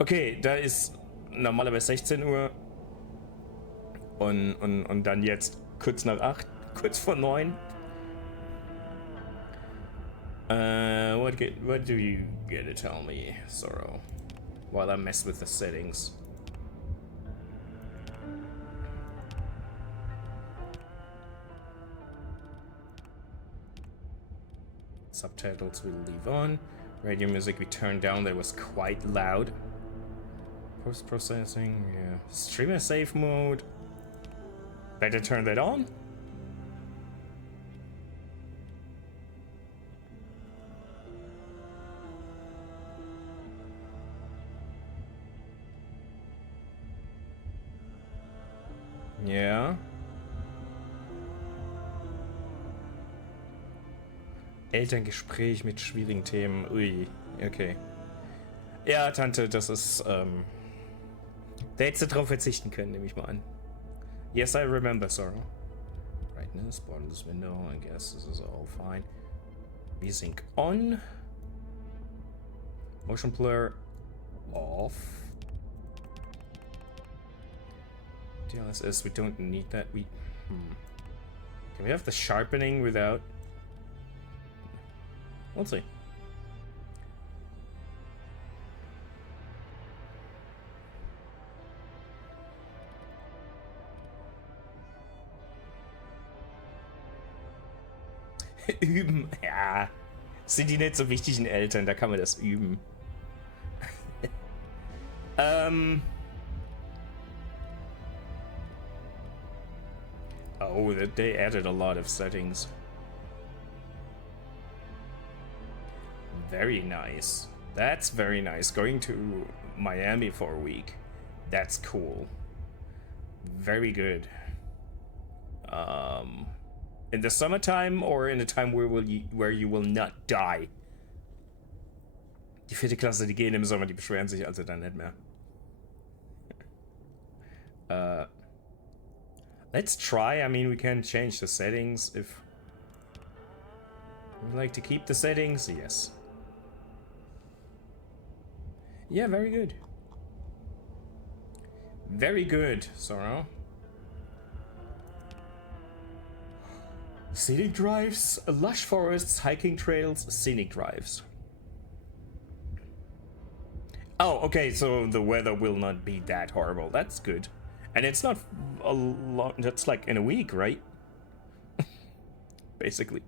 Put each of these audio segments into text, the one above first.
Okay, da ist normalerweise 16 Uhr und dann jetzt kurz nach 8, kurz vor 9. What do you get to tell me, Sorrow? While I mess with the settings. Subtitles we'll leave on. Radio music we turned down, that was quite loud. Post-processing, yeah. Streamer safe mode. Better turn that on? Ja. Elterngespräch mit schwierigen Themen. Ui, okay. Ja, Tante, das ist, da hättest du drauf verzichten können, nehme ich mal an. Yes, I remember, Sorrow. Brightness, bottomless window, I guess this is all fine. VSync on. Motion blur off. DLSS, we don't need that. Can we have the sharpening without? We'll see. Üben, ja. Sind die nicht so wichtigen Eltern, da kann man das üben. Oh, they added a lot of settings. Very nice. That's very nice. Going to Miami for a week. That's cool. Very good. In the summertime or in a time where you will not die? Die 4. Klasse, die gehen im Sommer, die beschweren sich also dann nicht mehr. Let's try. I mean, we can change the settings if we'd like to keep the settings. Yes. Yeah, very good. Very good, Sorrow. Scenic drives, lush forests, hiking trails, scenic drives. Oh, okay, so the weather will not be that horrible. That's good. And it's not a lot, that's like in a week, right? Basically.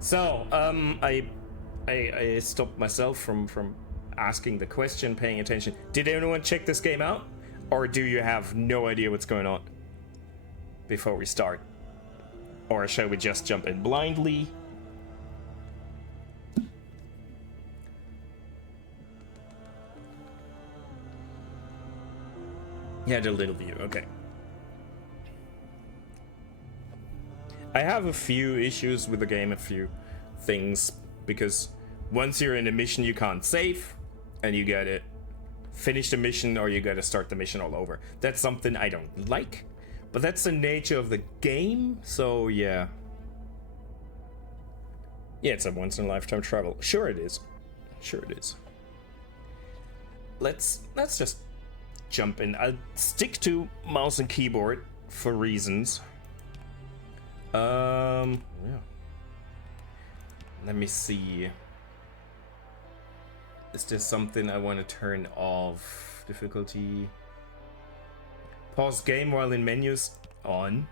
So, I stopped myself from asking the question, paying attention. Did anyone check this game out? Or do you have no idea what's going on before we start? Or shall we just jump in blindly? Yeah, the little view, okay. I have a few issues with the game, a few things, because once you're in a mission you can't save, and you gotta finish the mission or you gotta start the mission all over. That's something I don't like, but that's the nature of the game, so yeah. Yeah, it's a once-in-a-lifetime travel. Sure it is. Sure it is. Let's just jump in. I'll stick to mouse and keyboard for reasons. Yeah. Let me see. Is there something I want to turn off? Difficulty. Pause game while in menus on.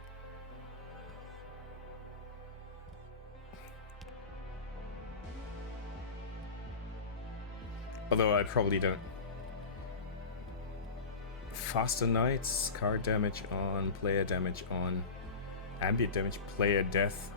Although I probably don't. Faster nights, card damage on, player damage on, ambient damage, player death.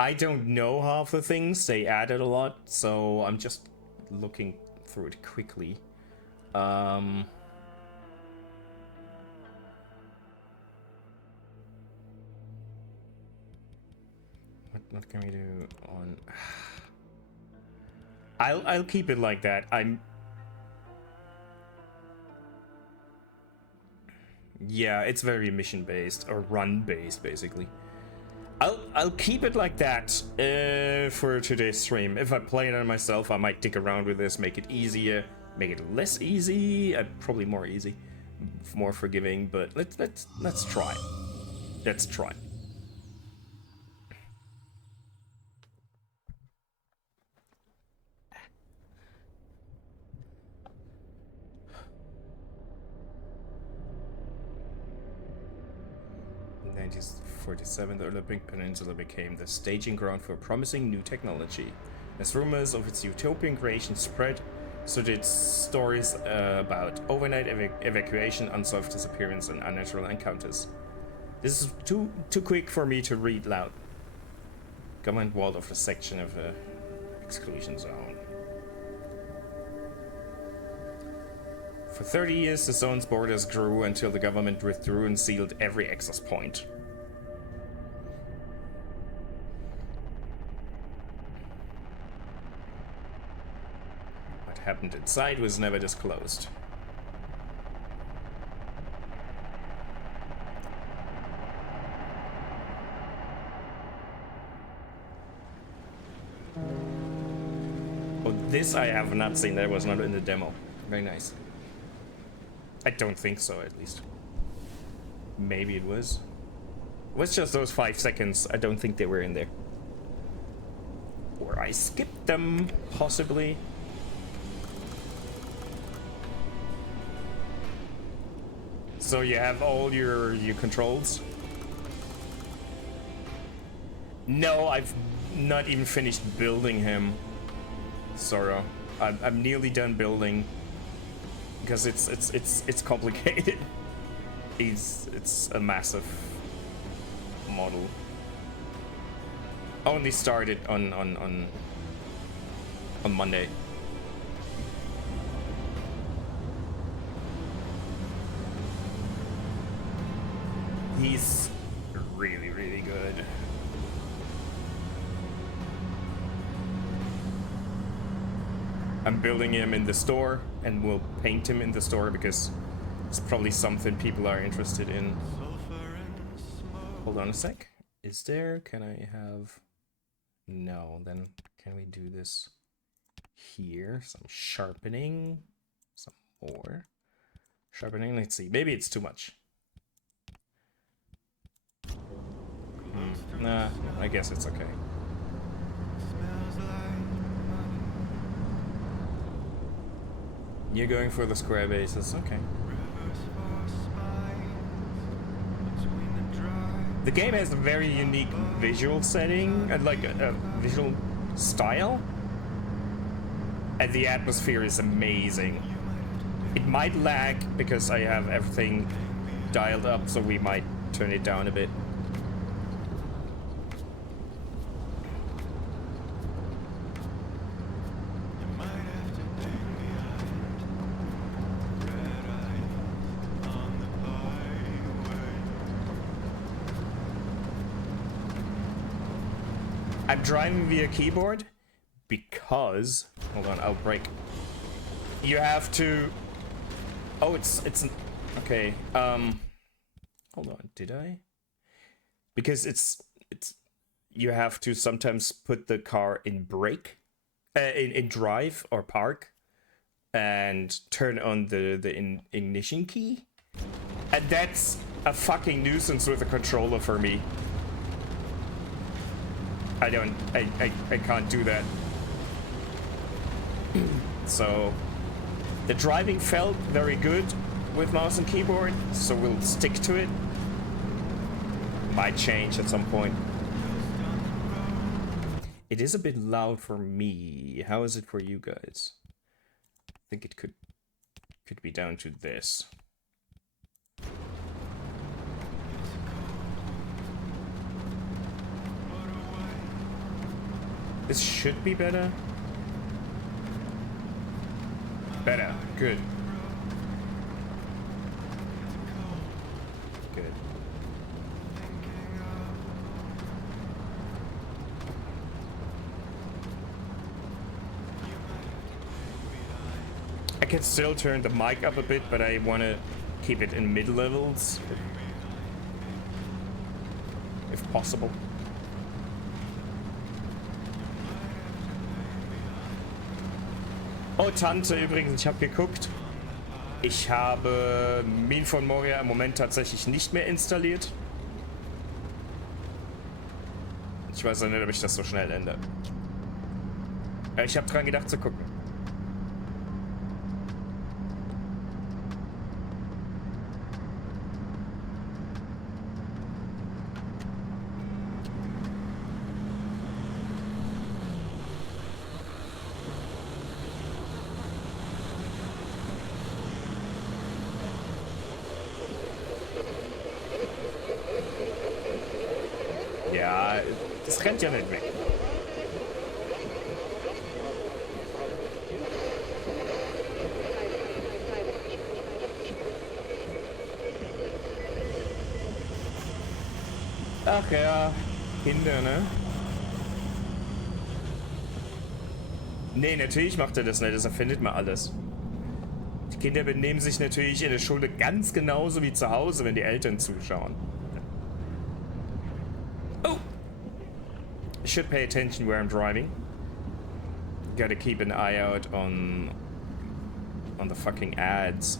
I don't know half the things. They added a lot, so I'm just looking through it quickly. What can we do on? I'll keep it like that. Yeah, it's very mission based or run based basically. I'll keep it like that for today's stream. If I play it on myself, I might dig around with this, make it easier, make it less easy, probably more easy, more forgiving. But let's try. Let's try. In 1947, the Olympic Peninsula became the staging ground for promising new technology. As rumors of its utopian creation spread, so did stories about overnight evacuation, unsolved disappearance, and unnatural encounters. This is too quick for me to read loud. Government walled off a section of the exclusion zone. For 30 years, the zone's borders grew until the government withdrew and sealed every access point. What happened inside was never disclosed. Oh, this I have not seen. That was not in the demo. Very nice. I don't think so, at least. Maybe it was. It was just those 5 seconds. I don't think they were in there. Or I skipped them, possibly. So you have all your controls? No, I've not even finished building him. Sorrow. I'm nearly done building. Because it's complicated. It's a massive model. Only started on Monday. He's really, really good. I'm building him in the store, and we'll paint him in the store because it's probably something people are interested in. Hold on a sec. Is there? Can I have? No. Then can we do this here? Some sharpening. Some more sharpening. Let's see. Maybe it's too much. Nah, I guess it's okay. You're going for the square bases, okay. The game has a very unique visual setting, like a visual style. And the atmosphere is amazing. It might lag because I have everything dialed up, so we might turn it down a bit. I'm driving via keyboard because, hold on, I'll break. You have to, oh, it's, okay, hold on, did I? Because it's, you have to sometimes put the car in brake, in drive or park, and turn on the ignition key. And that's a fucking nuisance with a controller for me. I can't do that. So the driving felt very good with mouse and keyboard, so we'll stick to it. Might change at some point. It is a bit loud for me. How is it for you guys? I think it could be down to this. This should be better. Better. Good. Good. I can still turn the mic up a bit, but I want to keep it in mid-levels. If possible. Oh, Tante, übrigens, ich habe geguckt. Ich habe Mine von Moria im Moment tatsächlich nicht mehr installiert. Ich weiß auch nicht, ob ich das so schnell ändere. Ich habe dran gedacht zu gucken. Ja, das rennt ja nicht weg. Ach ja, Kinder, ne? Nee, natürlich macht er das nicht, das erfindet man alles. Die Kinder benehmen sich natürlich in der Schule ganz genauso wie zu Hause, wenn die Eltern zuschauen. Oh! I should pay attention where I'm driving. Gotta keep an eye out on the fucking ads.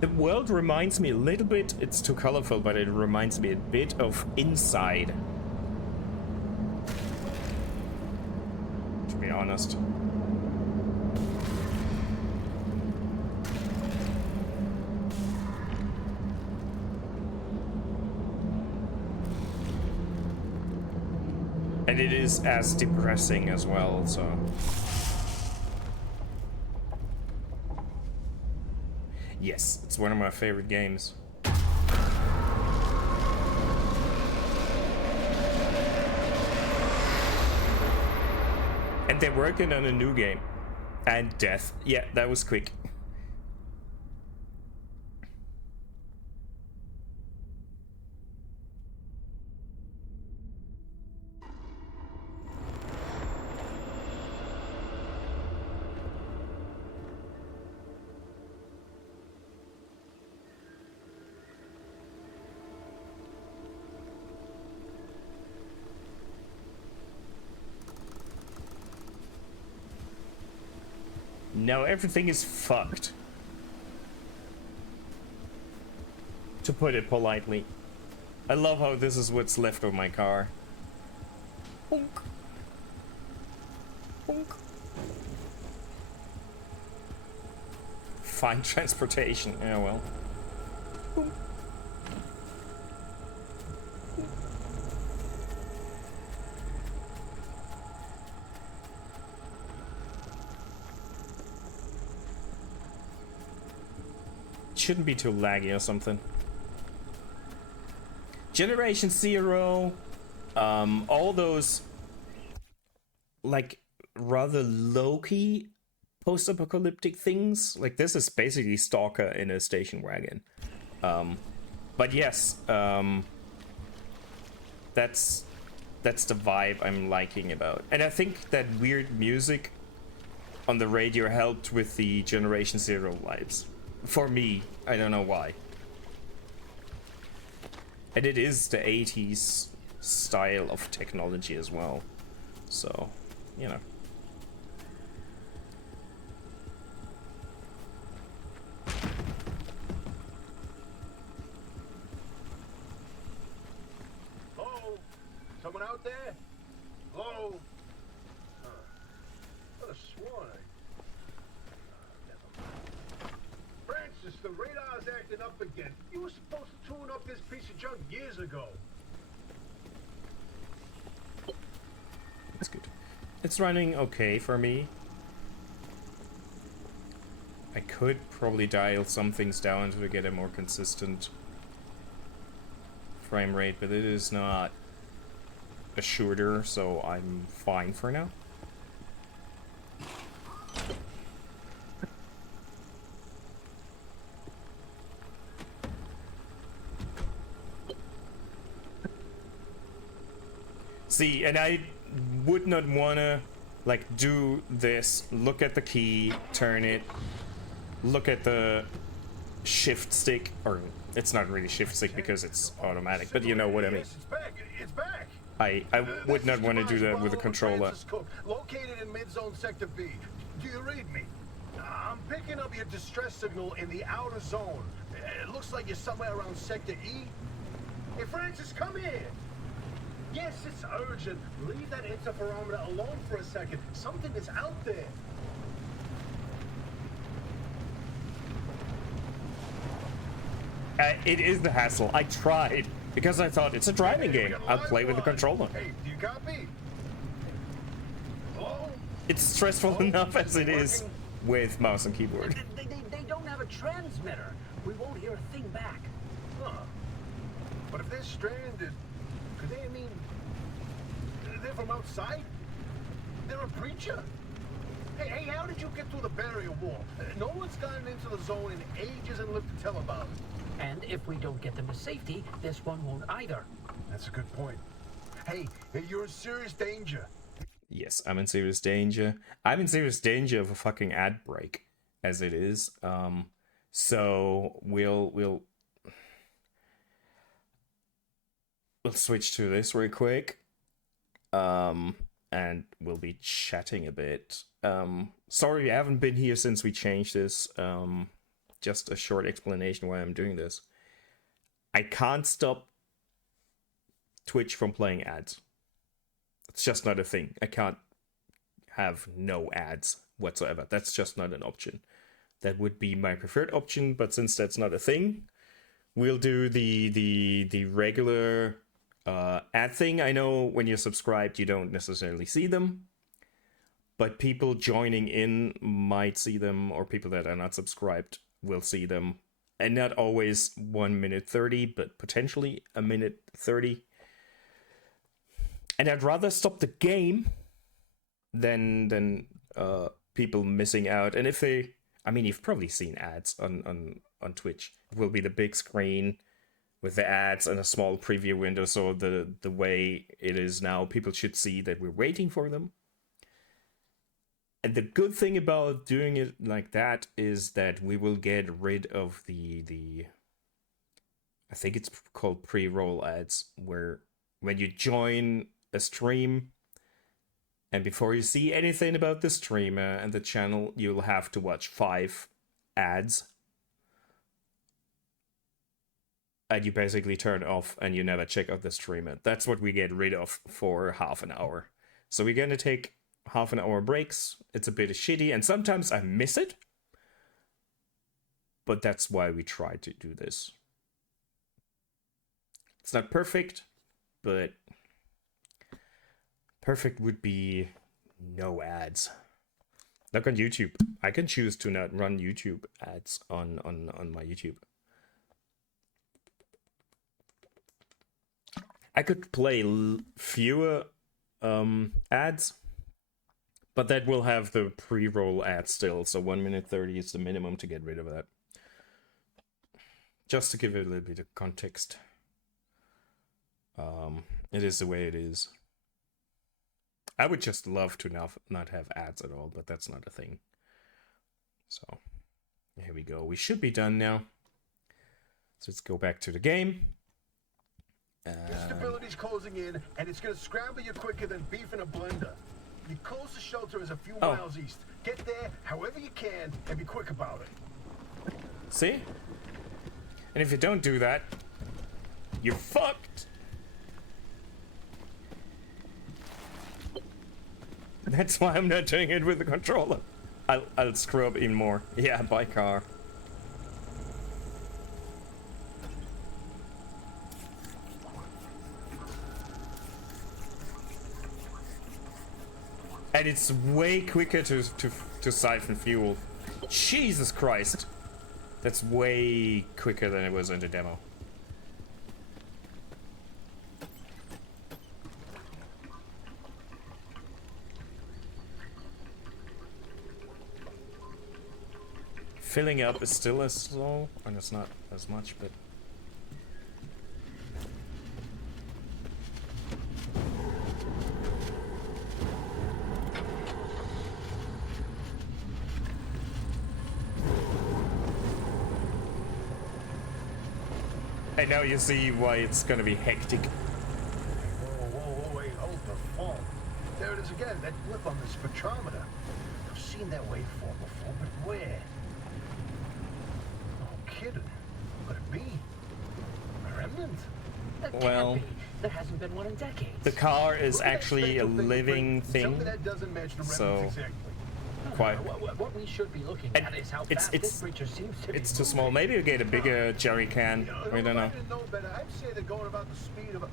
The world reminds me a little bit, it's too colorful, but it reminds me a bit of Inside. To be honest. And it is as depressing as well, so... Yes, it's one of my favorite games. And they're working on a new game. And death. Yeah, that was quick. No, everything is fucked. To put it politely. I love how this is what's left of my car. Honk. Honk. Fine transportation. Yeah, well. Honk. Shouldn't be too laggy or something. Generation Zero, all those like rather low-key post-apocalyptic things. Like this is basically Stalker in a station wagon. But yes, that's the vibe I'm liking about. And I think that weird music on the radio helped with the Generation Zero vibes. For me, I don't know why. And it is the 80s style of technology as well. So, you know. Hello? Someone out there? Hello? Could have sworn I... Francis, the radar's acting up again. You were supposed to tune up this piece of junk years ago. That's good. It's running okay for me. I could probably dial some things down to get a more consistent frame rate, but it is not a shooter, so I'm fine for now. See, and I would not wanna like do this, look at the key, turn it, look at the shift stick, or it's not really shift stick because it's automatic, but you know what I mean. Yes, it's back. It's back. I would not want to do that with a controller. Located in mid-zone sector B. Do you read me? I'm picking up your distress signal in the outer zone. It looks like you're somewhere around sector E. Hey, Francis, come here. Yes, it's urgent. Leave that interferometer alone for a second. Something is out there. It is the hassle. I tried because I thought it's a driving game. I'll play with the controller. Hey, do you copy? Hello? It's stressful enough as it is with mouse and keyboard. They don't have a transmitter. We won't hear a thing back. Huh. But if they're stranded, could they mean they're from outside? They're a preacher? Hey, how did you get through the barrier wall? No one's gotten into the zone in ages and lived to tell about it. And if we don't get them to safety, this one won't either. That's a good point. Hey, you're in serious danger. Yes, I'm in serious danger. I'm in serious danger of a fucking ad break, as it is. So we'll switch to this real quick. And we'll be chatting a bit. Sorry, I haven't been here since we changed this. Just a short explanation why I'm doing this. I can't stop Twitch from playing ads. It's just not a thing. I can't have no ads whatsoever. That's just not an option. That would be my preferred option, but since that's not a thing, we'll do the regular ad thing. I know when you're subscribed, you don't necessarily see them, but people joining in might see them, or people that are not subscribed will see them. And not always 1 minute 30, but potentially a minute 30. And I'd rather stop the game than people missing out. And if they, I mean, you've probably seen ads on Twitch. It will be the big screen with the ads and a small preview window. So the way it is now, people should see that we're waiting for them. And the good thing about doing it like that is that we will get rid of the I think it's called pre-roll ads, where when you join a stream and before you see anything about the streamer and the channel, you'll have to watch 5 ads. And you basically turn off and you never check out the streamer. That's what we get rid of for half an hour. So we're gonna take half an hour breaks. It's a bit shitty and sometimes I miss it. But that's why we try to do this. It's not perfect, but perfect would be no ads. Like on YouTube. I can choose to not run YouTube ads on my YouTube. I could play fewer ads, but that will have the pre-roll ad still, so 1 minute 30 is the minimum to get rid of that. Just to give it a little bit of context. It is the way it is. I would just love to not have ads at all, but that's not a thing. So, here we go. We should be done now. So let's go back to the game. Instability's closing in, and it's gonna scramble you quicker than beef in a blender. Your closest shelter is a few miles east. Get there however you can, and be quick about it. See? And if you don't do that, you're fucked. That's why I'm not doing it with the controller. I'll screw up even more. Yeah, by car. And it's way quicker to siphon fuel. Jesus Christ. That's way quicker than it was in the demo. Filling up is still as slow, and it's not as much, but... And now you see why it's gonna be hectic. Whoa, wait, hold the phone. There it is again, that blip on the spectrometer. I've seen that waveform before, but where? No kidding. Could it be? A remnant? That Well, can't be. There hasn't been one in decades. the car is Look at that actually a spectral living fingerprint. thing, Something that doesn't match the so remnants exactly. quite... What we should be looking And at is how fast this creature seems to be it's too moving. small. Maybe we get a bigger jerry can. We don't know. If I didn't know better, I'd say they're going about the speed of a...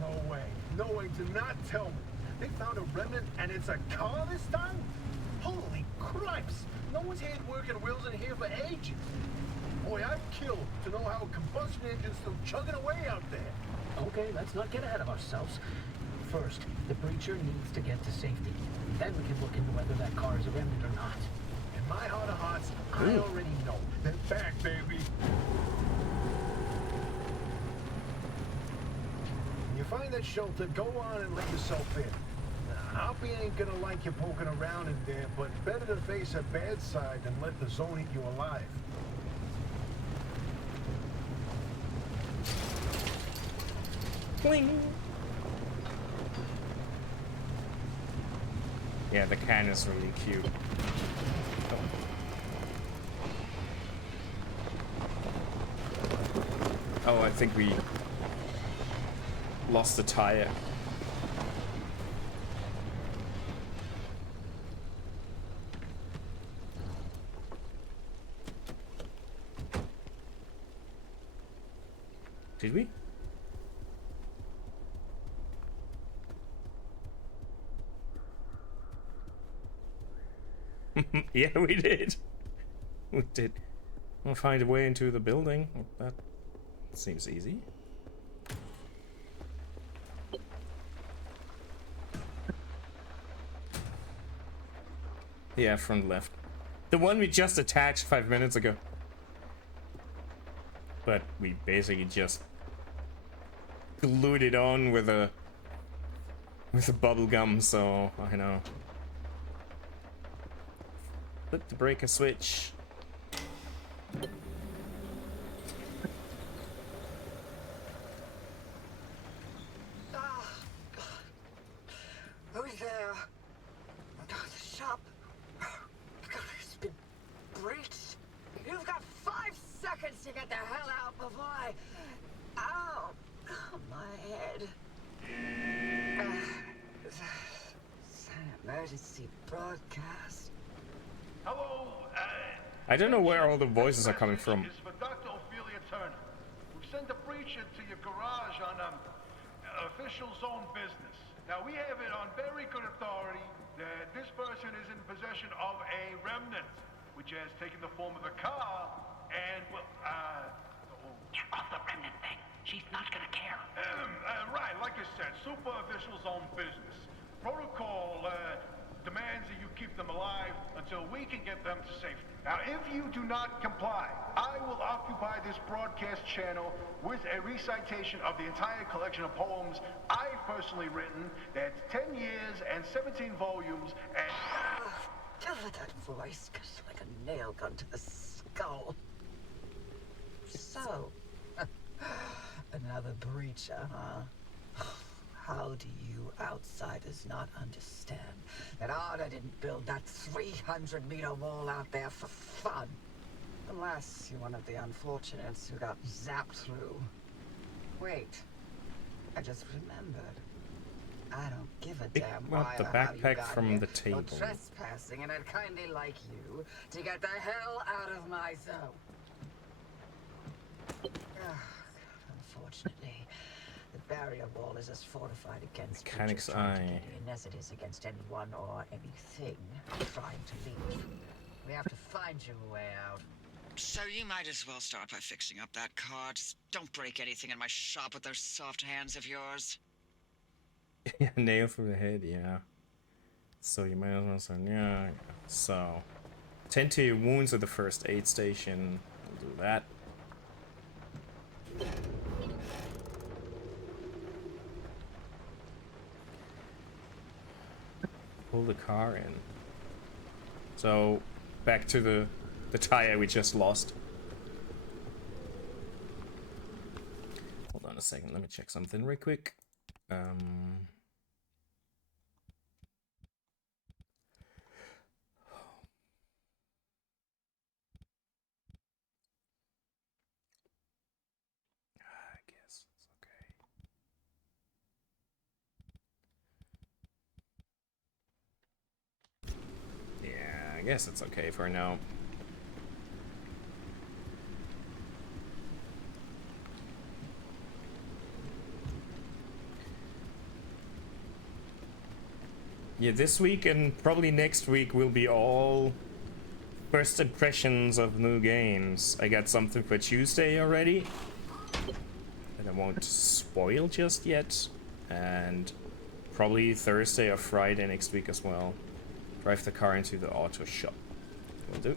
No way. No way to not tell me. They found a remnant and it's a car this time? Holy cripes! No one's had working wheels in here for ages. Boy, I'd kill to know how a combustion engine's still chugging away out there. Okay, let's not get ahead of ourselves. First, the breacher needs to get to safety. Then we can look into whether that car is a remnant or not. In my heart of hearts, I already know. They're back, baby. When you find that shelter, go on and let yourself in. Now, Hoppy ain't gonna like you poking around in there, but better to face a bad side than let the zone eat you alive. Bling. Yeah, the can is really cute. Oh, I think we lost the tire. Did we? Yeah, we did. We did. We'll find a way into the building. That seems easy. Yeah, front left. The one we just attached 5 minutes ago. But we basically just glued it on with a bubble gum, so I know. Flip the breaker switch. Who's there? The shop. It's been breached. You've got 5 seconds to get the hell out before I... Ow! My head. It's an emergency broadcast. Hello, I don't know where all the voices are coming from. It's for Dr. Ophelia Turner. We've sent a breacher to your garage on official zone business. Now, we have it on very good authority that this person is in possession of a remnant, which has taken the form of a car, and, well, Get off the remnant thing. She's not gonna care. right, like I said, super official zone business. Protocol, demands that you keep them alive until we can get them to safety. Now, if you do not comply, I will occupy this broadcast channel with a recitation of the entire collection of poems I've personally written. That's 10 years and 17 volumes and... Oh, that voice goes like a nail gun to the skull. So, another breacher, huh? How do you outsiders not understand that Arda didn't build that 300-meter wall out there for fun? Unless you're one of the unfortunates who got zapped through. Wait, I just remembered. I don't give a damn why the or how you backpack got from here. the table. You're trespassing, and I'd kindly like you to get the hell out of my zone. Unfortunately, The barrier wall is as fortified against Mechanic's creatures trying to eye. get in as it is against anyone or anything trying to leave. We have to find you a way out. So you might as well start by fixing up that car. Just don't break anything in my shop with those soft hands of yours. Nail through the head, yeah. So you might as well say, yeah. So, tend to your wounds at the first aid station. We'll do that. Pull the car in. So, back to the tire we just lost. Hold on a second, let me check something real quick. I guess it's okay. Yeah, I guess it's okay for now. Yeah, this week and probably next week will be all first impressions of new games. I got something for Tuesday already that I won't spoil just yet, and probably Thursday or Friday next week as well. Drive the car into the auto shop. Will do.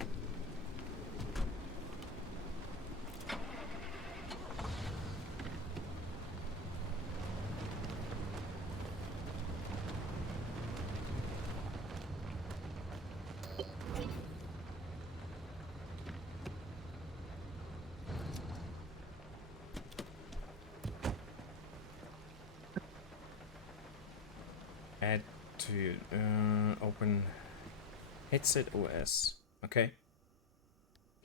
Add to open headset OS. Okay.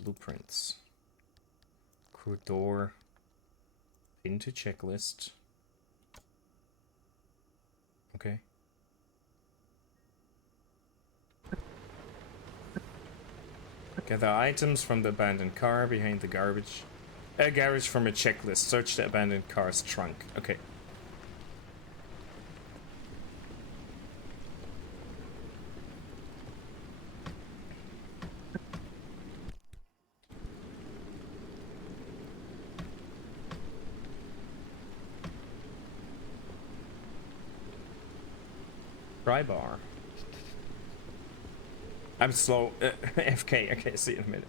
Blueprints. Crew door. Into checklist. Okay. Gather items from the abandoned car behind the garbage. Garage from a checklist. Search the abandoned car's trunk. Okay. Pry bar. I'm slow. FK. Okay, see you in a minute.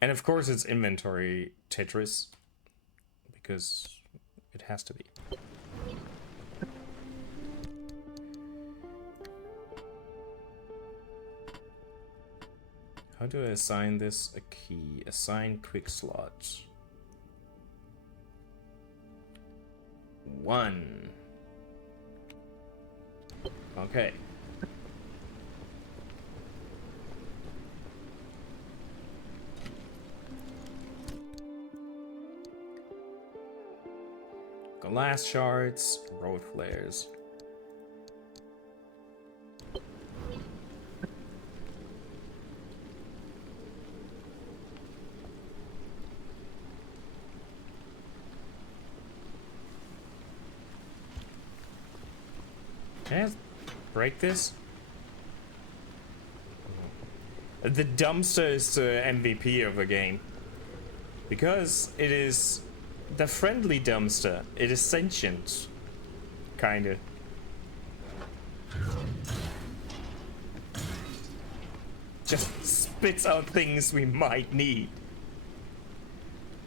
And of course it's inventory Tetris, because it has to be. How do I assign this a key? Assign quick slot. 1. Okay. Glass shards, road flares. Can I break this? The dumpster is the MVP of the game. Because it is the friendly dumpster. It is sentient. Kinda. Just spits out things we might need.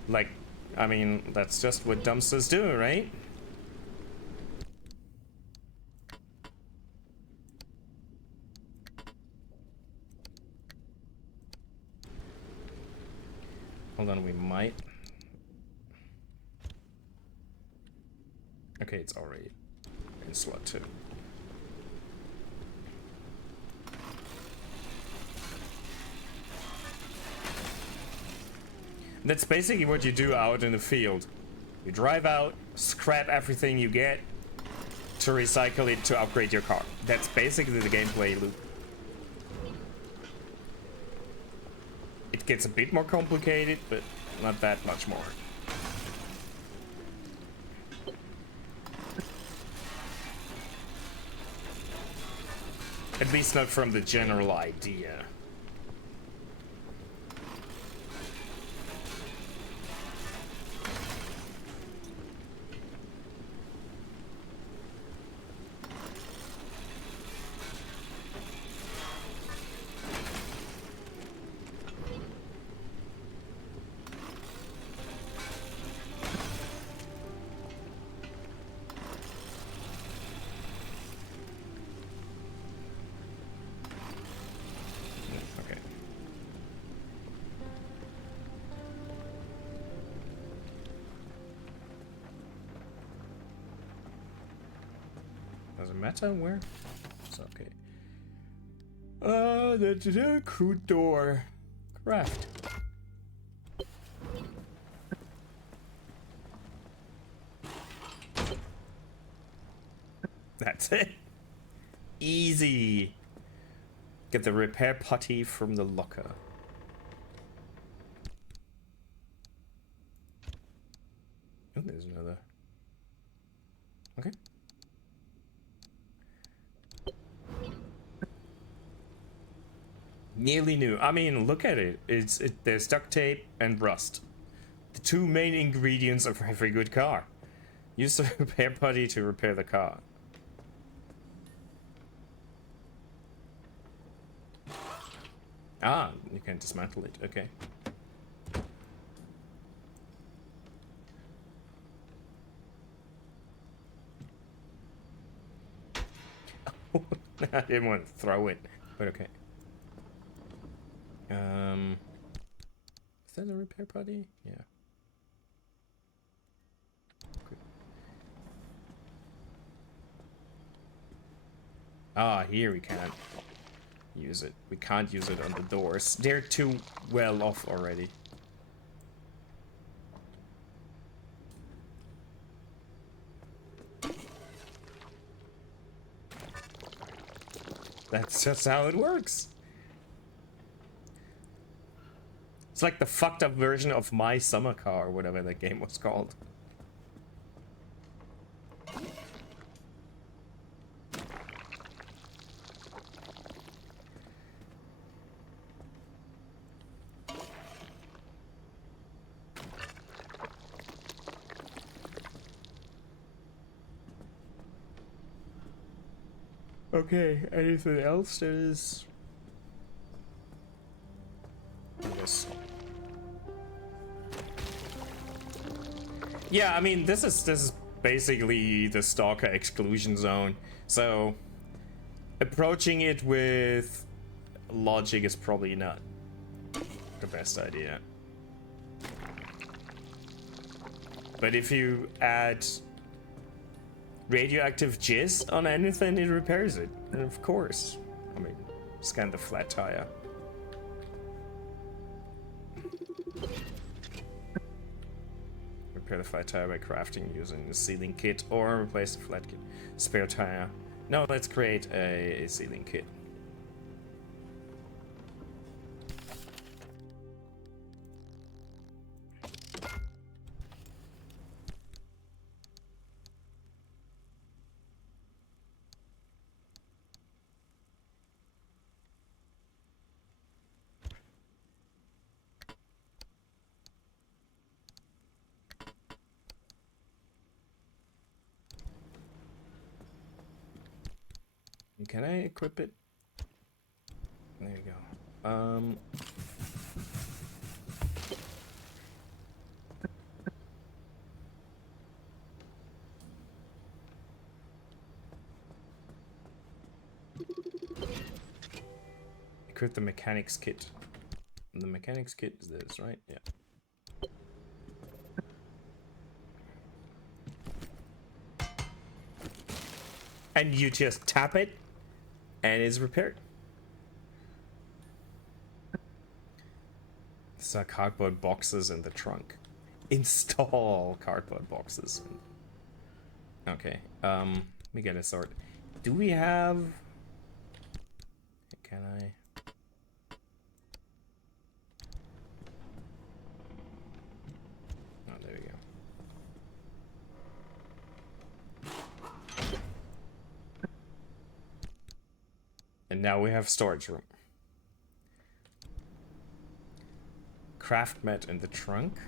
Like, I mean, that's just what dumpsters do, right? Hold on, we might. Okay, it's already in slot 2. That's basically what you do out in the field. You drive out, scrap everything you get to recycle it to upgrade your car. That's basically the gameplay loop. gets a bit more complicated, but not that much more. At least not from the general idea. Doesn't matter where. It's okay. The crew door. Craft. That's it. Easy. Get the repair putty from the locker. Oh, there's another. Okay. Nearly new. I mean, look at it. There's duct tape and rust. The two main ingredients of every good car. Use the repair putty to repair the car. Ah, you can dismantle it. Okay. I didn't want to throw it, but okay. Is that a repair putty? Yeah. Good. Ah, here we can't use it. We can't use it on the doors. They're too well off already. That's just how it works. It's like the fucked up version of My Summer Car, or whatever that game was called. Okay, anything else that is... Yes. Yeah, I mean, this is basically the stalker exclusion zone. So approaching it with logic is probably not the best idea. But if you add radioactive jizz on anything, it repairs it. And of course. I mean, scan the flat tire. Repair the flat tire by crafting using the sealing kit, or replace the flat kit. Spare tire. No, let's create a sealing kit. Can I equip it? There you go. Equip the mechanics kit. And the mechanics kit is this, right? Yeah. And you just tap it, and it's repaired. These are cardboard boxes in the trunk. Install cardboard boxes. Okay, we get a sort. Do we have... Can I... And now we have storage room. Craft mat in the trunk.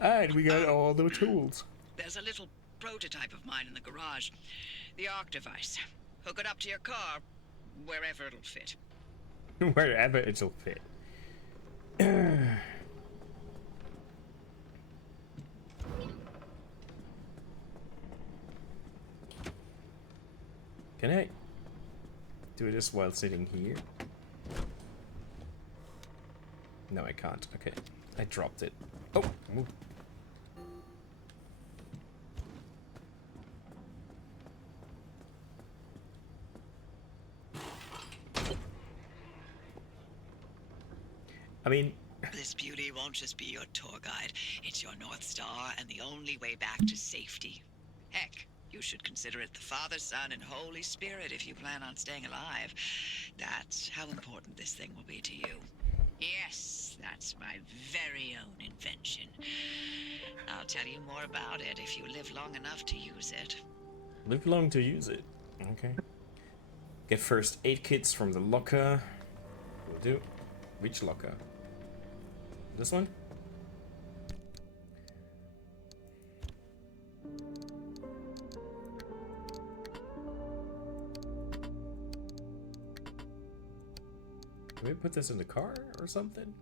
And we got all the tools. There's a little prototype of mine in the garage. The arc device. Hook it up to your car, wherever it'll fit. Wherever it'll fit. Can I do this while sitting here? No, I can't. Okay. I dropped it. Oh! Ooh. I mean... This beauty won't just be your tour guide. It's your North Star and the only way back to safety. Heck, you should consider it the Father, Son, and Holy Spirit if you plan on staying alive. That's how important this thing will be to you. Yes, that's my very own invention. I'll tell you more about it if you live long enough to use it. Live long to use it. Okay. Get first aid kits from the locker. Will do. Which locker? This one? Can we put this in the car or something?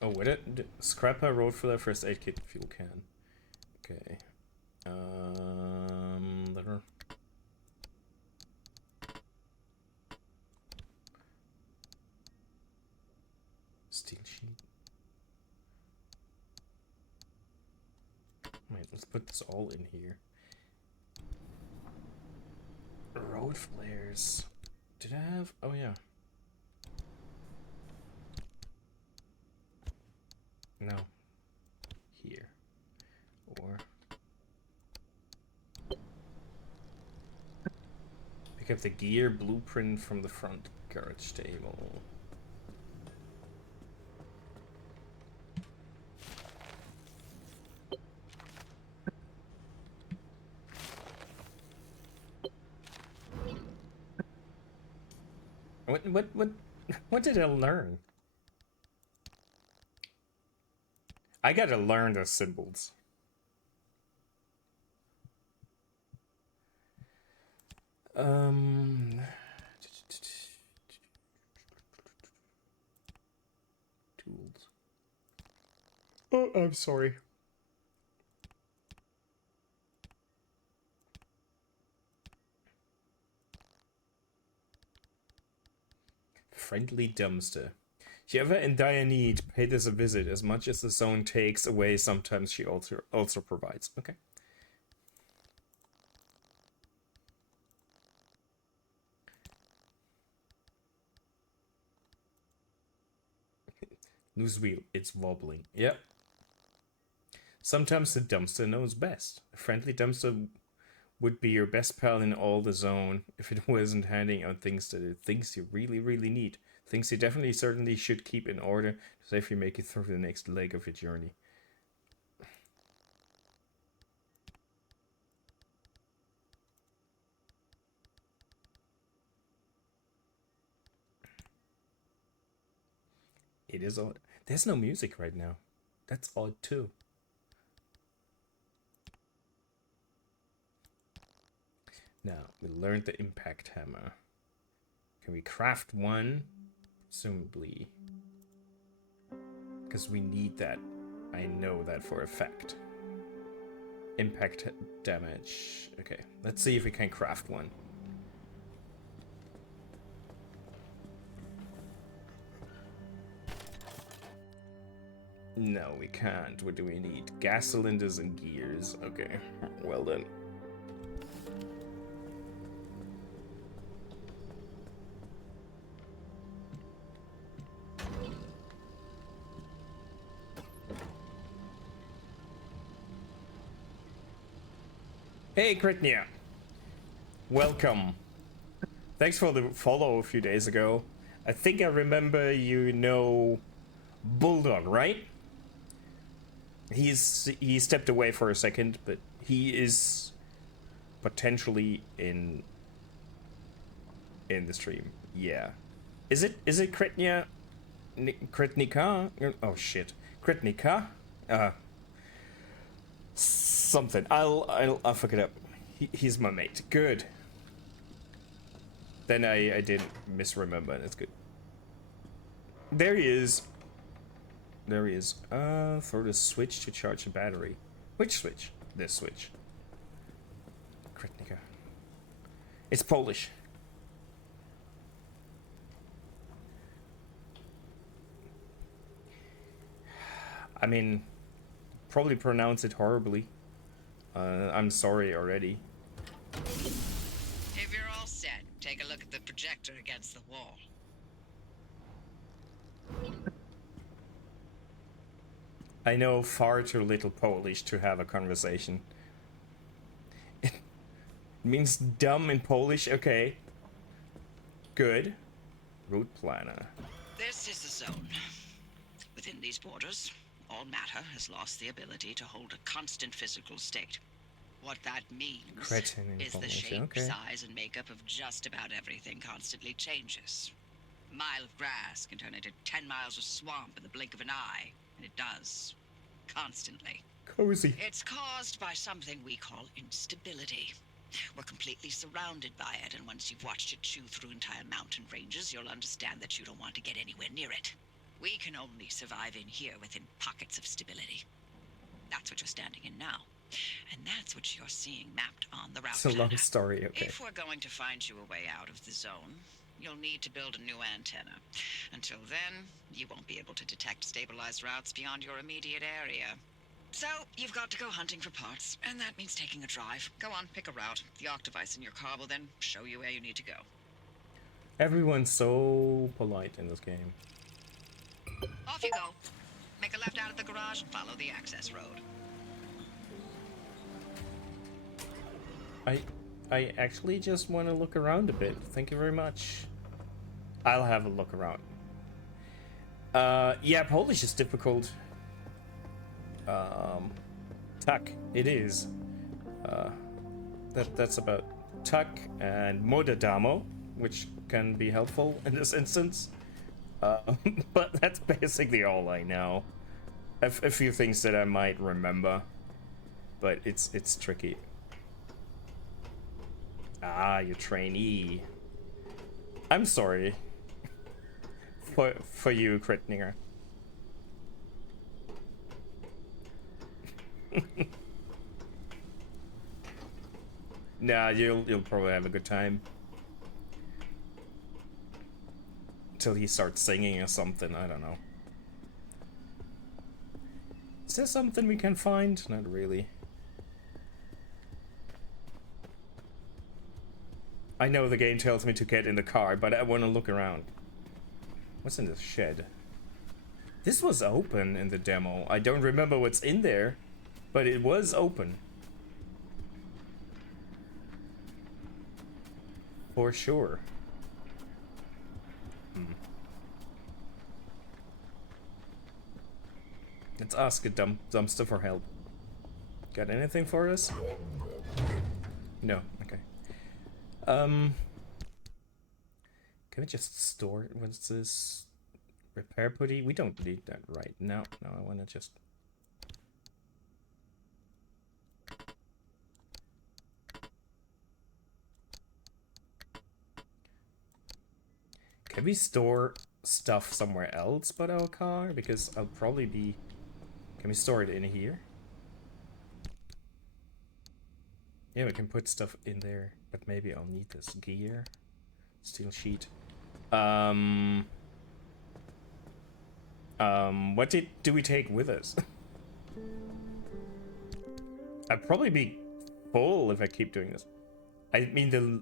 Oh, wait it. Scrapper road for the first aid kit fuel can. Okay. Letter. Steel sheet. Wait, let's put this all in here. Road flares. Did I have? Oh yeah. No. Here. Or pick up the gear blueprint from the front garage table. What did I learn? I gotta learn the symbols. Tools. Oh, I'm sorry. Friendly dumpster. If you're ever in dire need, pay this a visit. As much as the zone takes away, sometimes she also provides. Okay. Loose wheel. It's wobbling. Yep. Sometimes the dumpster knows best. A friendly dumpster would be your best pal in all the zone if it wasn't handing out things that it thinks you really, really need. Things you definitely, certainly should keep in order to safely make it through the next leg of your journey. It is odd. There's no music right now. That's odd too. Now, we learned the impact hammer. Can we craft one? Presumably. Because we need that. I know that for a fact. Impact damage. Okay, let's see if we can craft one. No, we can't. What do we need? Gas cylinders and gears. Okay, well then. Hey, Kritnia. welcome. Thanks for the follow a few days ago. I think I remember you know Bulldog, right? He stepped away for a second, but he is potentially in the stream. Yeah. Is it Kretnia? Kretnika? Oh shit. Kretnika? Something. I'll fuck it up. He's my mate. Good. Then I didn't misremember. That's good. There he is. There he is. Throw the switch to charge the battery. Which switch? This switch. Kretnika. It's Polish. I mean, probably pronounce it horribly. I'm sorry already. If you're all set, take a look at the projector against the wall. I know far too little Polish to have a conversation. It means dumb in Polish? Okay. Good. Route planner. This is the zone. Within these borders, all matter has lost the ability to hold a constant physical state. What that means is the shape, size, and makeup of just about everything constantly changes. A mile of grass can turn into 10 miles of swamp in the blink of an eye, and it does. Constantly. Cozy. It's caused by something we call instability. We're completely surrounded by it, and once you've watched it chew through entire mountain ranges, you'll understand that you don't want to get anywhere near it. We can only survive in here within pockets of stability. That's what you're standing in now. And that's what you're seeing mapped on the route It's a long planner. story, okay. If we're going to find you a way out of the zone, you'll need to build a new antenna. Until then, you won't be able to detect stabilized routes beyond your immediate area. So, you've got to go hunting for parts, and that means taking a drive. Go on, pick a route. The arc device in your car will then show you where you need to go. Everyone's so polite in this game. Off you go. Make a left out of the garage and follow the access road. I actually just want to look around a bit. Thank you very much. I'll have a look around. Yeah, Polish is difficult. Tak, it is. That's about Tak and Modadamo, which can be helpful in this instance. But that's basically all I know. A few things that I might remember, but it's tricky. Ah, you trainee. I'm sorry. For you, Kretninger. Nah, you'll probably have a good time. Till he starts singing or something, I don't know. Is there something we can find? Not really. I know the game tells me to get in the car, but I want to look around. What's in this shed? This was open in the demo. I don't remember what's in there, but it was open. For sure. Let's ask a dumpster for help. Got anything for us? No, okay. Can we just store it? What's this? Repair putty? We don't need that right now. No, I want to just... Can we store stuff somewhere else but our car? Because I'll probably be... Can we store it in here? Yeah, we can put stuff in there, but maybe I'll need this gear. Steel sheet. What do we take with us? I'd probably be full if I keep doing this. I mean the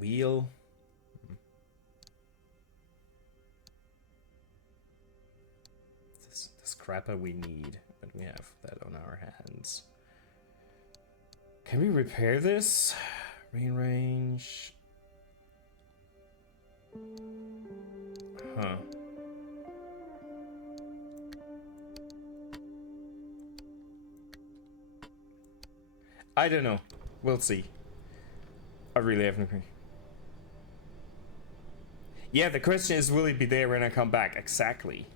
wheel. This scrapper we need, but we have that on our hands. Can we repair this? Main range. Huh. I don't know. We'll see. I really haven't agreed. Yeah, the question is, will it be there when I come back? Exactly.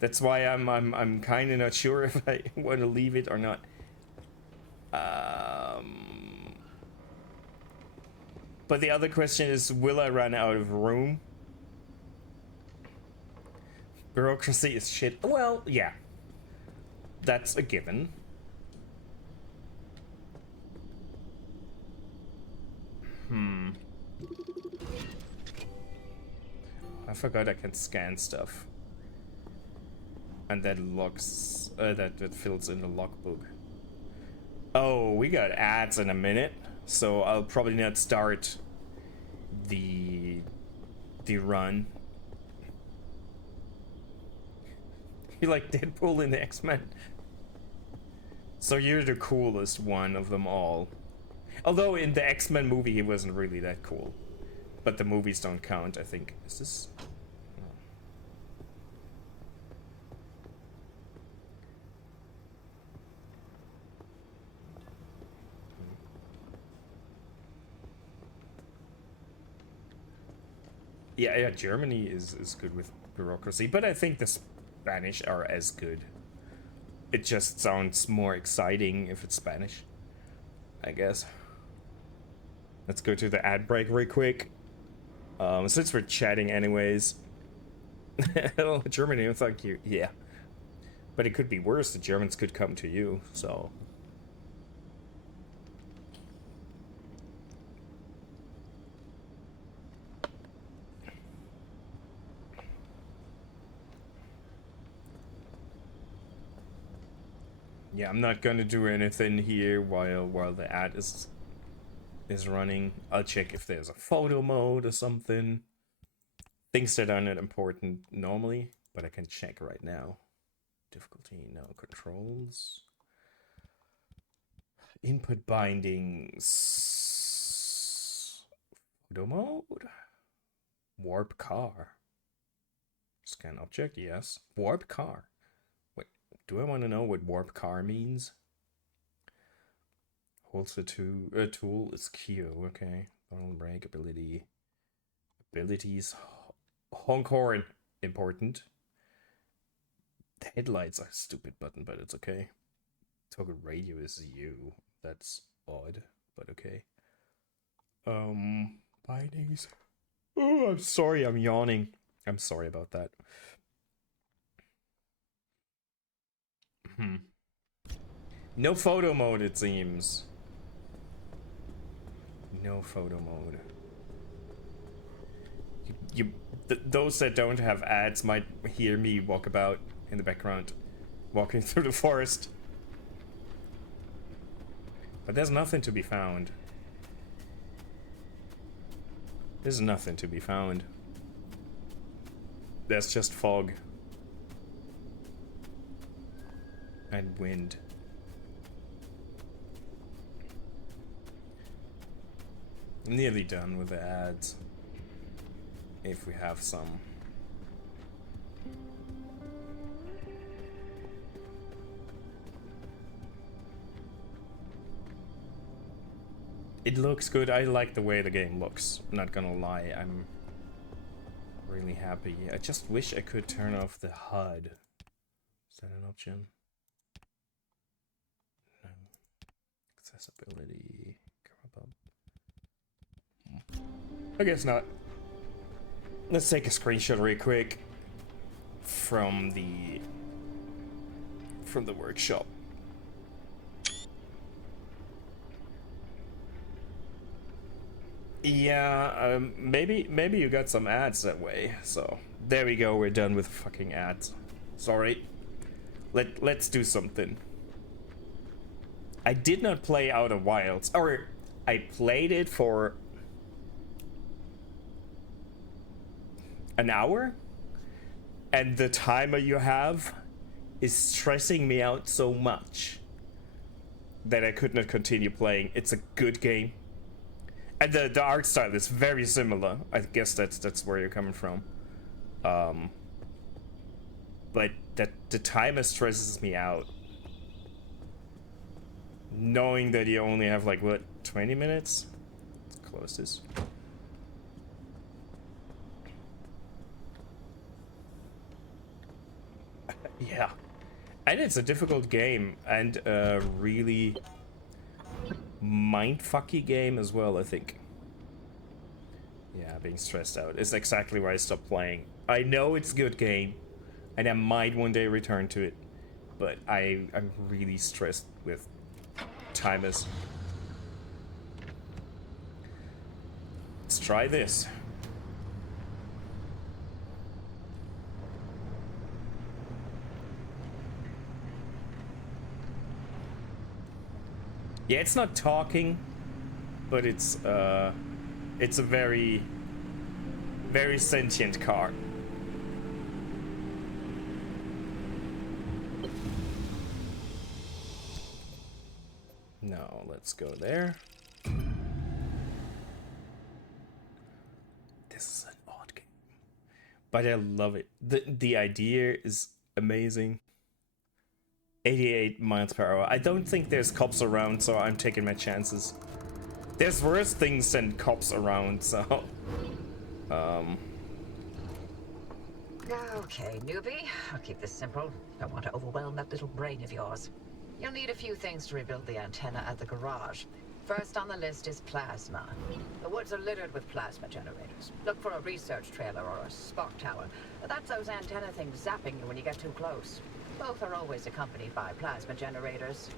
That's why I'm kind of not sure if I want to leave it or not. But the other question is, will I run out of room? Bureaucracy is shit. Well, yeah. That's a given. I forgot I can scan stuff. And that logs, that fills in the logbook. Oh, we got ads in a minute, so I'll probably not start the run. You're like Deadpool in the X-Men. So you're the coolest one of them all. Although in the X-Men movie he wasn't really that cool. But the movies don't count, I think. Is this? No. Yeah, Germany is good with bureaucracy, but I think the Spanish are as good. It just sounds more exciting if it's Spanish, I guess. Let's go to the ad break real quick. Since we're chatting anyways. Hello, Germany, thank you. Yeah. But it could be worse, the Germans could come to you, so... Yeah, I'm not gonna do anything here while the ad is running. I'll check if there's a photo mode or something. Things that are not important normally, but I can check right now. Difficulty, no. Controls. Input bindings. Photo mode. Warp car. Scan object, yes. Warp car. Wait, do I want to know what warp car means? Holster tool is Q, okay. Throttle brake ability. Abilities. Honk horn, important. The headlights are a stupid button, but it's okay. Toggle radio is U. That's odd, but okay. Bindings. Oh, I'm sorry, I'm yawning. I'm sorry about that. No photo mode, it seems. No photo mode. Those that don't have ads might hear me walk about in the background, walking through the forest. But there's nothing to be found. There's nothing to be found. There's just fog. And wind. Nearly done with the ads. If we have some. It looks good. I like the way the game looks. I'm not gonna lie, I'm really happy. I just wish I could turn off the HUD. Is that an option? No. Accessibility. I guess not. Let's take a screenshot real quick from the workshop. Yeah, maybe you got some ads that way. So there we go. We're done with fucking ads. Sorry. Let's do something. I did not play Outer Wilds, or I played it for an hour, and the timer you have is stressing me out so much that I could not continue playing. It's a good game. And the art style is very similar. I guess that's where you're coming from. But that the timer stresses me out. Knowing that you only have like what, 20 minutes? Let's close this. Yeah. And it's a difficult game and a really mindfucky game as well, I think. Yeah, being stressed out is exactly why I stopped playing. I know it's a good game, and I might one day return to it, but I'm really stressed with timers. Let's try this. Yeah, it's not talking, but it's a very, very sentient car. No, let's go there. This is an odd game, but I love it. The idea is amazing. 88 miles per hour. I don't think there's cops around, so I'm taking my chances. There's worse things than cops around, so... Okay, newbie. I'll keep this simple. Don't want to overwhelm that little brain of yours. You'll need a few things to rebuild the antenna at the garage. First on the list is plasma. The woods are littered with plasma generators. Look for a research trailer or a spark tower. That's those antenna things zapping you when you get too close. Both are always accompanied by plasma generators.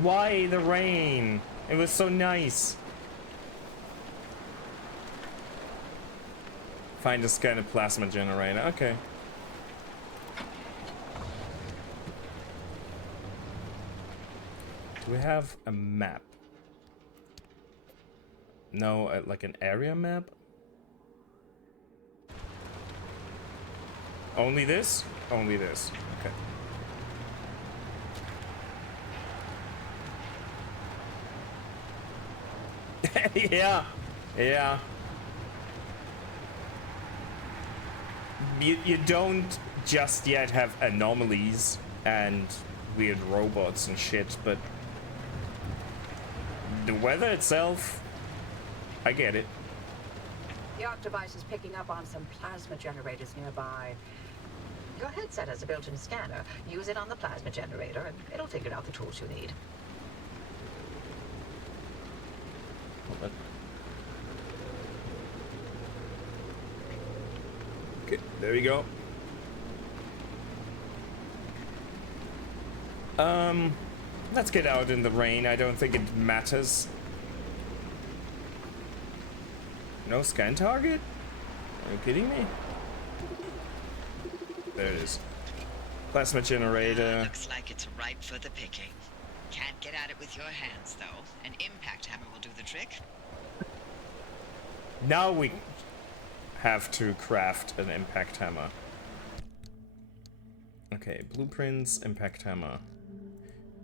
Why the rain? It was so nice. Find this kind of plasma generator. Okay. Do we have a map? No, like an area map? Only this? Only this. Okay. Yeah. Yeah. You don't just yet have anomalies and weird robots and shit, but the weather itself, I get it. The ARC device is picking up on some plasma generators nearby. Your headset has a built-in scanner. Use it on the plasma generator and it'll figure out the tools you need. Okay, there we go. Let's get out in the rain. I don't think it matters. No scan target? Are you kidding me? There it is. Plasma generator. Looks like it's ripe for the picking. Can't get at it with your hands, though. An impact hammer will do the trick. Now we have to craft an impact hammer. Okay, blueprints, impact hammer.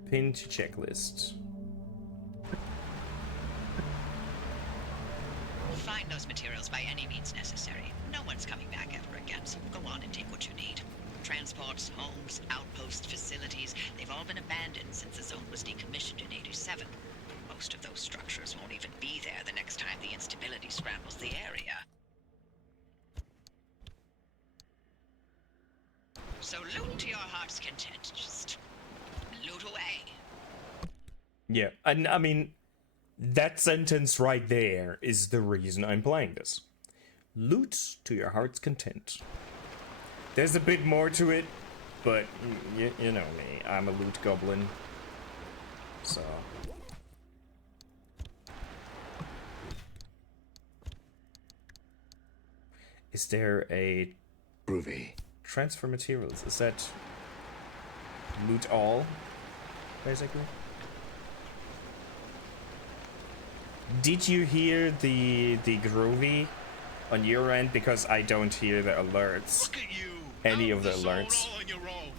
Pin to checklist. Find those materials by any means necessary. No one's coming back ever again, so go on and take what you need. Transports, homes, outpost facilities, they've all been abandoned since the zone was decommissioned in '87. Most of those structures won't even be there the next time the instability scrambles the area. So loot to your heart's content. Just loot away. Yeah, and I mean, that sentence right there is the reason I'm playing this. Loot to your heart's content. There's a bit more to it, but you know me, I'm a loot goblin. So... Is there a... Groovy. Transfer materials? Is that... loot all, basically? Did you hear the groovy on your end? Because I don't hear the alerts. Look at you. Any Out of the zone alerts. all on your own.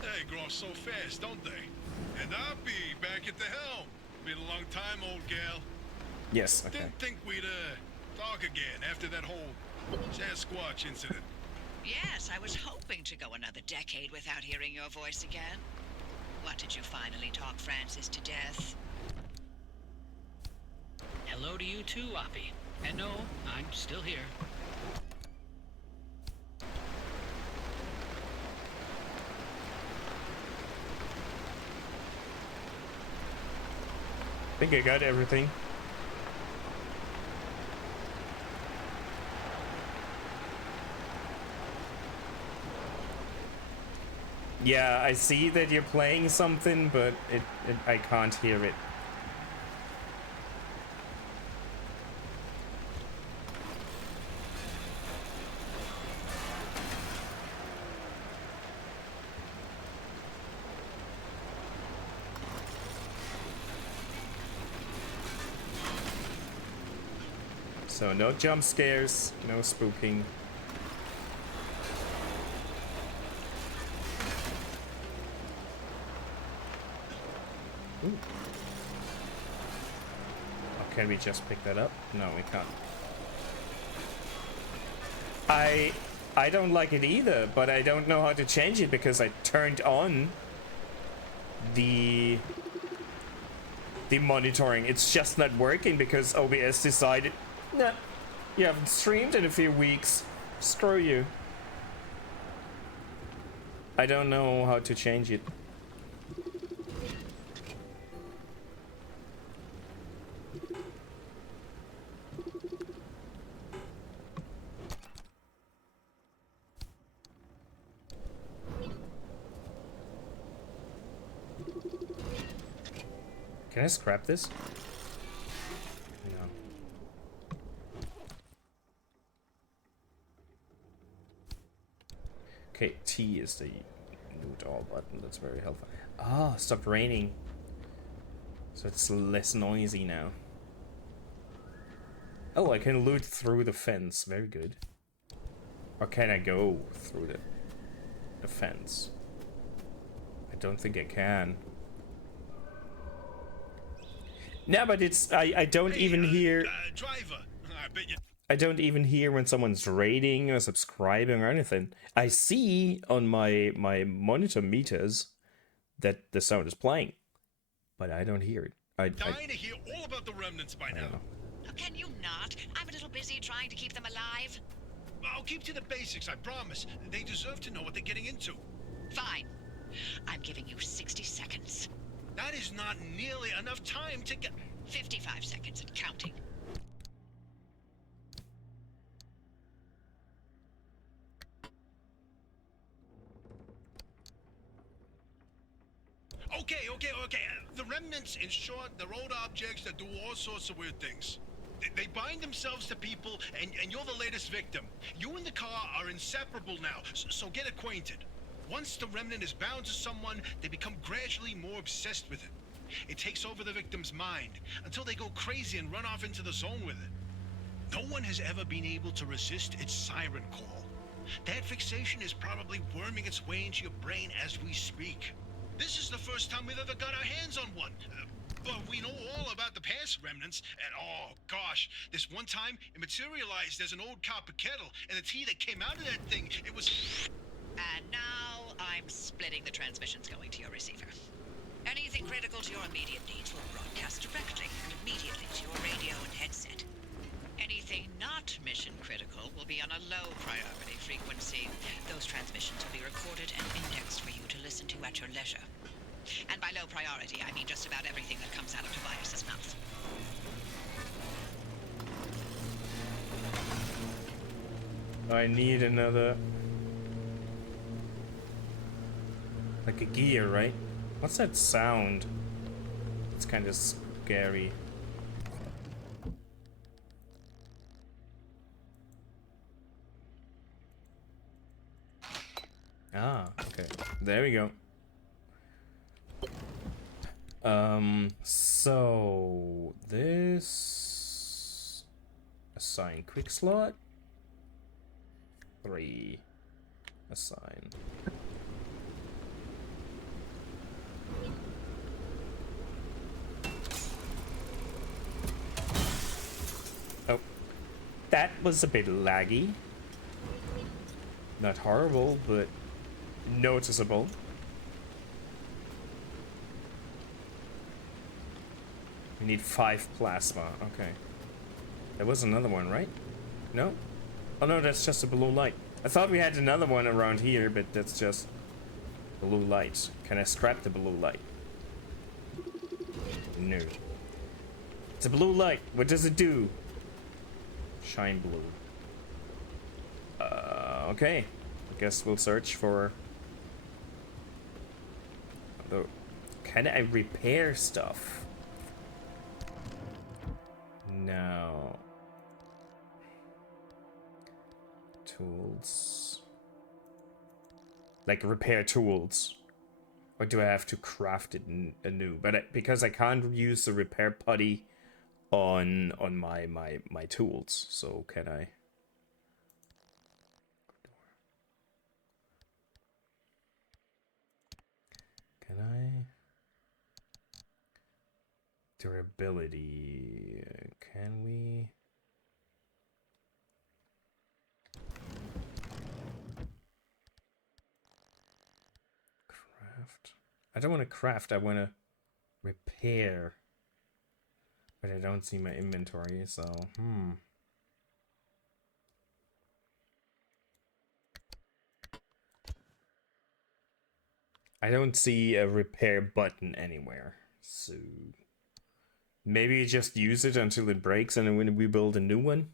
They grow so fast, don't they? And I'll be back at the helm. Been a long time, old gal. Yes, okay. Didn't think we'd, talk again after that whole Sasquatch incident. Yes, I was hoping to go another decade without hearing your voice again. What, did you finally talk Francis to death? Hello to you too, Oppie. And no, I'm still here. I think I got everything. Yeah, I see that you're playing something, but I can't hear it. So no jump scares, no spooking. Ooh. Oh, can we just pick that up? No, we can't. I don't like it either, but I don't know how to change it because I turned on the monitoring. It's just not working because OBS decided, nah, you haven't streamed in a few weeks. Screw you. I don't know how to change it. Can I scrap this? No. Okay, T is the loot all button. That's very helpful. Ah, stopped raining. So it's less noisy now. Oh, I can loot through the fence. Very good. Or can I go through the fence? I don't think I can. No, but it's I don't even hear. Driver, I bet you. I don't even hear when someone's raiding or subscribing or anything. I see on my monitor meters that the sound is playing, but I don't hear it. Dying to hear all about the remnants by now. Oh, can you not? I'm a little busy trying to keep them alive. I'll keep to the basics, I promise. They deserve to know what they're getting into. Fine. I'm giving you 60 seconds. That is not nearly enough time to get... 55 seconds and counting. Okay. The remnants, in short, they're old objects that do all sorts of weird things. They bind themselves to people, and you're the latest victim. You and the car are inseparable now, so get acquainted. Once the remnant is bound to someone, they become gradually more obsessed with it. It takes over the victim's mind, until they go crazy and run off into the zone with it. No one has ever been able to resist its siren call. That fixation is probably worming its way into your brain as we speak. This is the first time we've ever got our hands on one. But we know all about the past remnants, and oh gosh, this one time it materialized as an old copper kettle, and the tea that came out of that thing, it was... And now I'm splitting the transmissions going to your receiver. Anything critical to your immediate needs will broadcast directly and immediately to your radio and headset. Anything not mission critical will be on a low priority frequency. Those transmissions will be recorded and indexed for you to listen to at your leisure. And by low priority, I mean just about everything that comes out of Tobias's mouth. I need another... like a gear, right? What's that sound? It's kind of scary. Ah, okay. There we go. So this assign quick slot 3 assign. that was a bit laggy. Not horrible, but noticeable. We need 5 plasma. Okay. There was another one, right? No? Oh no, that's just a blue light. I thought we had another one around here, but that's just blue light. Can I scrap the blue light? No. It's a blue light. What does it do? Shine blue. Okay. I guess we'll search for... Can I repair stuff? No. Tools. Like repair tools. Or do I have to craft it anew? But because I can't use the repair putty on my tools, so can I? Can I? Durability. Can we? Craft. I don't want to craft. I want to repair. But I don't see my inventory, so I don't see a repair button anywhere. So maybe just use it until it breaks and then when we build a new one.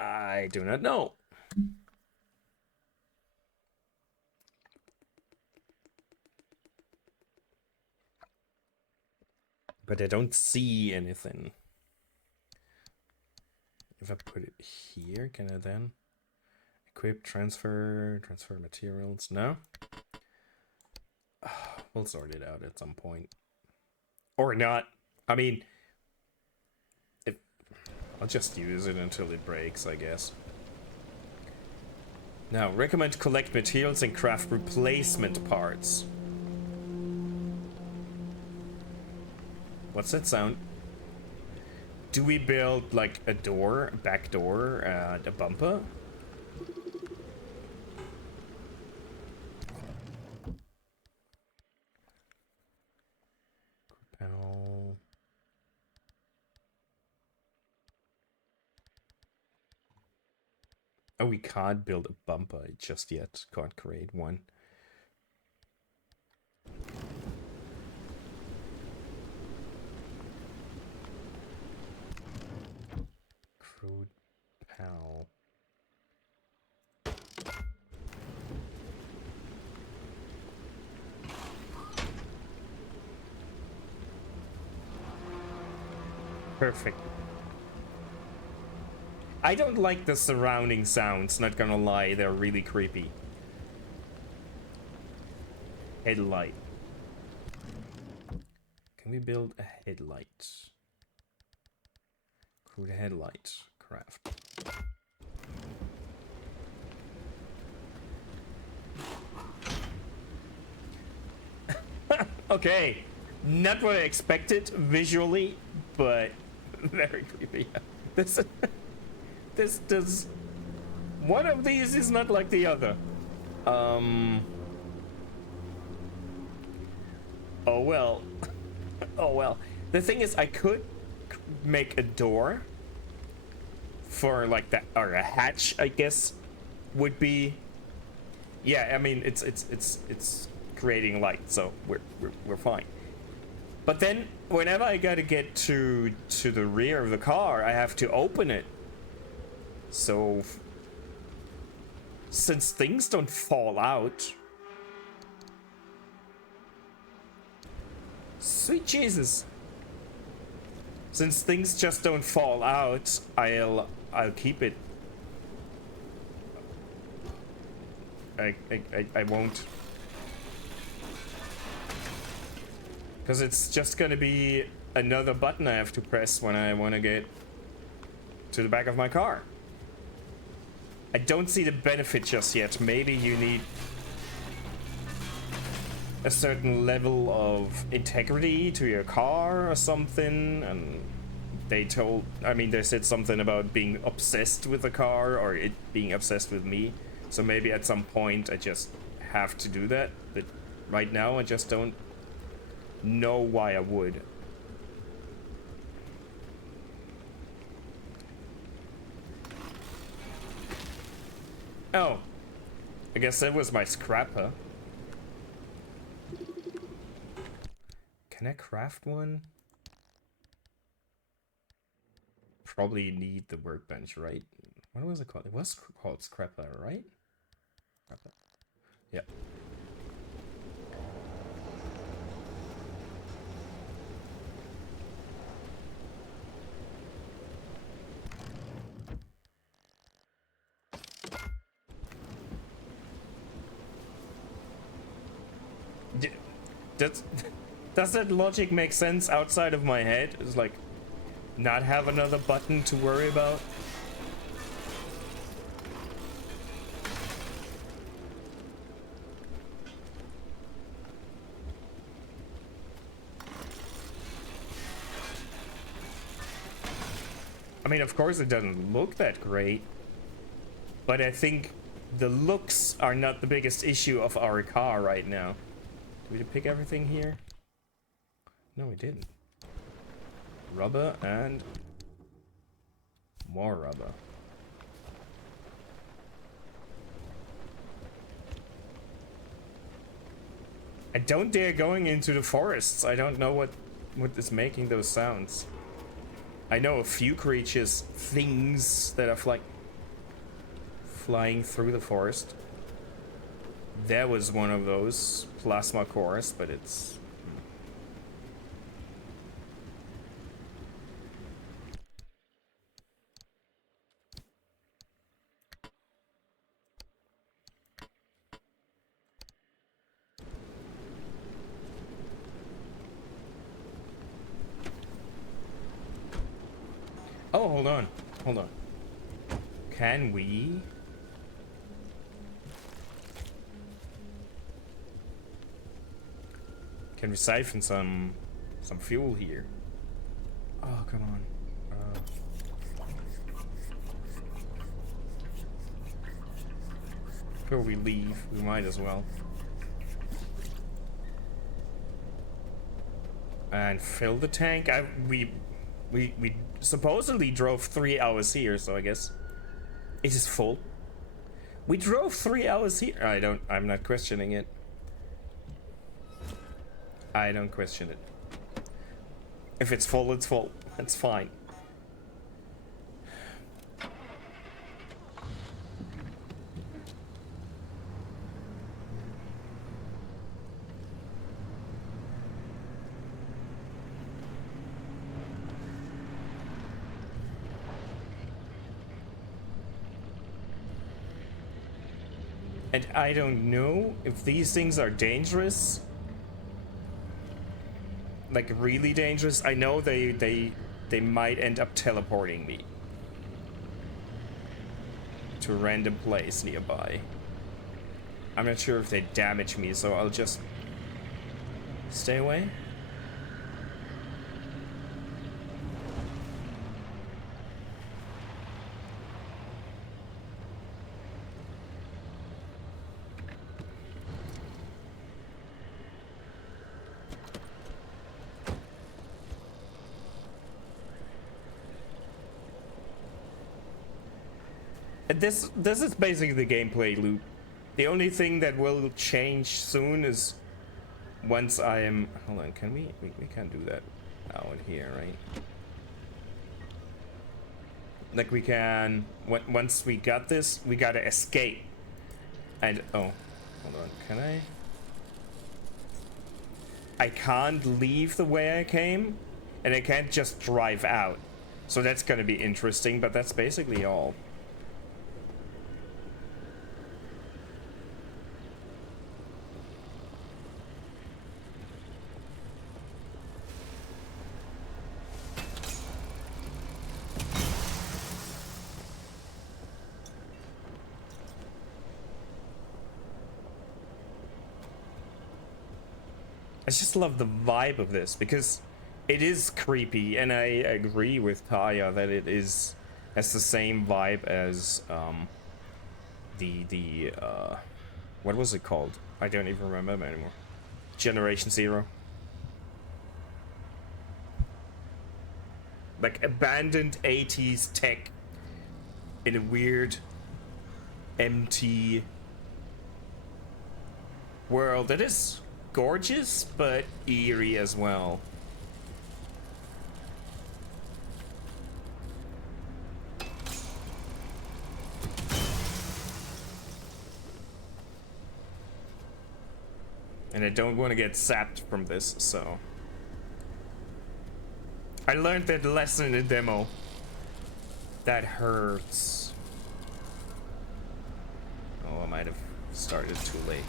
I do not know. But I don't see anything. If I put it here, can I then equip, transfer materials? No? We'll sort it out at some point. Or not. I mean, I'll just use it until it breaks, I guess. Now, recommend collect materials and craft replacement parts. What's that sound? Do we build like a door, a back door, a bumper? Panel. Oh, we can't build a bumper just yet. Can't create one. Crude panel. Perfect. I don't like the surrounding sounds, not gonna lie, they're really creepy. Headlight. Can we build a headlight? Crude headlight. Craft. Okay. Not what I expected visually, but very creepy. This does... One of these is not like the other. Oh well. Oh well. The thing is, I could make a door for like that, or a hatch, I guess, would be... Yeah, I mean, it's creating light, so we're fine. But then, whenever I gotta get to the rear of the car, I have to open it. So, since things don't fall out... Sweet Jesus! Since things just don't fall out, I'll keep it. I won't. Because it's just gonna be another button I have to press when I want to get to the back of my car. I don't see the benefit just yet. Maybe you need a certain level of integrity to your car or something, and they said something about being obsessed with the car or it being obsessed with me. So maybe at some point I just have to do that, but right now I just don't know why I would. Oh, I guess that was my scrapper. Can I craft one? Probably need the workbench, right? What was it called? It was called scrapper, right? Scrapper. Yeah. Does that logic make sense outside of my head? It's like not have another button to worry about. I mean, of course it doesn't look that great, but I think the looks are not the biggest issue of our car right now. Did we pick everything here? No, we didn't. Rubber and more rubber. I don't dare going into the forests. I don't know what is making those sounds. I know a few creatures, things that are like flying through the forest. There was one of those plasma cores, but it's... Oh, hold on. Hold on. Can we... Can we siphon some fuel here? Oh, come on. Before we leave, we might as well. And fill the tank. We supposedly drove 3 hours here, so I guess it is full. We drove 3 hours here. I'm not questioning it. I don't question it. If it's full, it's full. It's fine. And I don't know if these things are dangerous. Like really dangerous. I know they might end up teleporting me to a random place nearby. I'm not sure if they damage me, so I'll just stay away. This is basically the gameplay loop. The only thing that will change soon is once I am... Hold on, can we can't do that out here, right? Like we can... Once we got this, we gotta escape. And... Oh, hold on, can I? I can't leave the way I came, and I can't just drive out. So that's gonna be interesting, but that's basically all. I just love the vibe of this because it is creepy, and I agree with Kaya that it has the same vibe as the what was it called? I don't even remember anymore. Generation Zero. Like abandoned 80s tech in a weird, empty world that is gorgeous but eerie as well. And I don't want to get sapped from this, so I learned that lesson in the demo. That hurts. Oh, I might have started too late.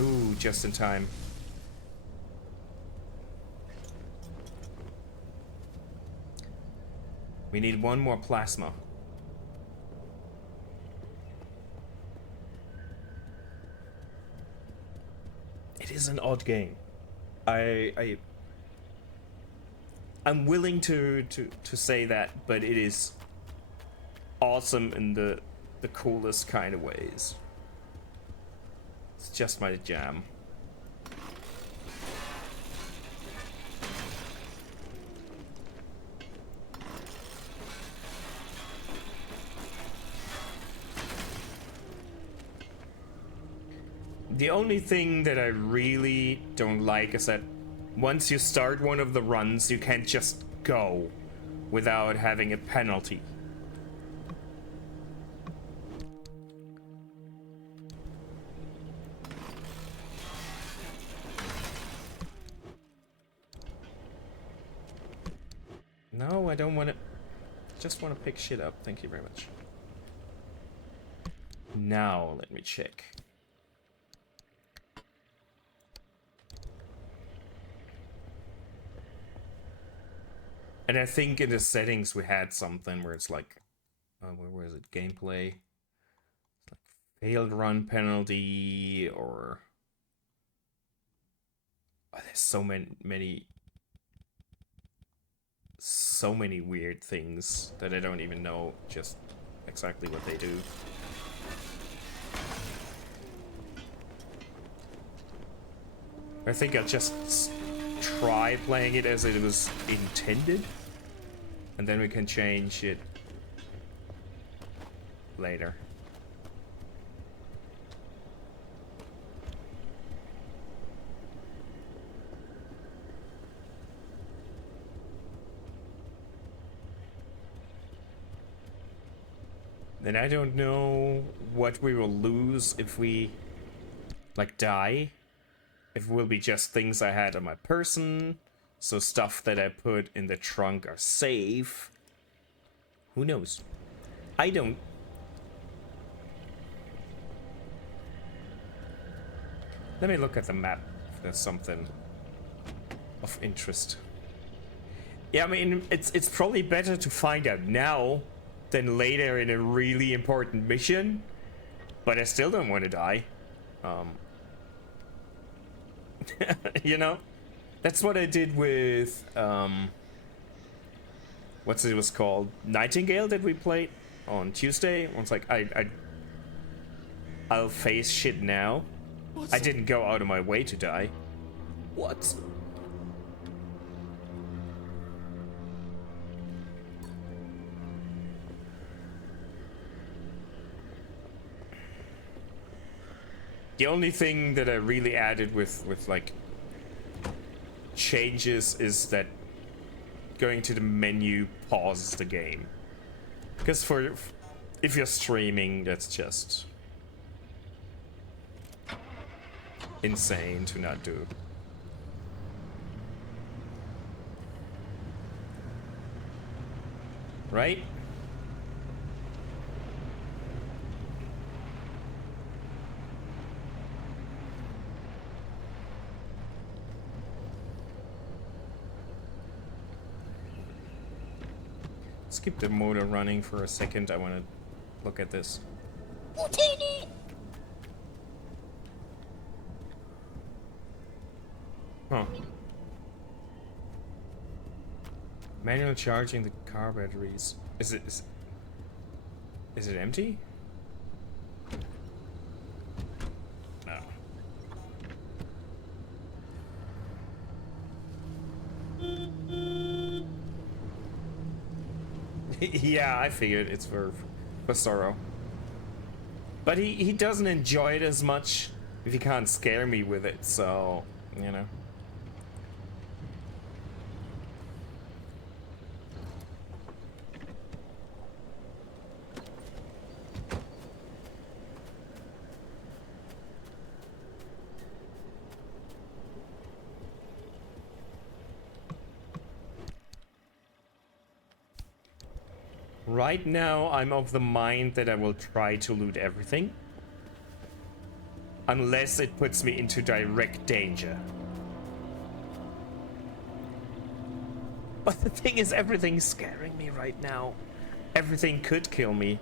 Ooh, just in time. We need one more plasma. It is an odd game. I'm willing to say that, but it is awesome in the coolest kind of ways. It's just my jam. The only thing that I really don't like is that once you start one of the runs, you can't just go without having a penalty. No, I don't want to. Just want to pick shit up. Thank you very much. Now, let me check. And I think in the settings we had something where it's like, where was it? Gameplay. It's like failed run penalty, or there's so many weird things that I don't even know just exactly what they do. I think I'll just try playing it as it was intended, and then we can change it later. Then I don't know what we will lose if we, like, die. If it will be just things I had on my person, so stuff that I put in the trunk are safe. Who knows? I don't. Let me look at the map if there's something of interest. Yeah, I mean, it's probably better to find out now than later in a really important mission, but I still don't want to die. You know, that's what I did with what's it was called, Nightingale, that we played on Tuesday. It's like I'll face shit now. I didn't go out of my way to die. What? The only thing that I really added with like changes is that going to the menu pauses the game. Because if you're streaming, that's just insane to not do. Right? Let's keep the motor running for a second. I want to look at this. Huh. Manual charging the car batteries. Is it empty? No. Yeah, I figured it's for Sorrow. But he doesn't enjoy it as much if he can't scare me with it, so, you know. Right now, I'm of the mind that I will try to loot everything. Unless it puts me into direct danger. But the thing is, everything's scaring me right now. Everything could kill me.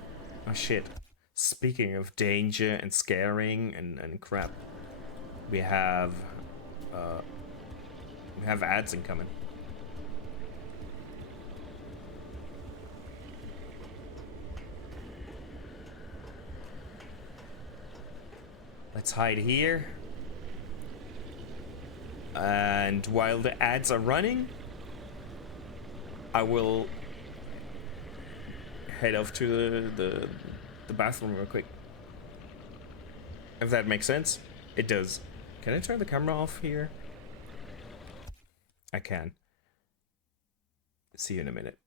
Oh shit. Speaking of danger and scaring and crap. We have ads incoming. Let's hide here. And while the ads are running, I will head off to the bathroom real quick. If that makes sense. It does. Can I turn the camera off here? I can. See you in a minute.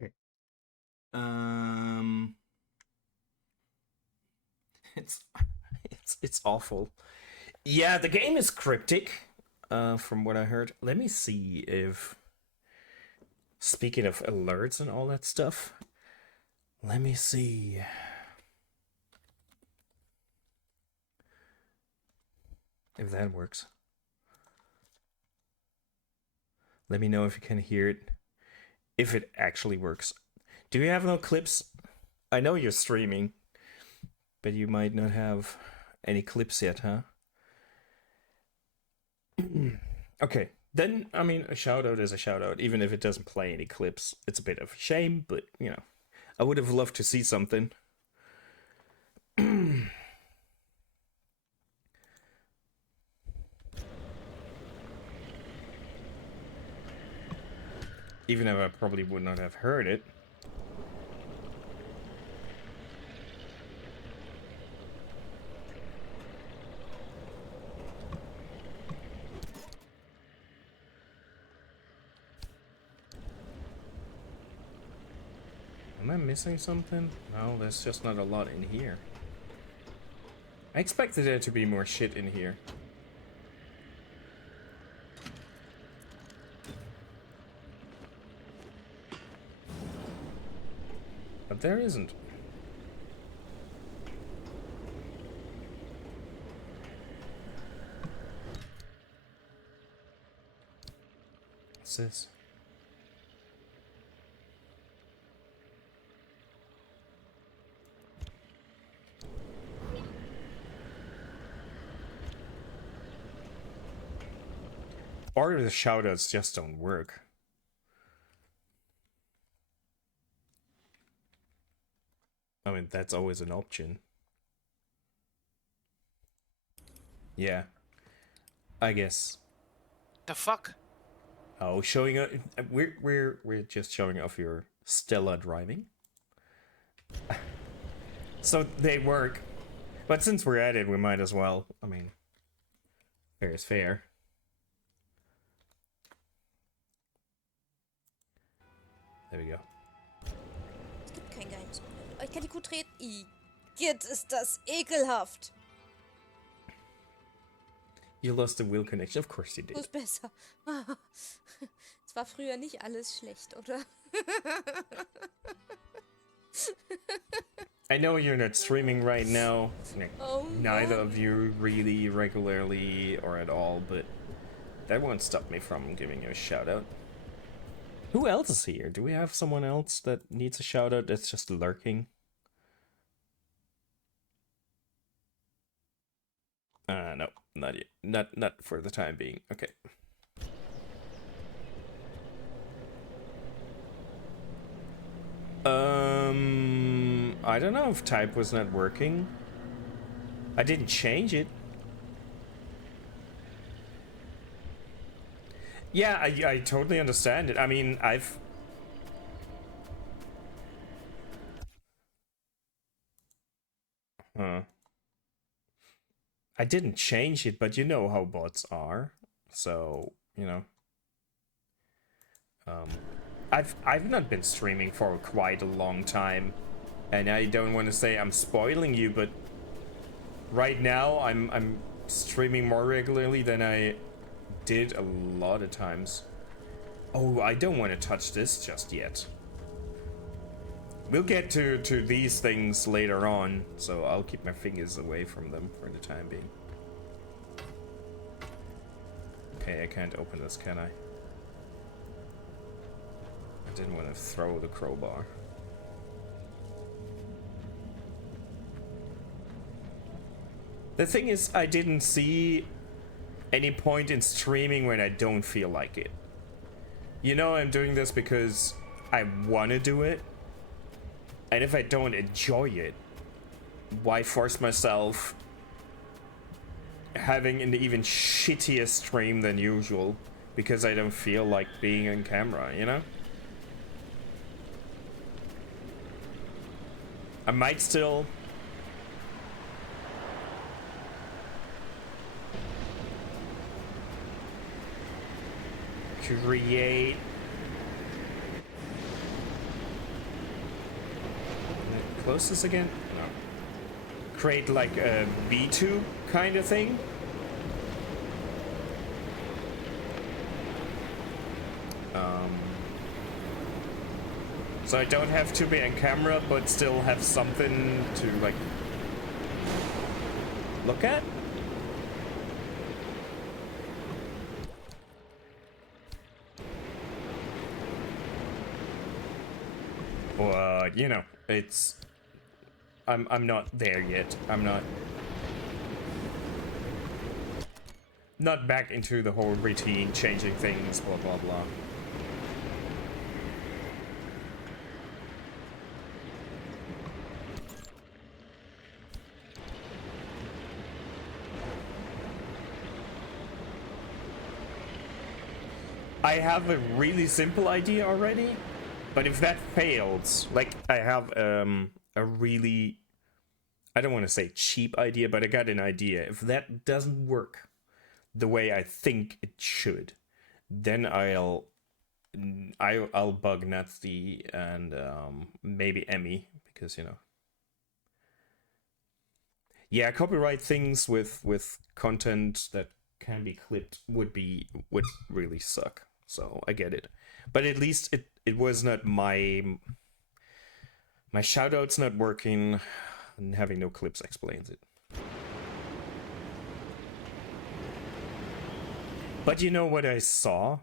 Okay. Um, it's it's awful. Yeah, the game is cryptic, from what I heard. Let me see if, speaking of alerts and all that stuff, let me see if that works. Let me know if you can hear it, if it actually works. Do you have no clips? I know you're streaming, but you might not have any clips yet, huh? Okay, then, I mean, a shout-out is a shout-out, even if it doesn't play any clips. It's a bit of a shame, but, you know, I would have loved to see something. Even if I probably would not have heard it. Am I missing something? No, there's just not a lot in here. I expected there to be more shit in here. But there isn't. What's this? Or the shoutouts just don't work. I mean, that's always an option. Yeah. I guess. The fuck? Oh, showing up. We're just showing off your stellar driving. So they work. But since we're at it, we might as well. I mean, fair is fair. There we go. Es gibt kein Geheimnis. Ich kann die Kuh treten. Igitt, ist das ekelhaft. You lost the wheel connection. Of course you did. Ist besser. Es war früher nicht alles schlecht, oder? I know you're not streaming right now. Oh, Neither of you really regularly or at all, but that won't stop me from giving you a shout out. Who else is here? Do we have someone else that needs a shout out that's just lurking? No, not yet. Not for the time being. Okay. I don't know if type was not working. I didn't change it. Yeah, I totally understand it. I mean, I didn't change it, but you know how bots are. So, you know. I've not been streaming for quite a long time. And I don't want to say I'm spoiling you, but right now I'm streaming more regularly than I did a lot of times. Oh, I don't want to touch this just yet. We'll get to these things later on, so I'll keep my fingers away from them for the time being. Okay, I can't open this, can I? I didn't want to throw the crowbar. The thing is, I didn't see any point in streaming when I don't feel like it. You know, I'm doing this because I want to do it. And if I don't enjoy it, why force myself having an even shittier stream than usual because I don't feel like being on camera, you know? I might still create close this again? No. Create like a B2 kind of thing. So I don't have to be on camera, but still have something to like look at. But you know, it's I'm not there yet. I'm not back into the whole routine, changing things, blah blah blah. I have a really simple idea already, but if that fails, like I have a really, I don't want to say cheap idea, but I got an idea. If that doesn't work the way I think it should, then I'll bug Natsy and maybe Emmy, because you know. Yeah, copyright things with content that can be clipped would really suck. So I get it, but at least it was not my shoutouts not working, and having no clips explains it. But you know what I saw?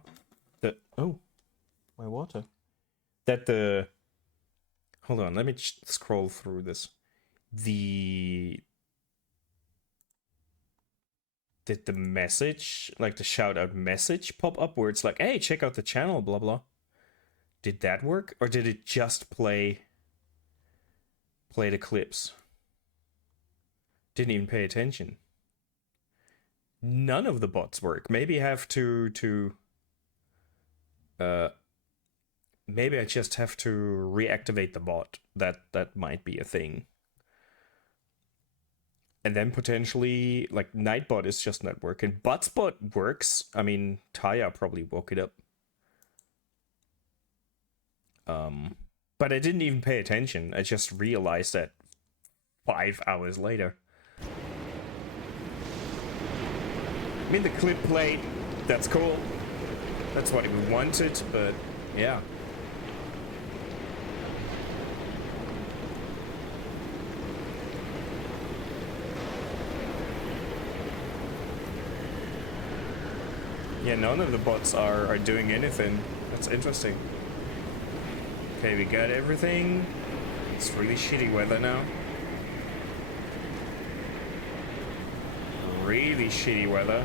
Oh, my water. Hold on, let me scroll through this. Did the message, like the shout out message, pop up where it's like, hey, check out the channel, blah blah? Did that work, or did it just play the clips? Didn't even pay attention. None of the bots work. Maybe I have to maybe I just have to reactivate the bot. That might be a thing. And then potentially, like, Nightbot is just not working. Botspot works. I mean, Taya probably woke it up. But I didn't even pay attention. I just realized that 5 hours later. I mean, the clip played. That's cool. That's what we wanted, but yeah. Yeah, none of the bots are doing anything. That's interesting. Okay, we got everything. It's really shitty weather now. Really shitty weather.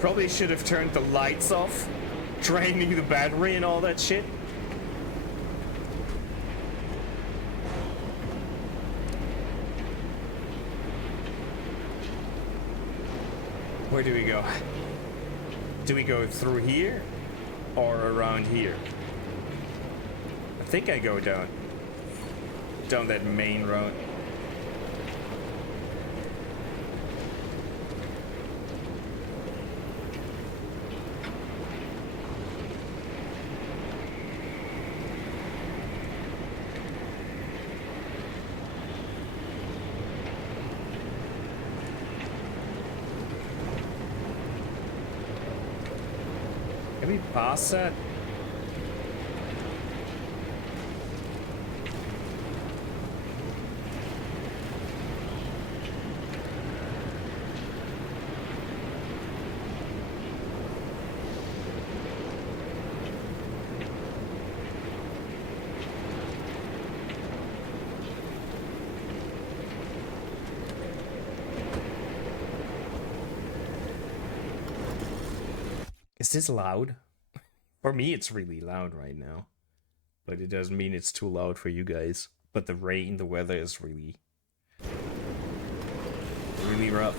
Probably should have turned the lights off, draining the battery and all that shit. Where do we go? Do we go through here or around here? I think I go down that main road. Can we pass that? Is this loud? For me, it's really loud right now. But it doesn't mean it's too loud for you guys. But the rain, the weather is really rough.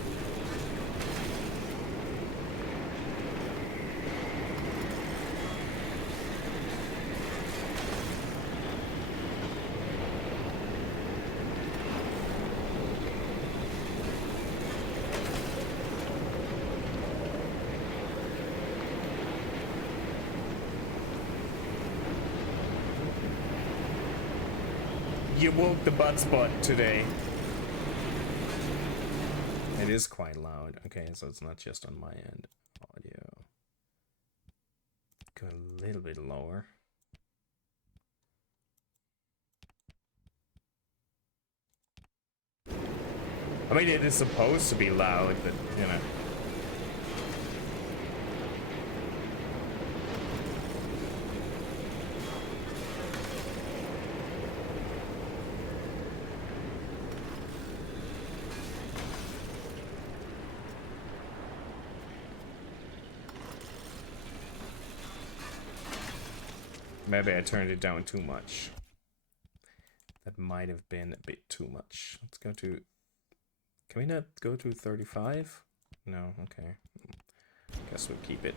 You woke the butt spot today. It is quite loud. Okay, so it's not just on my end. Audio. Go a little bit lower. I mean, it is supposed to be loud, but, you know. Maybe I turned it down too much. That might have been a bit too much. Let's go to... Can we not go to 35? No, okay. Guess we'll keep it.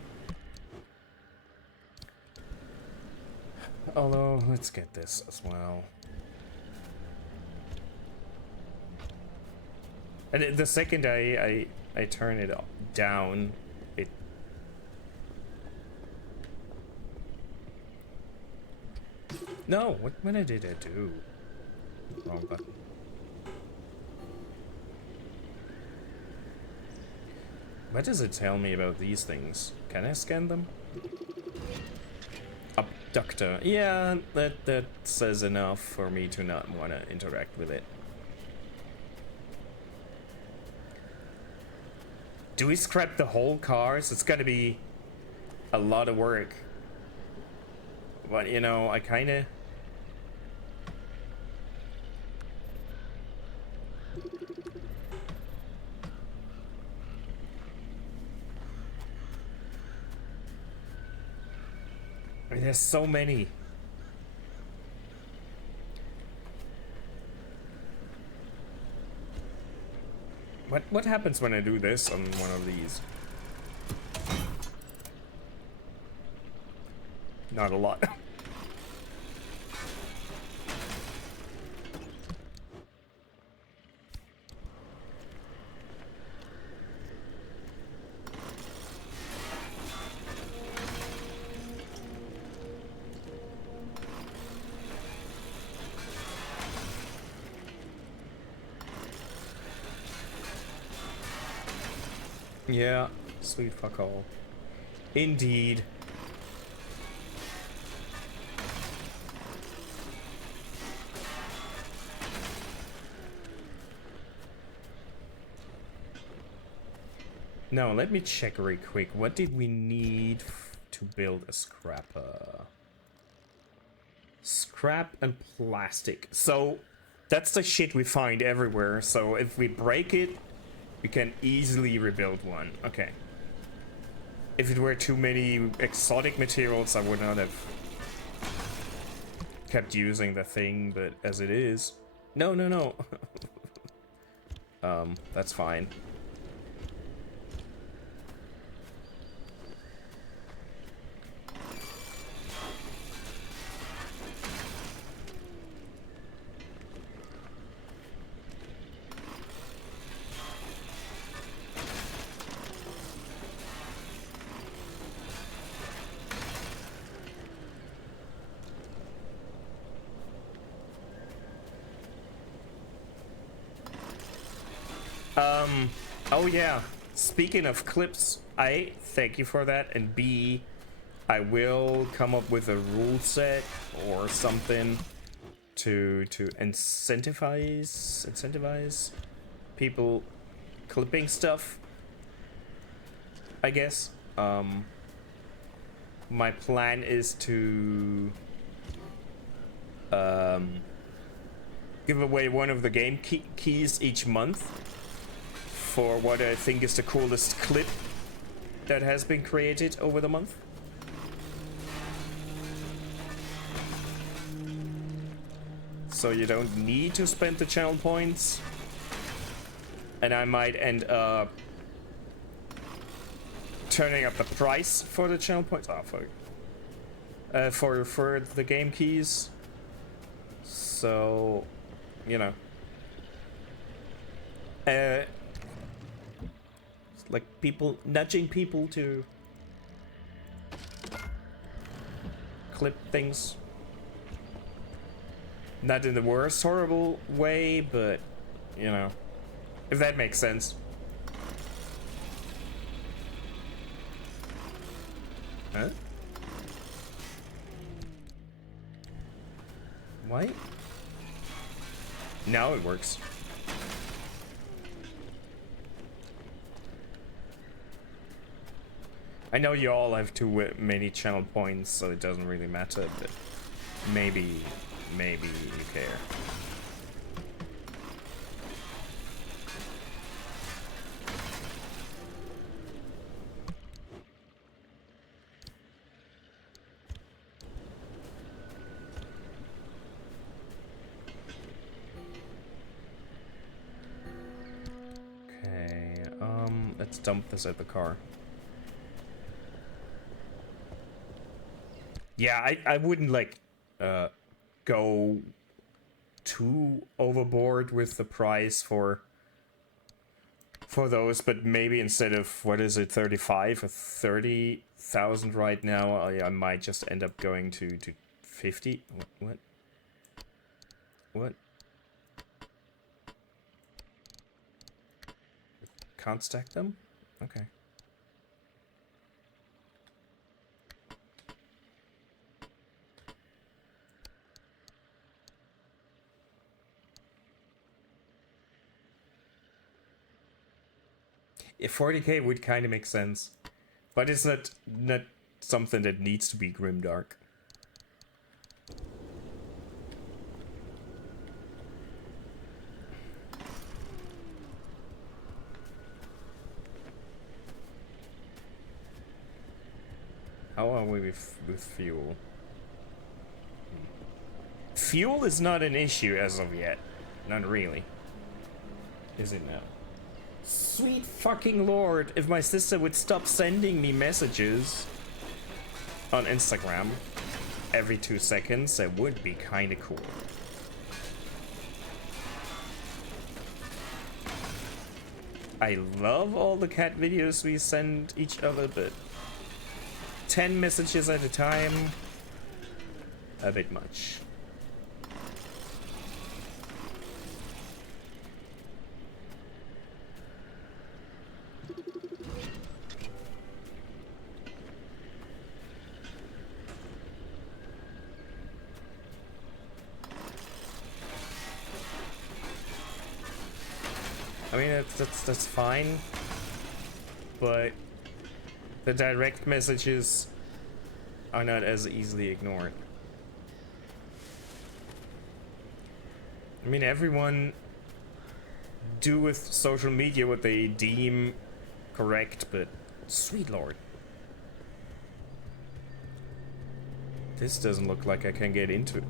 Although, let's get this as well. And the second I turn it down, it... No, what did I do? Wrong button. What does it tell me about these things? Can I scan them? Abductor. Yeah, that says enough for me to not want to interact with it. Do we scrap the whole cars? It's gonna be a lot of work. But, you know, I kinda... I mean, there's so many. What happens when I do this on one of these? Not a lot. Yeah, sweet fuck all. Indeed. Now, let me check very quick. What did we need to build a scrapper? Scrap and plastic. So, that's the shit we find everywhere. So, if we break it, we can easily rebuild one. Okay. If it were too many exotic materials, I would not have kept using the thing, but as it is... No. That's fine. Oh yeah, speaking of clips, A, thank you for that, and B, I will come up with a rule set or something to incentivize people clipping stuff, I guess. My plan is to give away one of the game keys each month for what I think is the coolest clip that has been created over the month. So you don't need to spend the channel points. And I might end up turning up the price for the channel points. Oh, for the game keys. So, you know. Like people nudging people to clip things. Not in the worst horrible way, but you know, if that makes sense. Huh? Why? Now it works. I know you all have too many channel points, so it doesn't really matter, but maybe you care. Let's dump this at the car. Yeah, I wouldn't like go too overboard with the price for those, but maybe instead of, what is it, 35 or 30,000 right now, I might just end up going to 50. What? Can't stack them? Okay. Yeah, 40k would kind of make sense, but it's not something that needs to be grimdark. How are we with fuel? Fuel is not an issue as of yet. Not really. Is it now? Sweet fucking lord, if my sister would stop sending me messages on Instagram every 2 seconds, that would be kinda cool. I love all the cat videos we send each other, but 10 messages at a time, a bit much. I mean, that's fine, but the direct messages are not as easily ignored. I mean, everyone do with social media what they deem correct, but sweet lord. This doesn't look like I can get into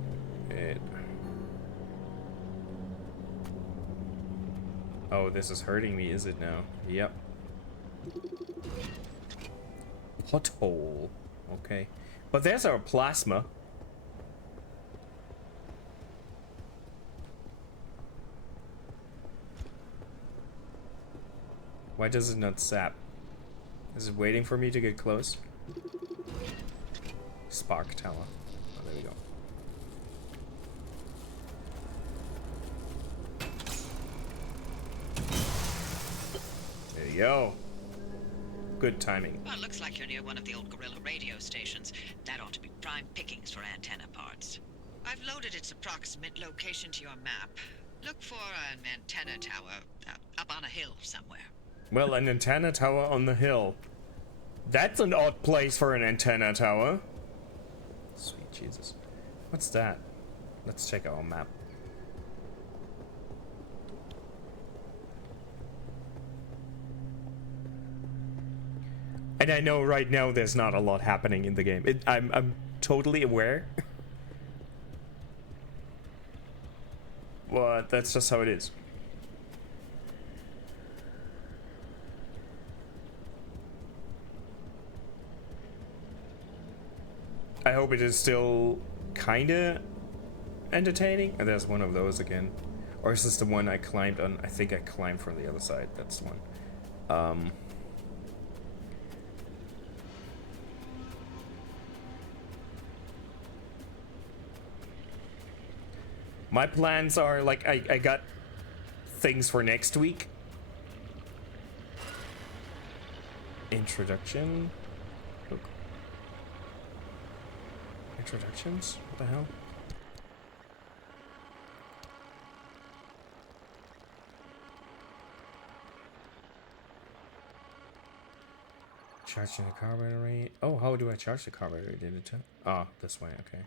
it. Oh, this is hurting me, is it now? Yep. Pothole. Okay. But there's our plasma. Why does it not sap? Is it waiting for me to get close? Spark tower. Oh, there we go. There you go. Good timing. Well, it looks like you're near one of the old Gorilla radio stations. That ought to be prime pickings for antenna parts. I've loaded its approximate location to your map. Look for an antenna tower up on a hill somewhere. Well, an antenna tower on the hill. That's an odd place for an antenna tower. Sweet Jesus. What's that? Let's check our map. And I know right now there's not a lot happening in the game. I'm totally aware. But that's just how it is. I hope it is still kinda entertaining. And there's one of those again. Or is this the one I climbed on? I think I climbed from the other side. That's the one. My plans are, like, I got things for next week. Introduction. Look. Introductions? What the hell? Charging the car battery. Oh, how do I charge the car battery? Did it tell? Oh, this way, okay.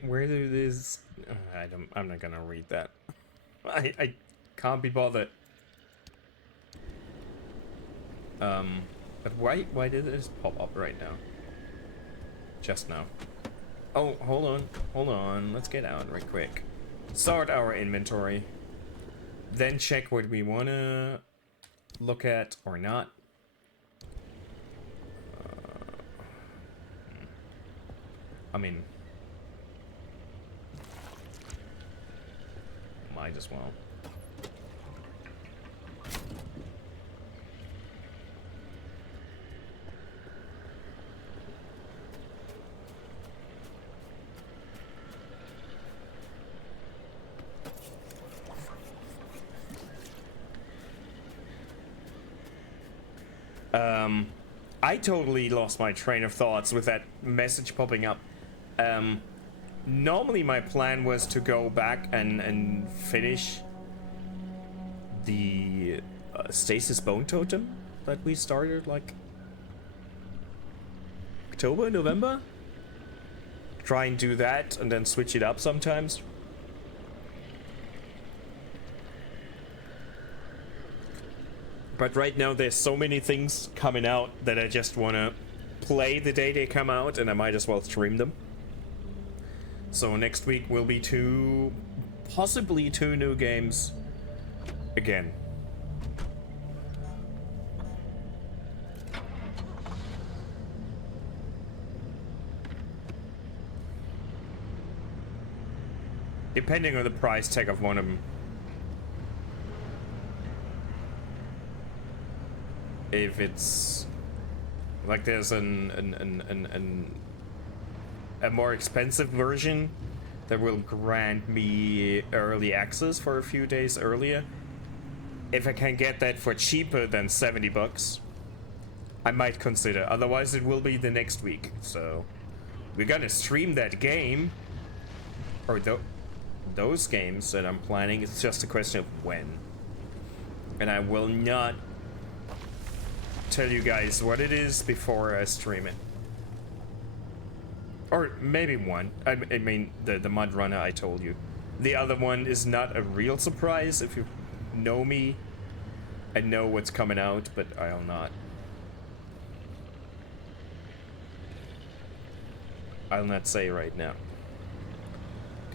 Where do this? I'm not gonna read that. I can't be bothered. But why did this pop up right now? Just now. Oh, hold on. Let's get out right quick. Sort our inventory. Then check what we wanna look at or not. I mean, might as well. I totally lost my train of thoughts with that message popping up. Normally my plan was to go back and finish the Stasis Bone Totem that we started like October, November. Try and do that and then switch it up sometimes. But right now there's so many things coming out that I just want to play the day they come out, and I might as well stream them. So next week will be possibly two new games again. Depending on the price tag of one of them. If it's like there's a more expensive version that will grant me early access for a few days earlier. If I can get that for cheaper than $70, I might consider. Otherwise it will be the next week. So we're gonna stream that game, or those games that I'm planning. It's just a question of when. And I will not tell you guys what it is before I stream it. Or maybe one. I mean, the Mud Runner I told you. The other one is not a real surprise. If you know me, I know what's coming out, but I'll not. I'll not say right now.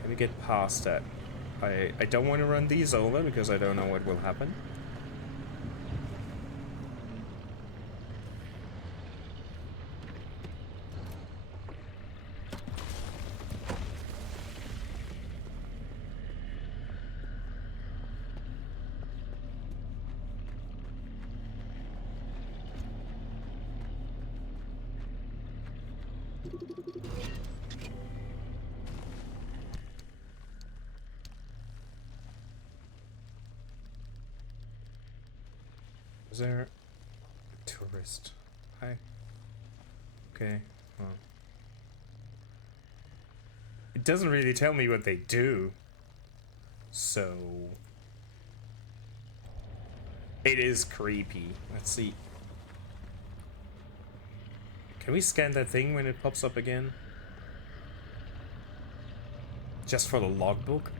Can we get past that? I don't want to run these over because I don't know what will happen. Is there a tourist? Hi. Okay. Well. It doesn't really tell me what they do. So it is creepy. Let's see. Can we scan that thing when it pops up again? Just for the logbook?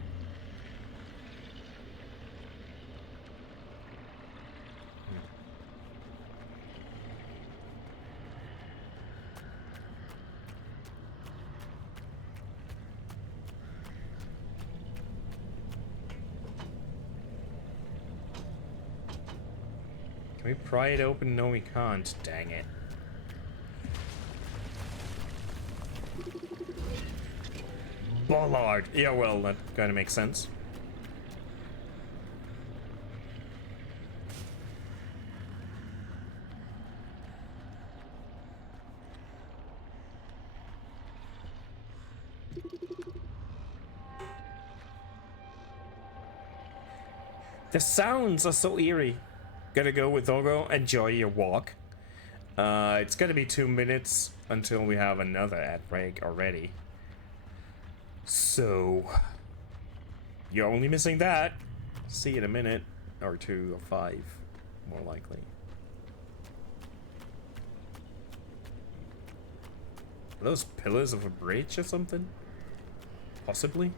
Can we pry it open? No, we can't. Dang it. Bollard. Yeah, well, that kind of makes sense. The sounds are so eerie. Gotta go with Doggo. Enjoy your walk. It's gonna be 2 minutes until we have another ad break already. So you're only missing that. See you in a minute or 2 or 5, more likely. Are those pillars of a bridge or something? Possibly.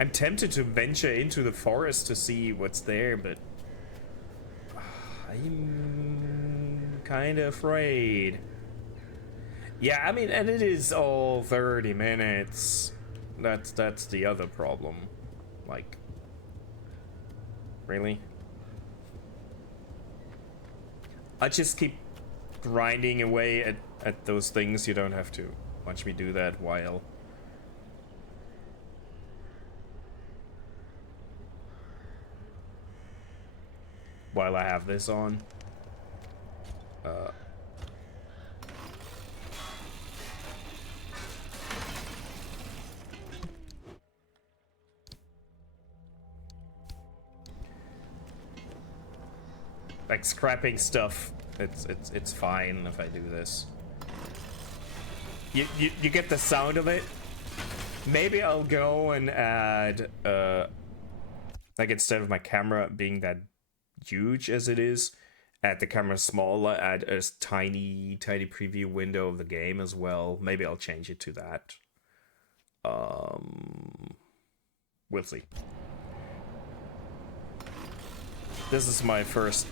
I'm tempted to venture into the forest to see what's there, but I'm kind of afraid. Yeah, I mean, and it is all 30 minutes. That's the other problem. Like, really? I just keep grinding away at those things. You don't have to watch me do that while I have this on. Like scrapping stuff, it's fine if I do this. You get the sound of it. Maybe I'll go and add like, instead of my camera being that huge as it is, add the camera smaller, add a tiny preview window of the game as well. Maybe I'll change it to that. We'll see. This is my first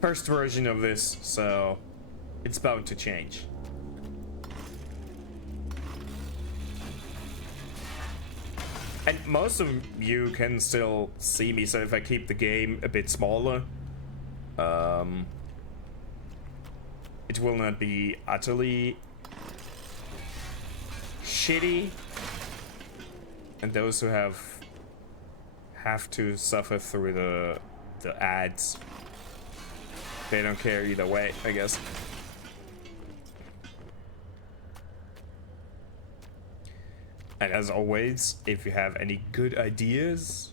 version of this, so it's bound to change. And most of you can still see me, so if I keep the game a bit smaller, it will not be utterly shitty. And those who have to suffer through the ads, they don't care either way, I guess. And as always, if you have any good ideas,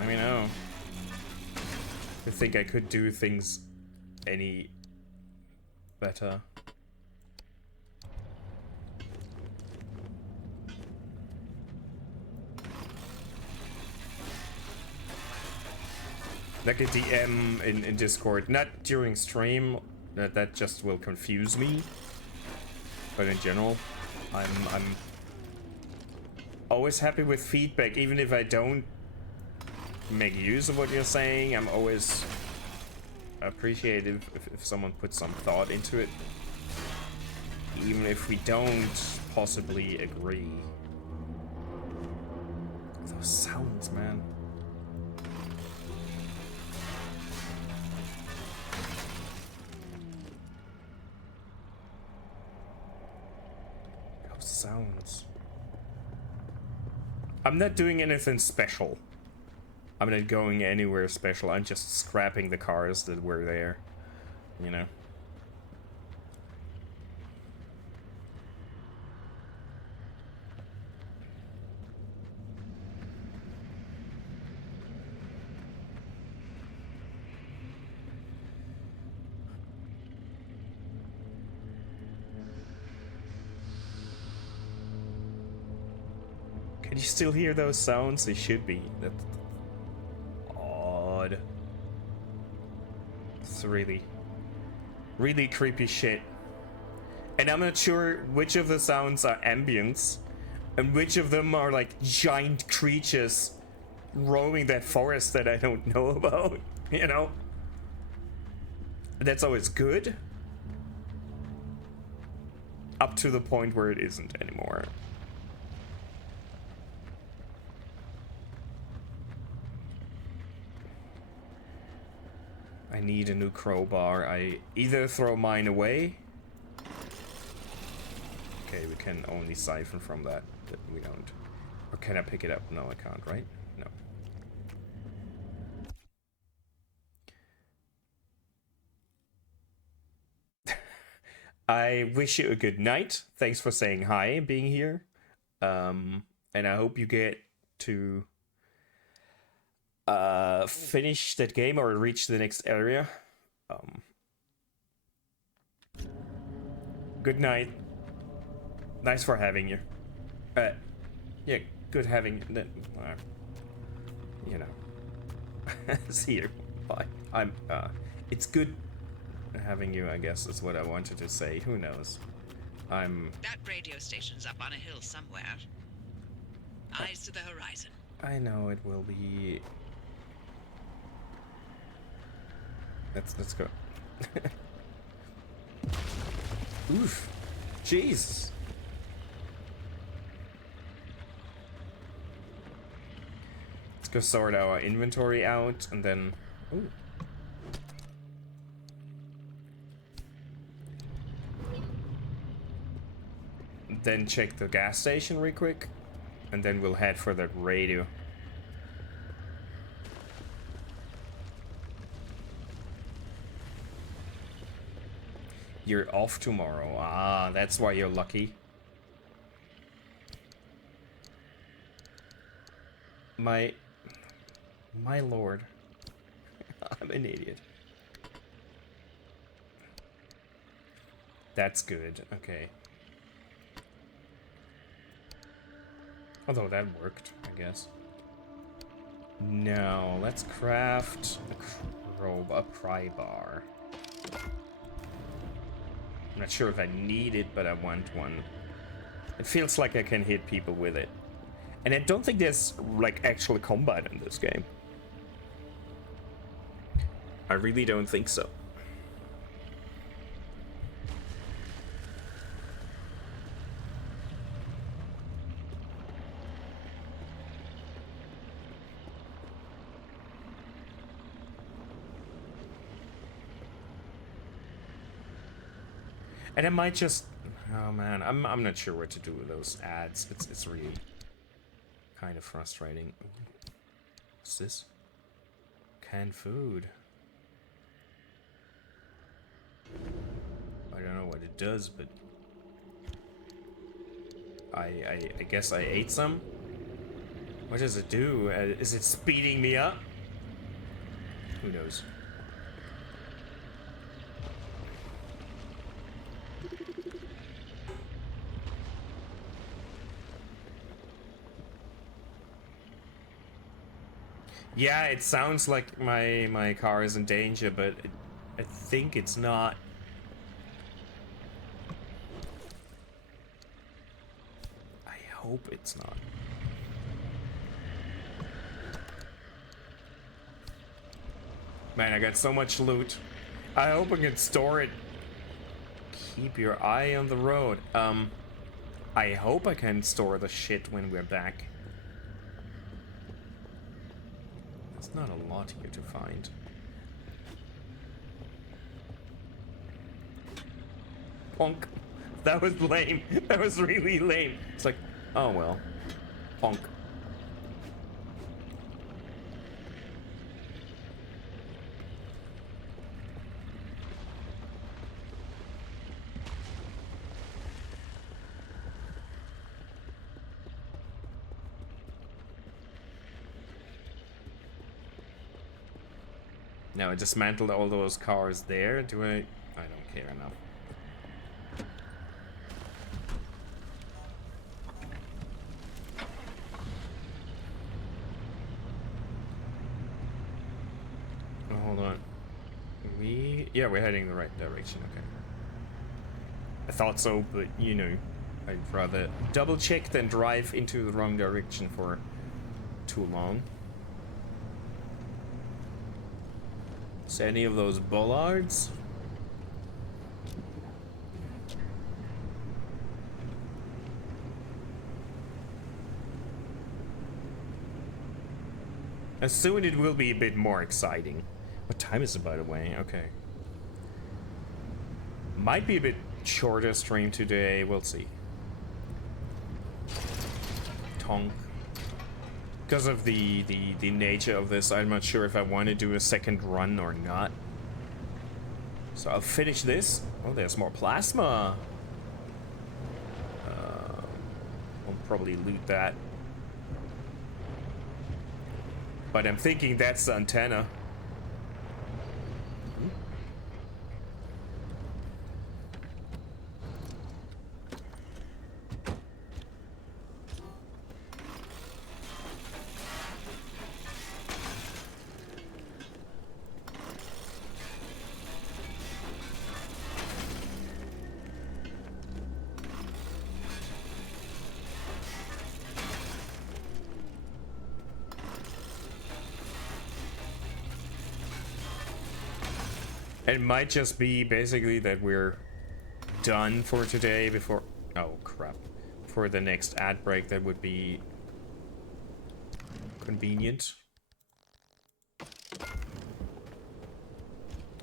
let me know. I think I could do things any better. Like a DM in Discord, not during stream, that just will confuse me. But in general, I'm always happy with feedback, even if I don't make use of what you're saying. I'm always appreciative if someone puts some thought into it, even if we don't possibly agree. Those sounds, man. Sounds. I'm not doing anything special. I'm not going anywhere special. I'm just scrapping the cars that were there, you know. Can you still hear those sounds? They should be. That's odd. It's really creepy shit. And I'm not sure which of the sounds are ambience and which of them are like giant creatures roaming that forest that I don't know about, you know? That's always good. Up to the point where it isn't anymore. I need a new crowbar. I either throw mine away. Okay, we can only siphon from that, but we don't. Or can I pick it up? No, I can't, right? No. I wish you a good night. Thanks for saying hi and being here. And I hope you get to finish that game or reach the next area. Good night. Nice for having you. Yeah, good having you know. See you. Bye. It's good having you, I guess is what I wanted to say. Who knows? That radio station's up on a hill somewhere. Eyes to the horizon. I know it will be. Let's go. Oof. Jeez. Let's go sort our inventory out and then. Ooh. Then check the gas station real quick, and then we'll head for that radio. You're off tomorrow. Ah, that's why you're lucky. My lord. I'm an idiot. That's good. Okay. Although that worked, I guess. Now, let's craft a pry bar. I'm not sure if I need it, but I want one. It feels like I can hit people with it. And I don't think there's, like, actual combat in this game. I really don't think so. And I might just, oh man, I'm not sure what to do with those ads. It's really kind of frustrating. What's this? Canned food. I don't know what it does, but I guess I ate some. What does it do? Is it speeding me up? Who knows? Yeah, it sounds like my car is in danger, but I think it's not. I hope it's not. Man, I got so much loot. I hope I can store it. Keep your eye on the road. I hope I can store the shit when we're back. Not a lot here to find. Honk. That was lame. That was really lame. It's like, oh well. Honk. Now I dismantled all those cars there. Do I don't care enough. Oh, hold on. Yeah, we're heading in the right direction. Okay. I thought so, but you know, I'd rather double check than drive into the wrong direction for too long. Is any of those bollards? Soon it will be a bit more exciting. What time is it, by the way? Okay. Might be a bit shorter stream today. We'll see. Tonk. Because of the nature of this, I'm not sure if I want to do a second run or not. So I'll finish this. Oh, there's more plasma. I'll probably loot that. But I'm thinking that's the antenna. It might just be basically that we're done for today before... Oh, crap. For the next ad break, that would be convenient.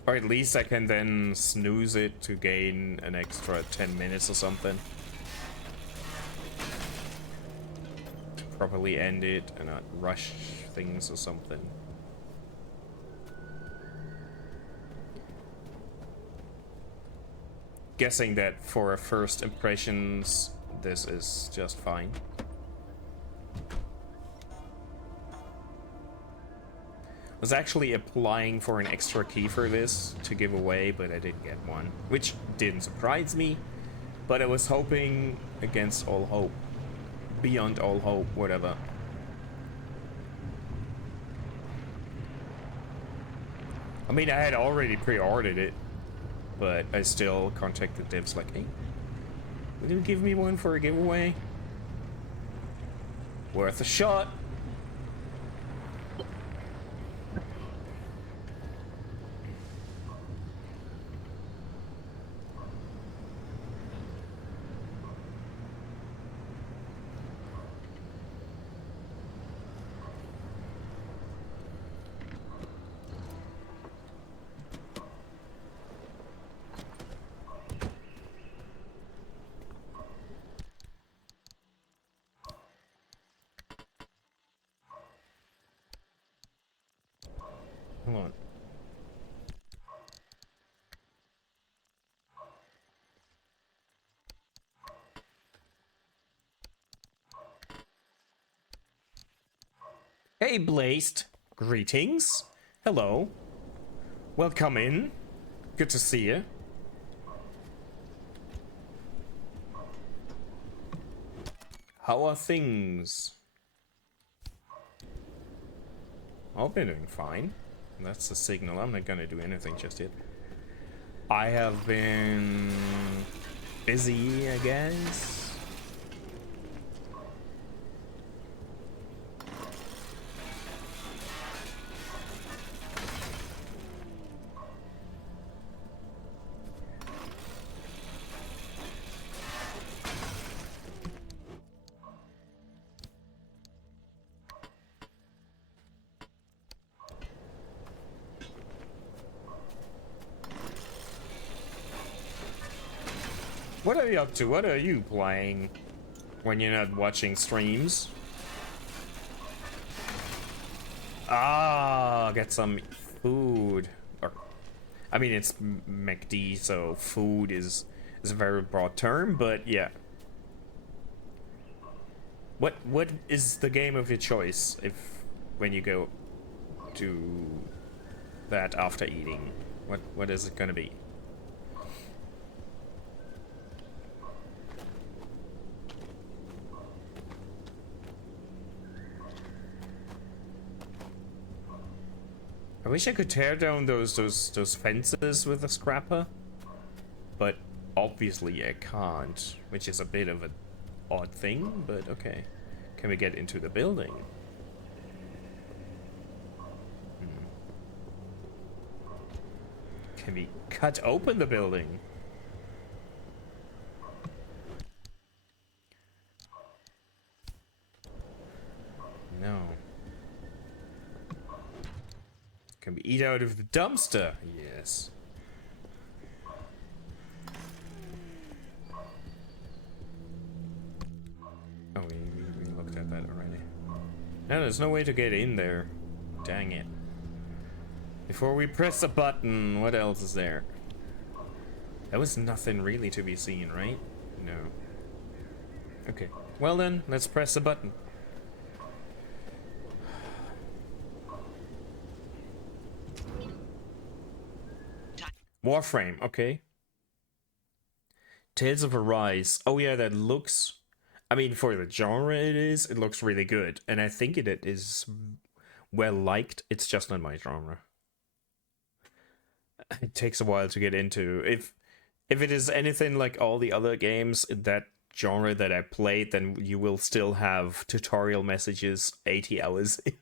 Or at least I can then snooze it to gain an extra 10 minutes or something. To properly end it and not rush things or something. Guessing that for first impressions, this is just fine. Was actually applying for an extra key for this to give away, but I didn't get one, which didn't surprise me, but I was hoping against all hope, beyond all hope, whatever. I mean, I had already pre-ordered it, but I still contacted devs like, hey, will you give me one for a giveaway? Worth a shot. Hold on. Hey, Blazed. Greetings. Hello. Welcome in. Good to see you. How are things? I've been doing fine. That's the signal. I'm not gonna do anything just yet. I have been busy, I guess. What are you up to? What are you playing when you're not watching streams? Ah, get some food. Or, I mean, it's McD, so food is a very broad term, but yeah. What is the game of your choice when you go to that after eating? What is it gonna be? I wish I could tear down those fences with a scrapper, but obviously I can't, which is a bit of an odd thing, but okay. Can we get into the building? Can we cut open the building? No. Can we eat out of the dumpster? Yes. Oh, we looked at that already. No, there's no way to get in there. Dang it. Before we press a button, what else is there? There was nothing really to be seen, right? No. Okay. Well then, let's press the button. Warframe, okay. Tales of Arise. Oh yeah, that looks... I mean, for the genre it looks really good. And I think it is well liked. It's just not my genre. It takes a while to get into. If it is anything like all the other games in that genre that I played, then you will still have tutorial messages 80 hours in.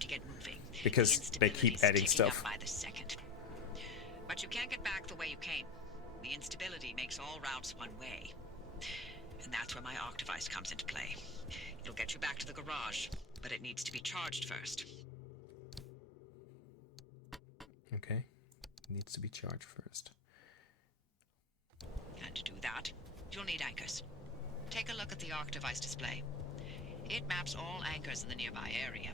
To get moving. Because they keep adding stuff. By the second. But you can't get back the way you came. The instability makes all routes one way. And that's where my Octavice comes into play. It'll get you back to the garage, but it needs to be charged first. Okay. Needs to be charged first. And to do that, you'll need anchors. Take a look at the Octavice display. It maps all anchors in the nearby area.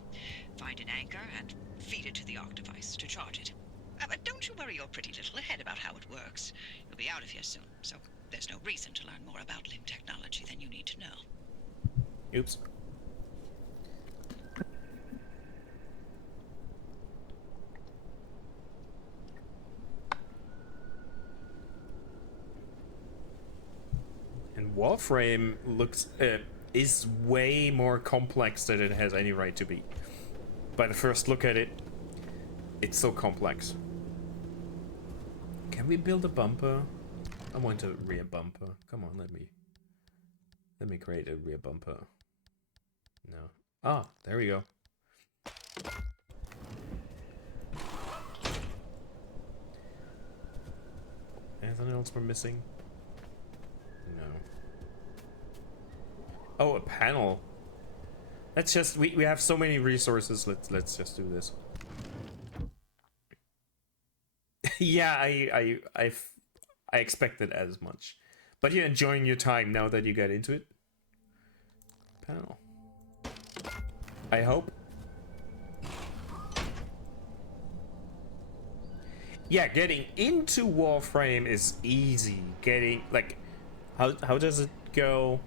Find an anchor and feed it to the Octavice to charge it. But don't you worry your pretty little head about how it works. You'll be out of here soon, so there's no reason to learn more about limb technology than you need to know. Oops. And Warframe looks is way more complex than it has any right to be. By the first look at it, it's so complex. Can we build a bumper? I want a rear bumper. Come on, let me create a rear bumper. No. Ah, there we go. Anything else we're missing? No. Oh, a panel. Let's just we have so many resources. Let's just do this. Yeah, I expected as much. But you're enjoying your time now that you got into it. Panel. I hope. Yeah, getting into Warframe is easy. Getting like how does it go?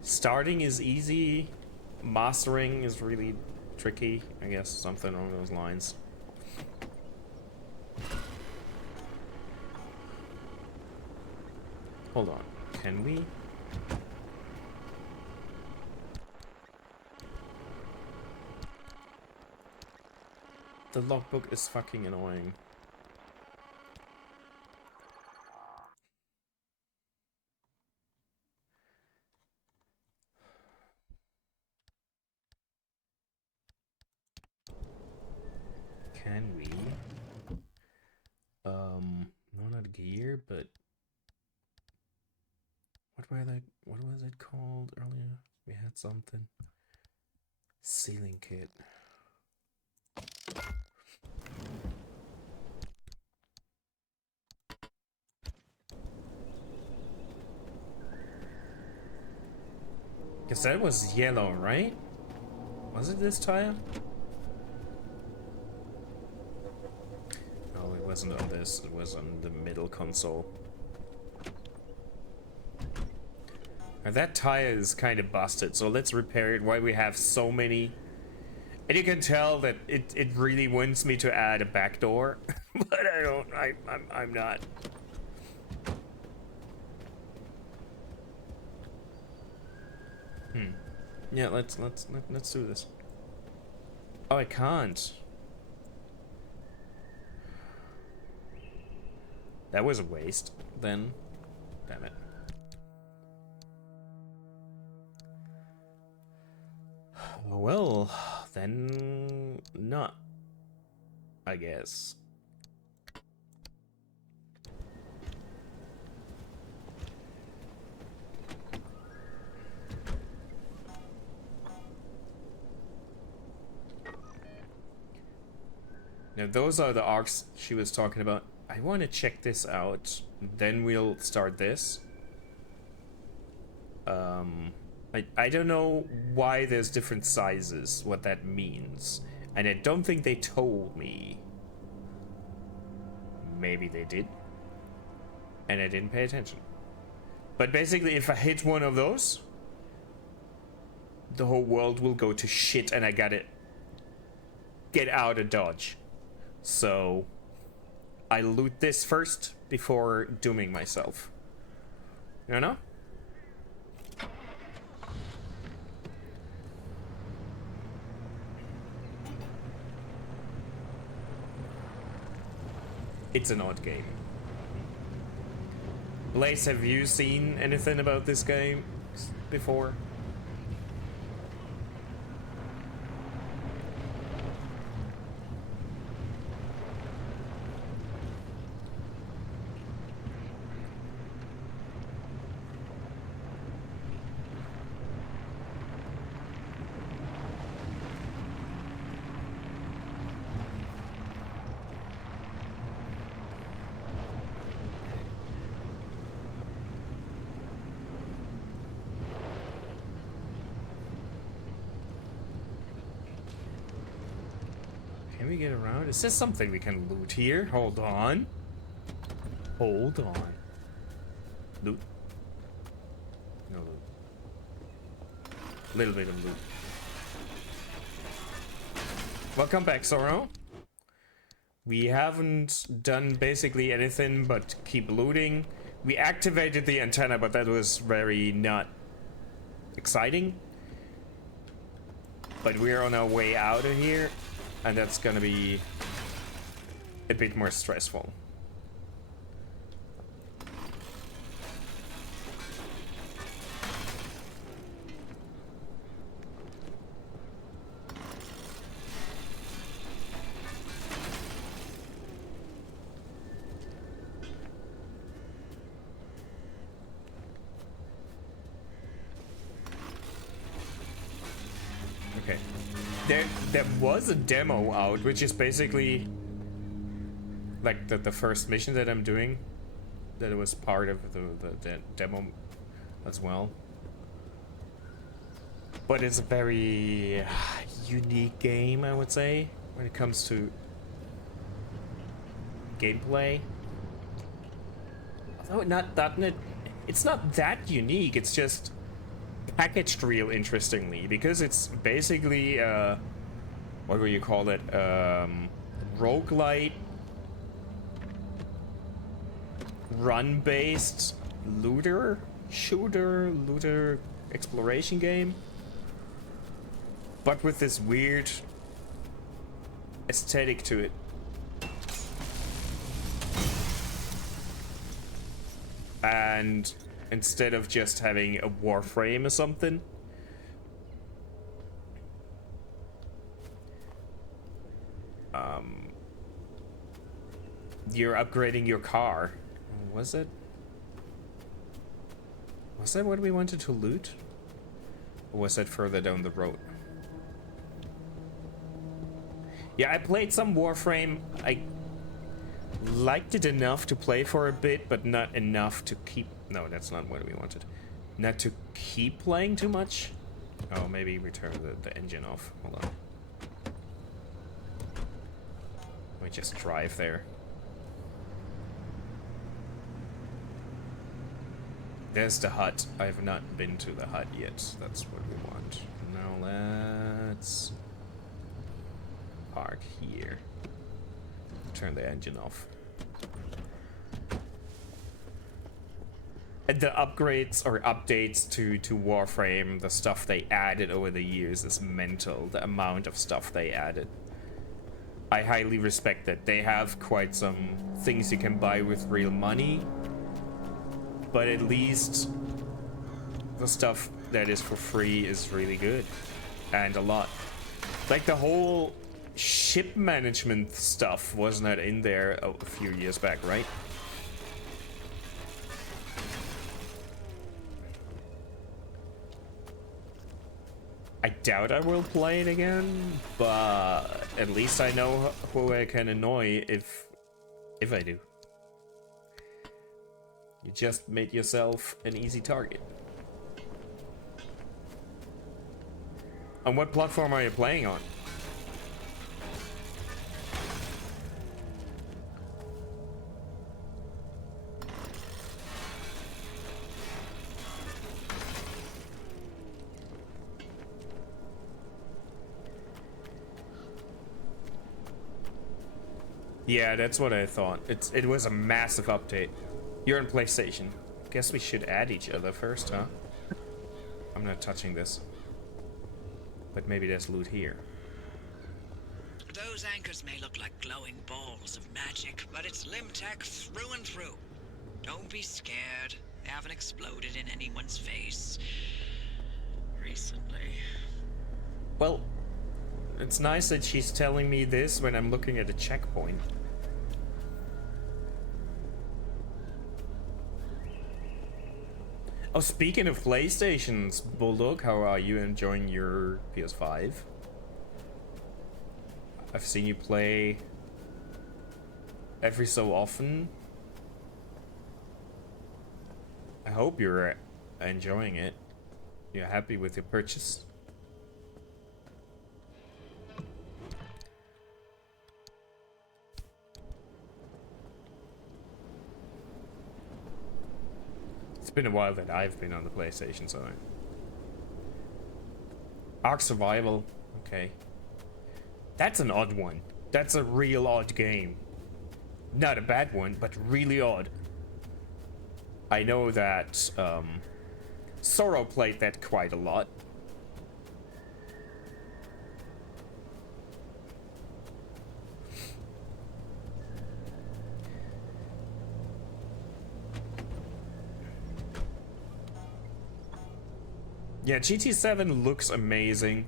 Starting is easy. Mastering is really tricky, I guess, something along those lines. Hold on, can we? The logbook is fucking annoying. Can we? No, not gear, but what was it called earlier? We had something. Sealing kit. Because that was yellow, right? Was it this tire? No, it wasn't on this. It was on the middle console. And that tire is kind of busted, so let's repair it while we have so many. And you can tell that it really wants me to add a back door, but I don't. I'm not. Yeah, let's do this. Oh, I can't. That was a waste, then. Damn it. Well, then not, I guess. Now those are the arcs she was talking about. I want to check this out. Then we'll start this. I don't know why there's different sizes, what that means. And I don't think they told me. Maybe they did. And I didn't pay attention. But basically, if I hit one of those, the whole world will go to shit and I gotta get out of Dodge. So I loot this first before dooming myself. You know? It's an odd game. Blaze, have you seen anything about this game before? Can we get around? Is there something we can loot here? Hold on. Hold on. Loot. No loot. Little bit of loot. Welcome back, Sorrow. We haven't done basically anything but keep looting. We activated the antenna, but that was very not exciting. But we're on our way out of here, and that's gonna be a bit more stressful. Okay. There was a demo out, which is basically like the first mission that I'm doing. That it was part of the demo as well. But it's a very unique game, I would say, when it comes to gameplay. Although it's not that unique, it's just packaged real interestingly, because it's basically what would you call it, roguelite run-based looter exploration game, but with this weird aesthetic to it. And instead of just having a warframe or something, you're upgrading your car. Was that what we wanted to loot? Or was that further down the road? Yeah, I played some Warframe. I liked it enough to play for a bit, but not enough to keep... No, that's not what we wanted. Not to keep playing too much. Oh, maybe we turn the engine off. Hold on. Let me just drive there. There's the hut. I have not been to the hut yet. That's what we want. Now let's park here. Turn the engine off. And the upgrades or updates to Warframe, the stuff they added over the years is mental. The amount of stuff they added. I highly respect that. They have quite some things you can buy with real money. But at least the stuff that is for free is really good. And a lot. Like the whole ship management stuff was not in there a few years back, right? I doubt I will play it again, but at least I know who I can annoy if I do. You just made yourself an easy target. On what platform are you playing on? Yeah, that's what I thought. It was a massive update. You're on PlayStation. Guess we should add each other first, huh? I'm not touching this. But maybe there's loot here. Those anchors may look like glowing balls of magic, but it's Limtech through and through. Don't be scared. They haven't exploded in anyone's face recently. Well, it's nice that she's telling me this when I'm looking at a checkpoint. Oh, speaking of PlayStations, Bulldog, how are you enjoying your PS5? I've seen you play every so often. I hope you're enjoying it. You're happy with your purchase? been a while that I've been on the PlayStation, so... Ark Survival. Okay. That's an odd one. That's a real odd game. Not a bad one, but really odd. I know that, Sorrow played that quite a lot. Yeah, GT7 looks amazing.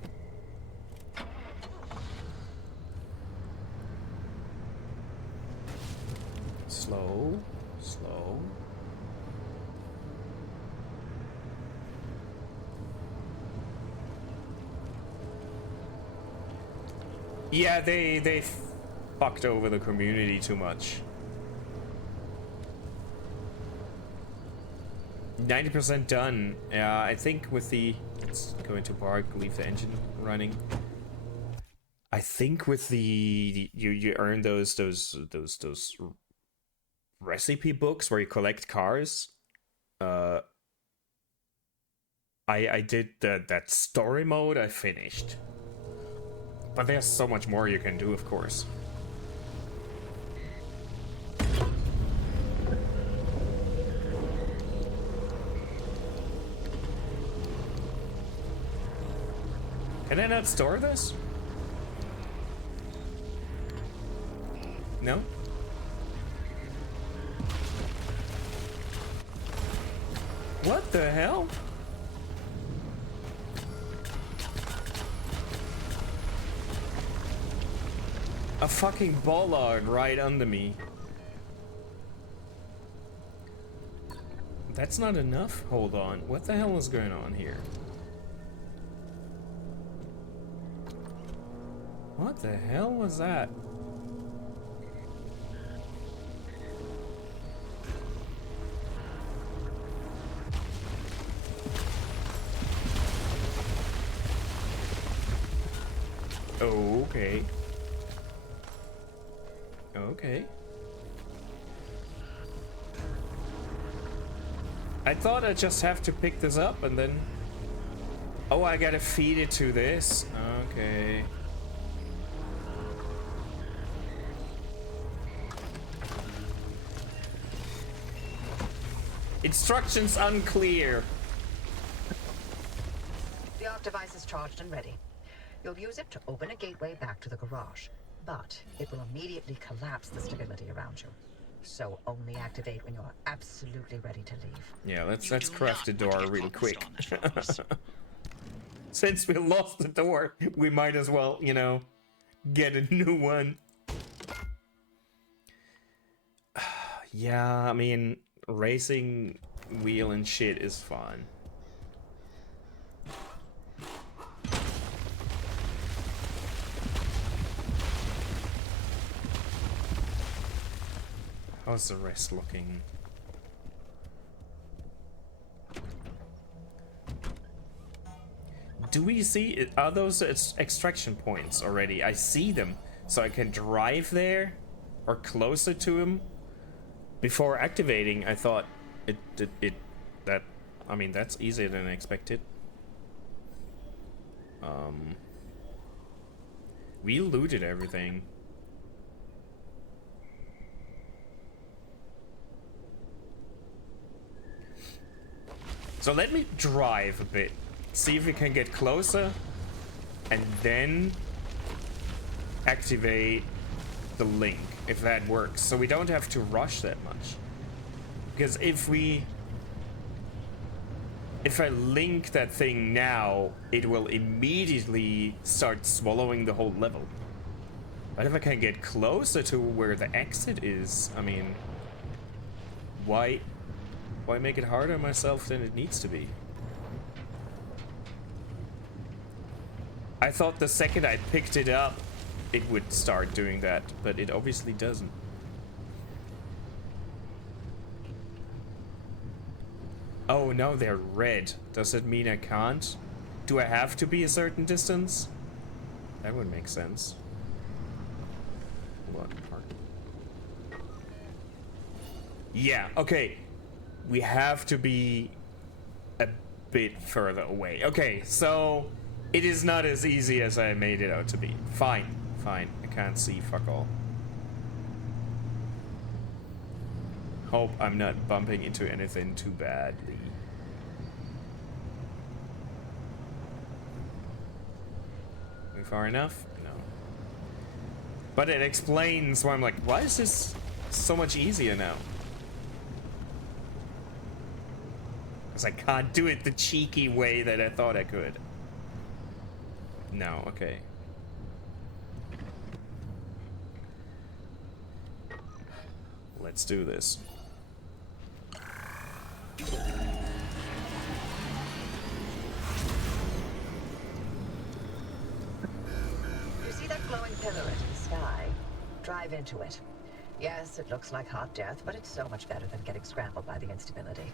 Slow, slow. Yeah, they fucked over the community too much. 90% done. Yeah, I think with the... Let's go into park, leave the engine running. I think with the... You earn those recipe books where you collect cars. I did that story mode, I finished. But there's so much more you can do, of course. Can I not store this? No? What the hell? A fucking bollard right under me. That's not enough? Hold on. What the hell is going on here? What the hell was that? Okay. Okay. I thought I just have to pick this up and then... Oh, I gotta feed it to this. Okay. Instructions unclear. The ARC device is charged and ready. You'll use it to open a gateway back to the garage, but it will immediately collapse the stability around you. So only activate when you're absolutely ready to leave. Yeah, let's craft the door real quick. Since we lost the door, we might as well, you know, get a new one. Yeah, I mean, racing wheel and shit is fun. How's the rest looking? Do we see it? Are those extraction points already? I see them, so I can drive there or closer to him before activating. I thought that I mean that's easier than expected. We looted everything. So let me drive a bit, see if we can get closer, and then activate the link, if that works. So we don't have to rush that much. Because if I link that thing now, it will immediately start swallowing the whole level. But if I can get closer to where the exit is, I mean, why make it harder on myself than it needs to be? I thought the second I picked it up, it would start doing that, but it obviously doesn't. Oh no, they're red. Does it mean I can't? Do I have to be a certain distance? That would make sense. What part? Yeah, okay. We have to be a bit further away. Okay, so it is not as easy as I made it out to be. Fine, fine. I can't see fuck all. Hope I'm not bumping into anything too badly. We far enough? No. But it explains why I'm like, why is this so much easier now? Because I can't do it the cheeky way that I thought I could. No, okay. Let's do this. You see that glowing pillar into the sky? Drive into it. Yes, it looks like hot death, but it's so much better than getting scrambled by the instability.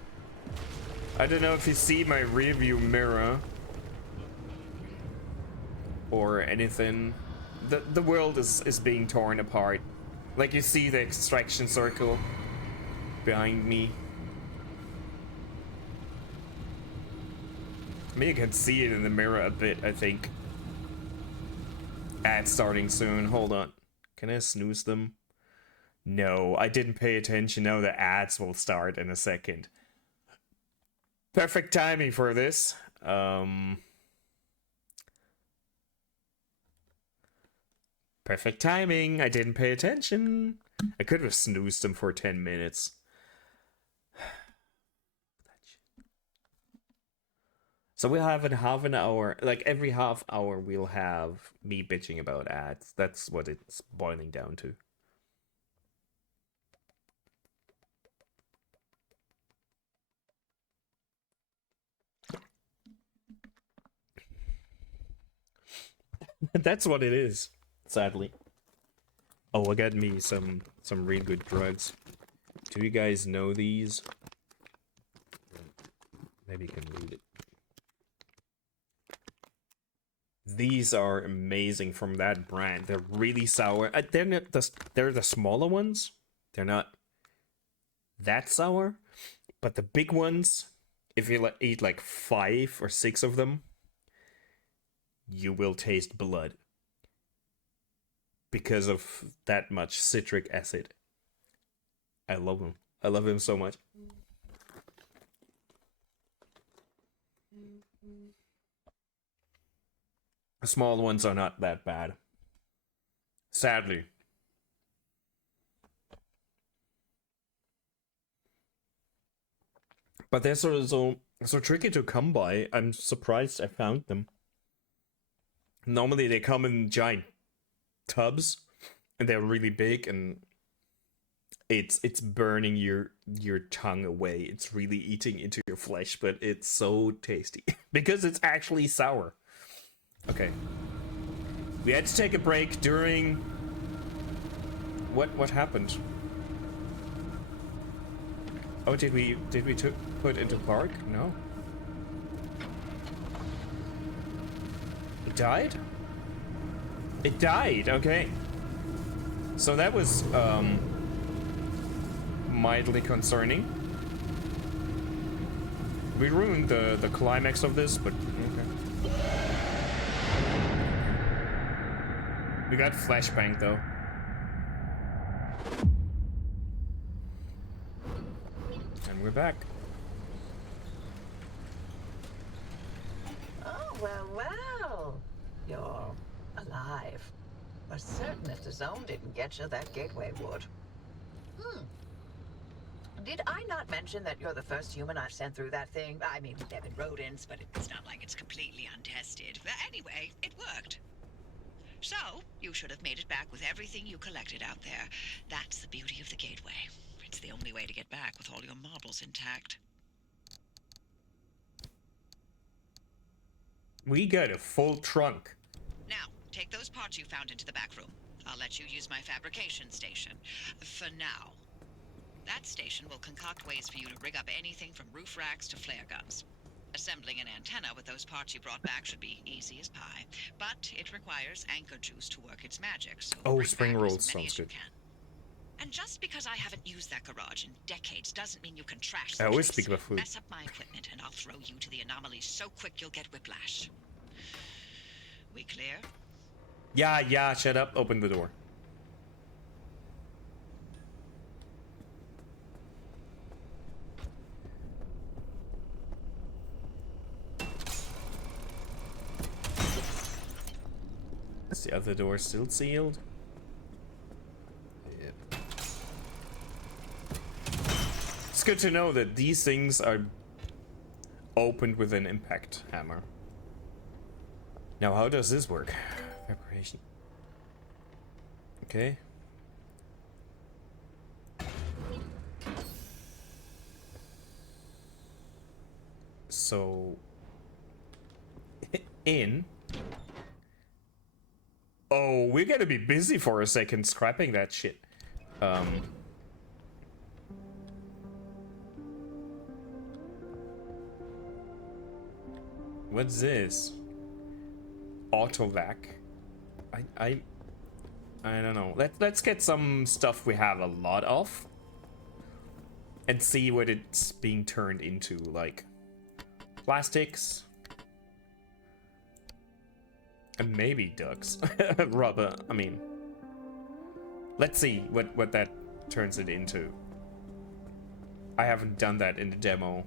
I don't know if you see my rearview mirror or anything. The world is being torn apart. Like you see the extraction circle behind me. I mean, you can see it in the mirror a bit, I think. Ads starting soon. Hold on. Can I snooze them? No, I didn't pay attention. Now the ads will start in a second. Perfect timing for this. Perfect timing. I didn't pay attention. I could have snoozed them for 10 minutes. So we'll have in half an hour, like every half hour, we'll have me bitching about ads. That's what it's boiling down to. That's what it is, sadly. Oh, I got me some real good drugs. Do you guys know these? Maybe you can read it. These are amazing from that brand. They're really sour. They're not they're the smaller ones. They're not that sour, but the big ones, if you eat like 5 or 6 of them, you will taste blood because of that much citric acid. I love them. I love them so much. The small ones are not that bad, sadly. But they're sort of so tricky to come by. I'm surprised I found them. Normally they come in giant tubs, and they're really big, and it's burning your tongue away. It's really eating into your flesh, but it's so tasty because it's actually sour. Okay. We had to take a break during... What happened? Oh, did we put into park? No. It died? It died, okay. So that was mildly concerning. We ruined the climax of this, but okay. We got flashbang though. And we're back. Oh, well. You're alive. We're certain if the zone didn't get you, that gateway would. Did I not mention that you're the first human I've sent through that thing? I mean, there have been rodents, but It's not like it's completely untested. But anyway, it worked. So, you should have made it back with everything you collected out there. That's the beauty of the gateway. It's the only way to get back with all your marbles intact. We got a full trunk. Now, take those parts you found into the back room. I'll let you use my fabrication station. For now. That station will concoct ways for you to rig up anything from roof racks to flare guns. Assembling an antenna with those parts you brought back should be easy as pie, but it requires anchor juice to work its magic, so Oh, bring spring back rolls as many sounds as you good. can. And just because I haven't used that garage in decades doesn't mean you can trash I the always place. speak about food. Mess up my equipment and I'll throw you to the anomalies so quick you'll get whiplash. We clear? Yeah, shut up. Open the door. Is the other door still sealed? Yep. It's good to know that these things are opened with an impact hammer. Now, how does this work? Preparation. Okay. So... in... Oh, we're gonna be busy for a second scrapping that shit. What's this? Auto vac. I don't know. Let's get some stuff we have a lot of and see what it's being turned into, like plastics. And maybe ducks. Rubber, I mean. Let's see what that turns it into. I haven't done that in the demo.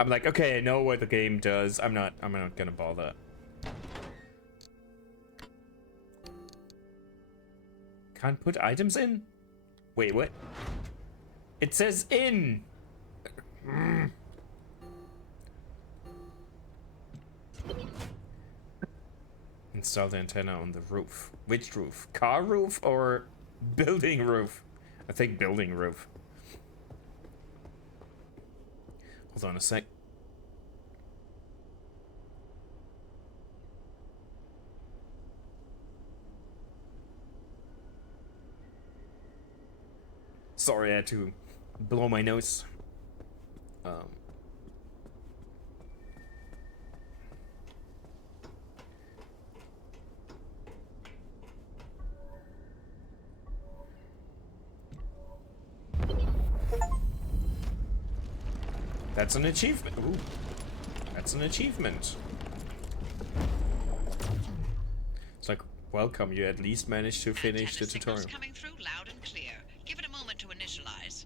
I'm like, okay, I know what the game does. I'm not gonna bother. Can't put items in? Wait, what? It says in! Install the antenna on the roof. Which roof? Car roof or building roof? I think building roof. Hold on a sec. Sorry, I had to blow my nose. That's an achievement. Ooh, that's an achievement. It's like, welcome, you at least managed to finish the tutorial. Coming through loud and clear. Give it a moment to initialize.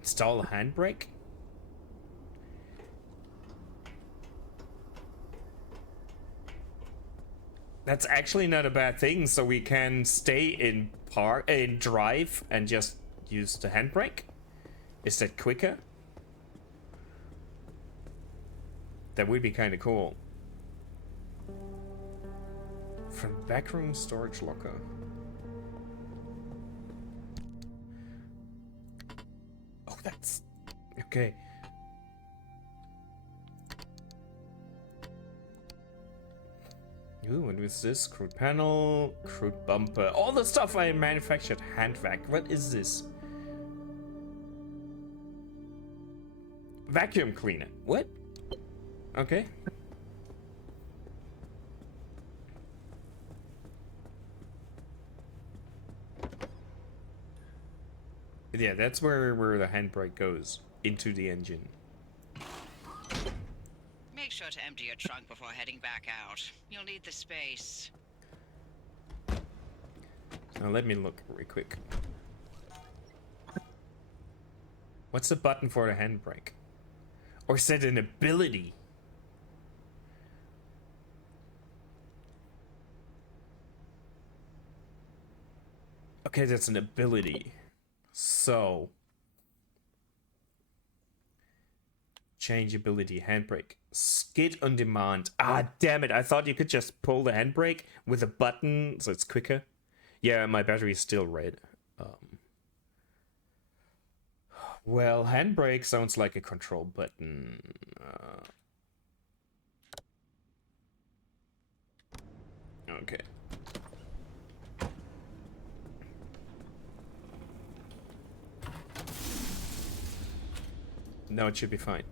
Install a handbrake? That's actually not a bad thing, so we can stay in drive and just use the handbrake. Is that quicker? That would be kind of cool. From backroom storage locker. Oh, that's okay. Ooh, what is this? Crude panel, crude bumper, all the stuff I manufactured. Hand vac. What is this? Vacuum cleaner. What? Okay. Yeah, that's where the handbrake goes. Into the engine. Make sure to empty your trunk before heading back out. You'll need the space. Now let me look real quick. What's the button for the handbrake? Or is that an ability? Okay, that's an ability. So... change ability, handbrake. Skid on demand. Ah, damn it. I thought you could just pull the handbrake with a button so it's quicker. Yeah, my battery is still red. Well, handbrake sounds like a control button. Okay. Now it should be fine.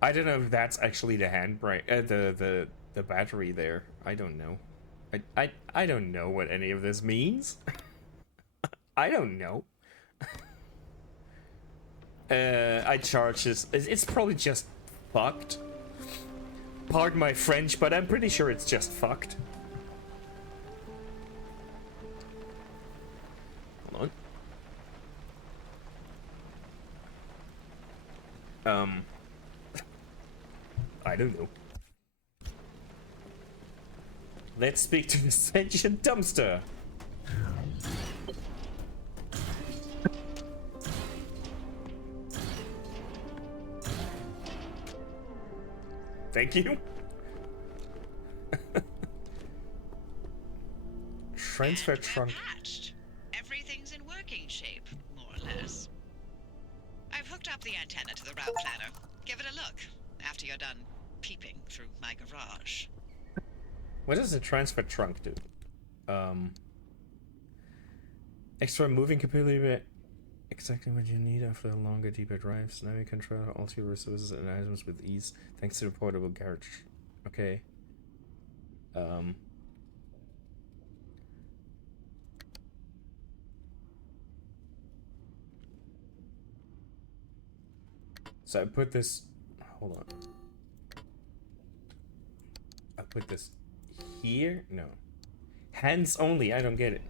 I don't know if that's actually the handbrake, the battery there. I don't know. I don't know what any of this means. I don't know. I charge this. It's probably just fucked. Pardon my French, but I'm pretty sure it's just fucked. Hold on. I don't know. Let's speak to the sentient dumpster. Thank you. Transfer And we're trunk. patched. Everything's in working shape, more or less. I've hooked up the antenna to the route planner. Give it a look after you're done peeping through my garage. What does the transfer trunk do? Extra moving capability. Exactly what you need after longer, deeper drives. Now you can control all your resources and items with ease thanks to the portable garage. Okay. So I put this. Hold on. I put this here? No. Hands only. I don't get it.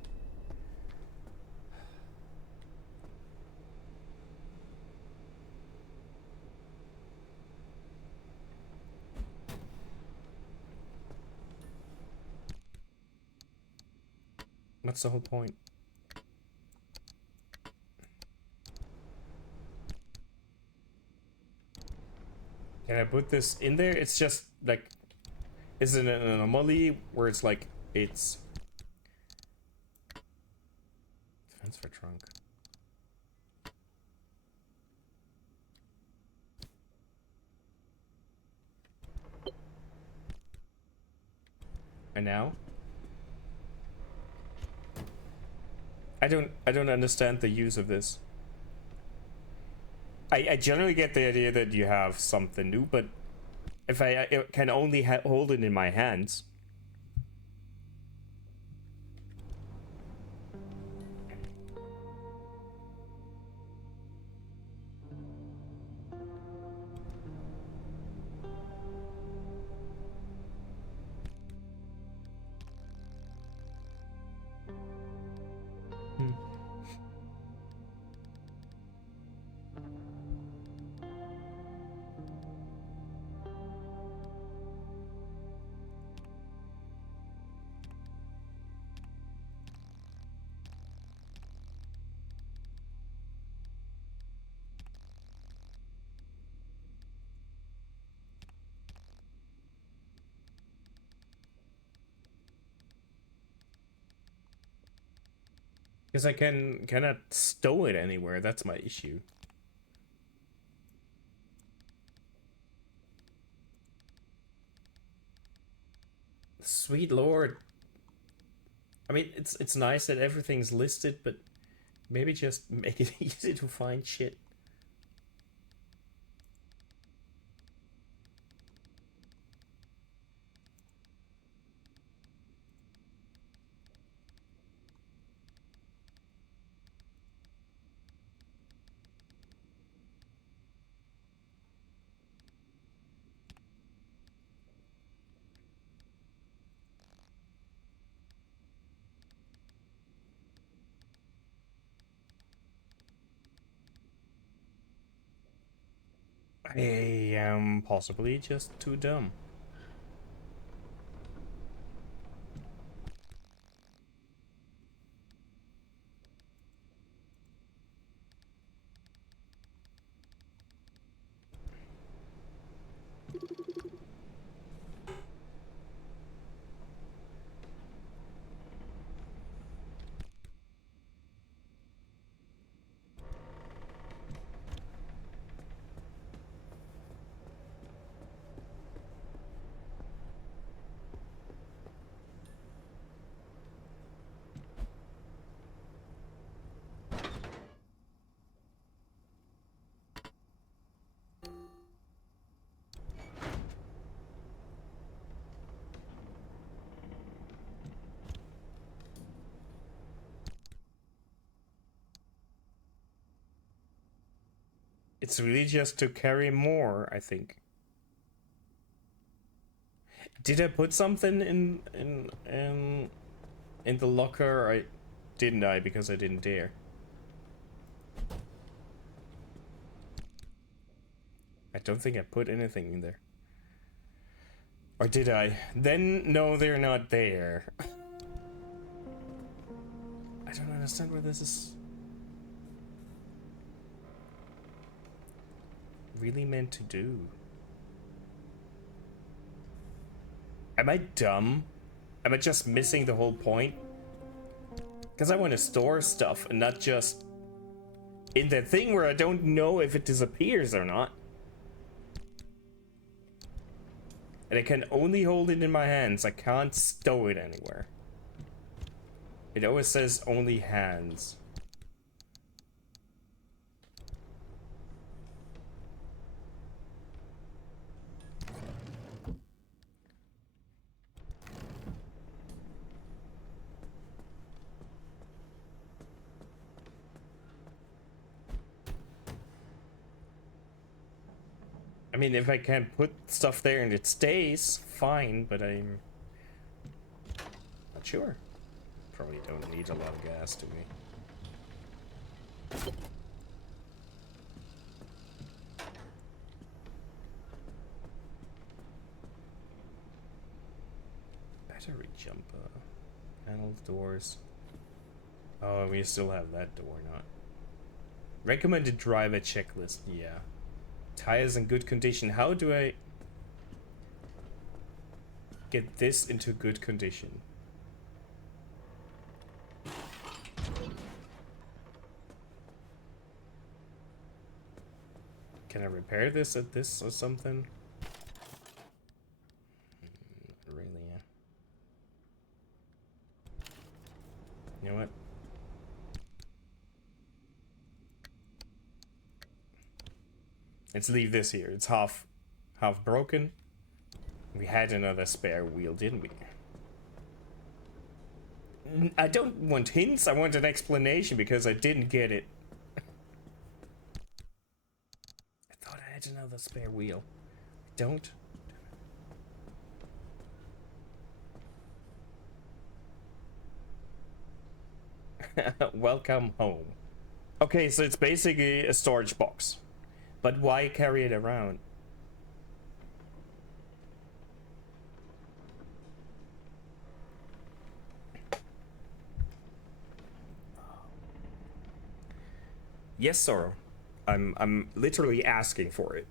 What's the whole point? Can I put this in there? It's just like, is it an anomaly where it's like, it's transfer trunk. And now? I don't understand the use of this. I generally get the idea that you have something new, but if I can only hold it in my hands. Because I cannot stow it anywhere. That's my issue. Sweet Lord. I mean, it's nice that everything's listed, but maybe just make it easy to find shit. I am possibly just too dumb. It's really just to carry more, I think. Did I put something in the locker? I didn't because I didn't dare. I don't think I put anything in there. Or did I? Then, no, they're not there. I don't understand what this is really meant to do. Am I dumb? Am I just missing the whole point? Because I want to store stuff and not just in that thing where I don't know if it disappears or not. And I can only hold it in my hands. I can't stow it anywhere. It always says only hands. I mean, if I can put stuff there and it stays, fine, but I'm not sure. Probably don't need a lot of gas, do we? Battery jumper. Panel doors. Oh, we still have that door, not. Recommended driver checklist, yeah. Tires in good condition. How do I get this into good condition? Can I repair this at this or something? Not really, yeah. You know what? Let's leave this here. It's half broken. We had another spare wheel, didn't we? I don't want hints, I want an explanation because I didn't get it. I thought I had another spare wheel. I don't. Welcome home. Okay, so it's basically a storage box. But why carry it around? Yes, sir. I'm literally asking for it.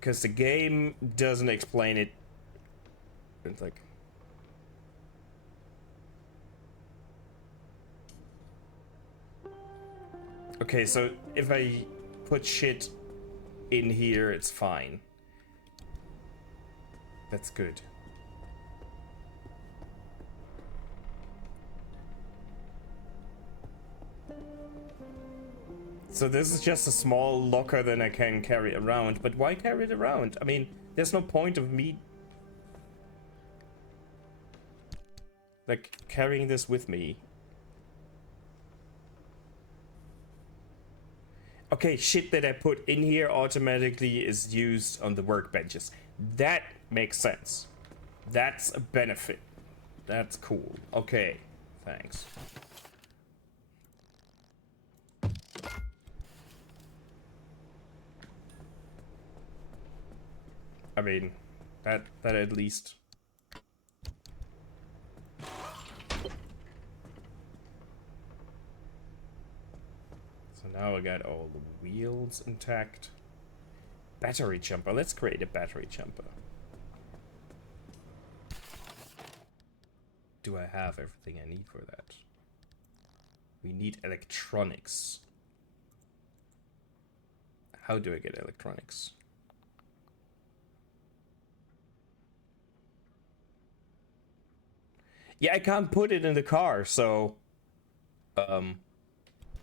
Because the game doesn't explain it. It's like... Okay, so if I put shit in here, it's fine. That's good. So this is just a small locker that I can carry around, but why carry it around? I mean, there's no point of me like carrying this with me. Okay, shit that I put in here automatically is used on the workbenches. That makes sense. That's a benefit. That's cool. Okay, thanks. I mean, that at least. So now I got all the wheels intact. Battery jumper. Let's create a battery jumper. Do I have everything I need for that? We need electronics. How do I get electronics? Yeah, I can't put it in the car, so...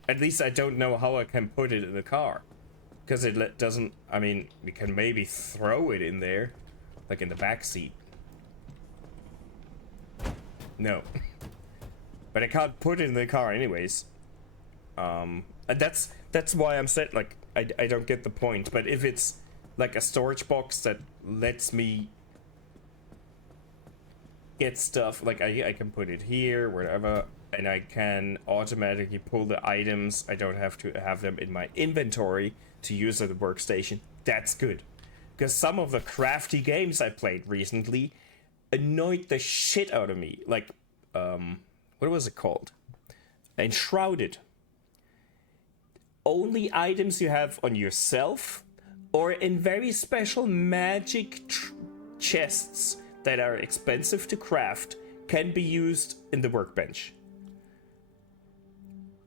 At least I don't know how I can put it in the car. Because it doesn't... I mean, we can maybe throw it in there. Like in the back seat. No. But I can't put it in the car anyways. That's why I'm saying, like, I don't get the point. But if it's like a storage box that lets me get stuff, like I can put it here, wherever, and I can automatically pull the items. I don't have to have them in my inventory to use at the workstation. That's good. Because some of the crafty games I played recently annoyed the shit out of me. Like, what was it called? Enshrouded. Only items you have on yourself or in very special magic chests that are expensive to craft can be used in the workbench.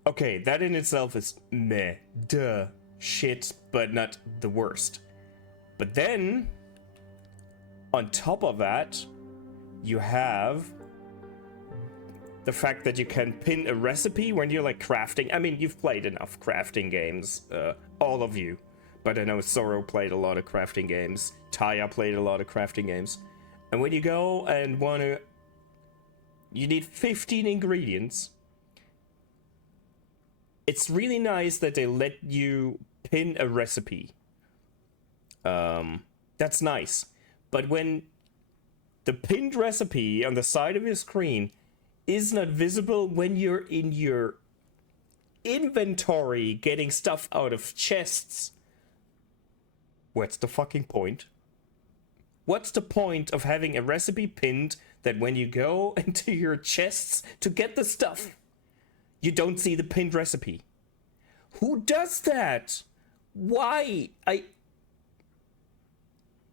Okay, that in itself is meh, duh, shit, but not the worst. But then, on top of that, you have the fact that you can pin a recipe when you're like crafting. I mean, you've played enough crafting games, all of you. But I know Zorro played a lot of crafting games. Taya played a lot of crafting games. And when you go and you need 15 ingredients. It's really nice that they let you pin a recipe. That's nice. But when the pinned recipe on the side of your screen is not visible when you're in your inventory getting stuff out of chests, what's the fucking point? What's the point of having a recipe pinned that when you go into your chests to get the stuff, you don't see the pinned recipe? Who does that? Why?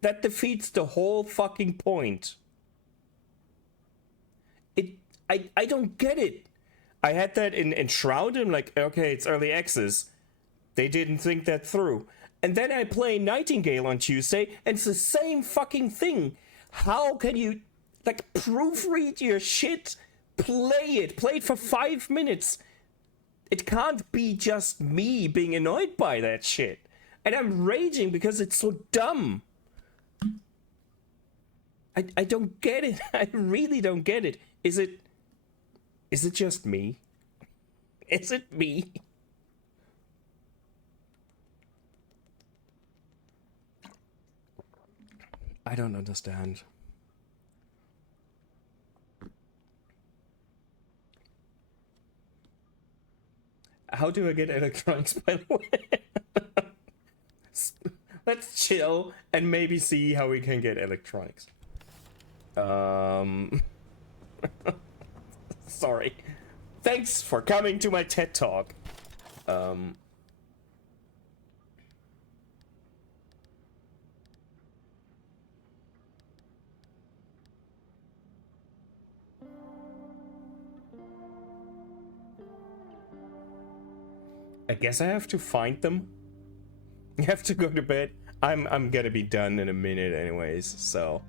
That defeats the whole fucking point. I don't get it. I had that in Shroud. I'm like, okay, it's early access. They didn't think that through. And then I play Nightingale on Tuesday, and it's the same fucking thing. How can you, like, proofread your shit? Play it for 5 minutes. It can't be just me being annoyed by that shit. And I'm raging because it's so dumb. I don't get it. I really don't get it. Is it just me? Is it me? I don't understand. How do I get electronics, by the way? Let's chill and maybe see how we can get electronics. Sorry. Thanks for coming to my TED Talk. I guess I have to find them. You have to go to bed. I'm gonna be done in a minute anyways, so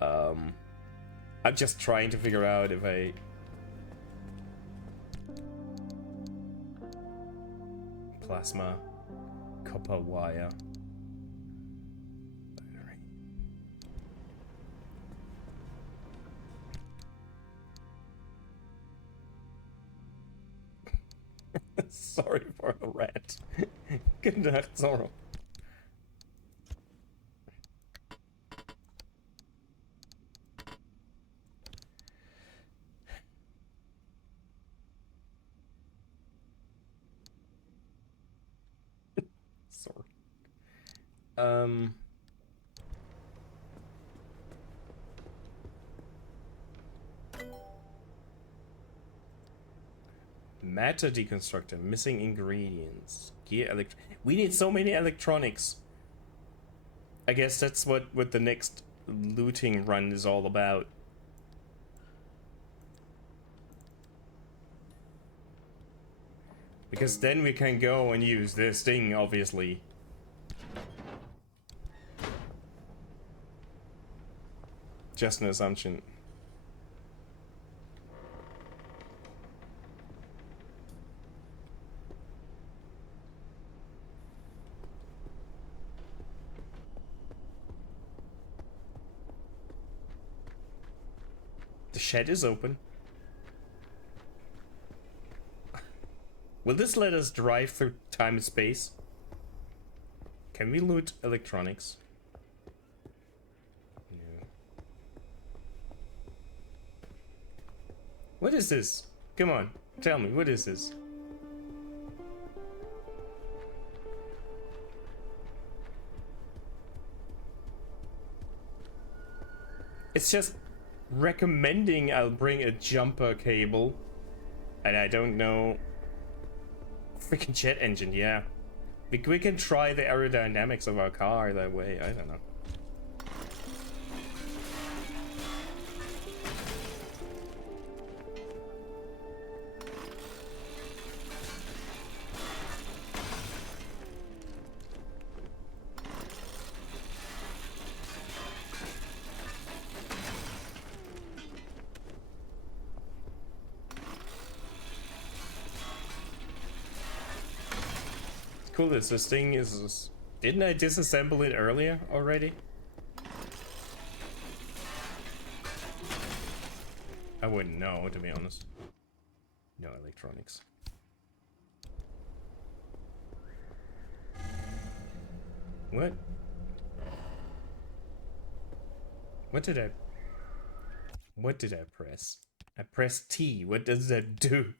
I'm just trying to figure out if I plasma copper wire. Sorry for the rat. Good night, Zorro. Sorry. Matter deconstructor, missing ingredients. Gear we need so many electronics. I guess that's what the next looting run is all about. Because then we can go and use this thing, obviously. Just an assumption. The shed is open. Will this let us drive through time and space? Can we loot electronics? No. What is this? Come on, tell me, what is this? It's just recommending I'll bring a jumper cable. And I don't know. Freaking jet engine, yeah. We can try the aerodynamics of our car that way, I don't know. Cool, this thing is... Didn't I disassemble it earlier already? I wouldn't know, to be honest. No electronics. What? What did I press? I pressed T. What does that do?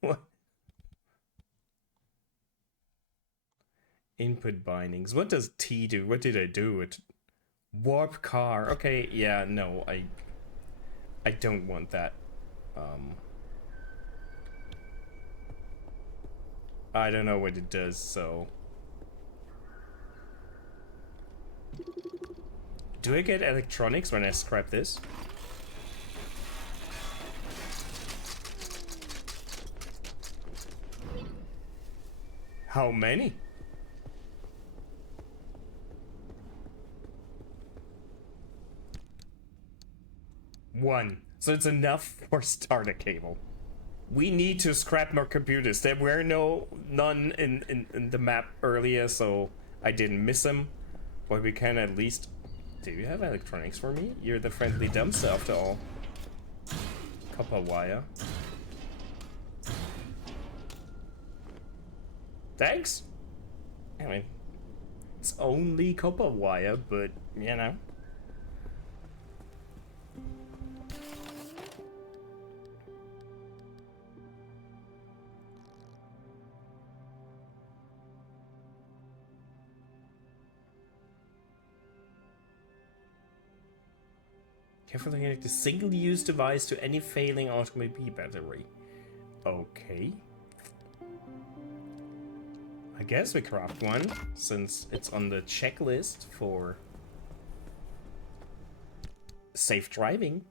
What? Input bindings. What does T do? What did I do? It warp car. Okay, yeah, no, I don't want that. I don't know what it does, so. Do I get electronics when I scrap this? How many? One. So it's enough for starter cable. We need to scrap more computers. There were none in the map earlier, so I didn't miss them. But we can at least... Do you have electronics for me? You're the friendly dumpster after all. Copper wire. Thanks? I mean, it's only copper wire, but, you know. Carefully connect a single-use device to any failing automobile battery. Okay. I guess we craft one, since it's on the checklist for safe driving.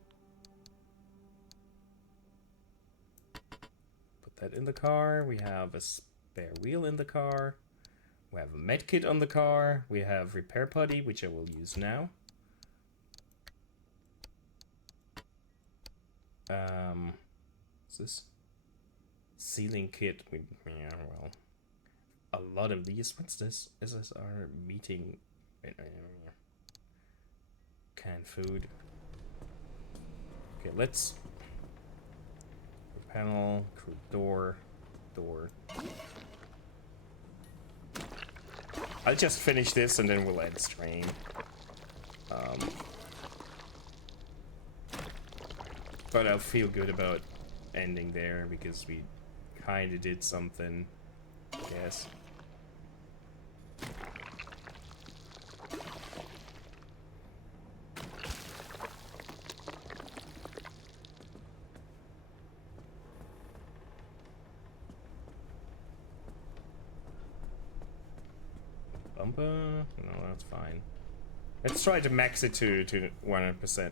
Put that in the car. We have a spare wheel in the car. We have a medkit on the car. We have repair putty, which I will use now. What's this? Sealing kit. Yeah, well. A lot of these. What's this? Is this our meeting? Canned food. Okay, let's. Panel, door. I'll just finish this and then we'll end stream. But I'll feel good about ending there because we kinda did something. Yes. Bumper? No, that's fine. Let's try to max it to 100%.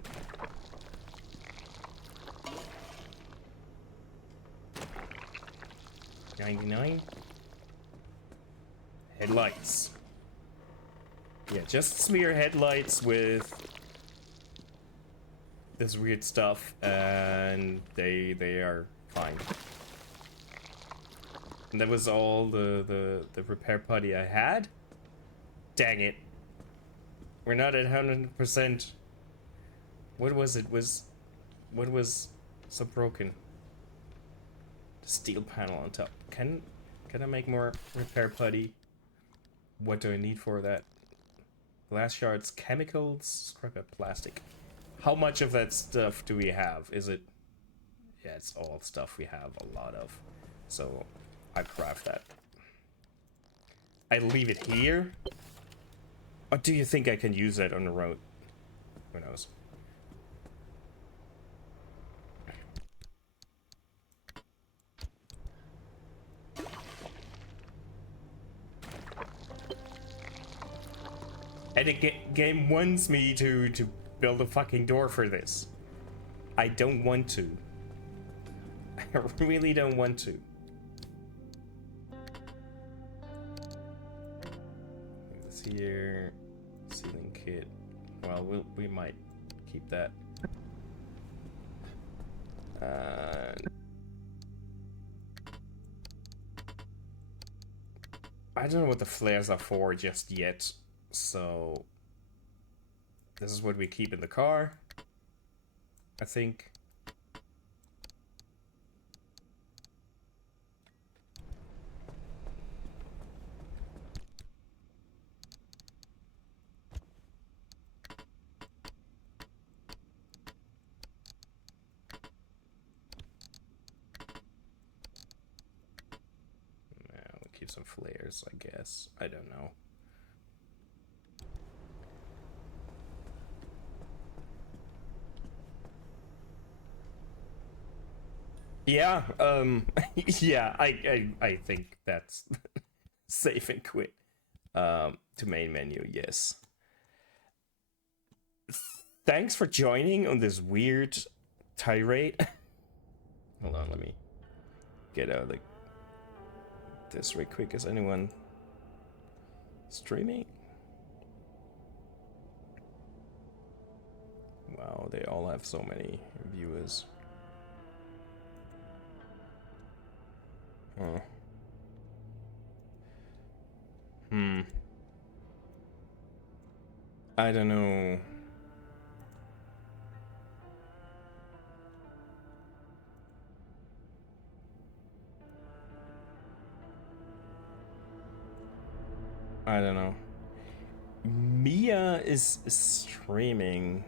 $99. Headlights. Yeah, just smear headlights with this weird stuff and they are fine. And that was all the repair putty I had. Dang it. We're not at 100%. What was it? What was so broken? The Steel panel on top. Can I make more repair putty? What do I need for that? Glass shards, chemicals, scrap of plastic. How much of that stuff do we have? Is it... Yeah, it's all stuff we have a lot of. So, I craft that. I leave it here? Or do you think I can use that on the road? Who knows? And the game wants me to build a fucking door for this. I don't want to. I really don't want to. This here, ceiling kit. Well, we might keep that. I don't know what the flares are for just yet, so this is what we keep in the car, I think. Keep some flares, I guess. I don't know. Yeah, yeah, I think that's save and quit. To main menu, yes. Thanks for joining on this weird tirade. Hold on, let me get out of this real quick. Is anyone streaming? Wow, they all have so many viewers. Huh. I don't know. I don't know. Mia is streaming.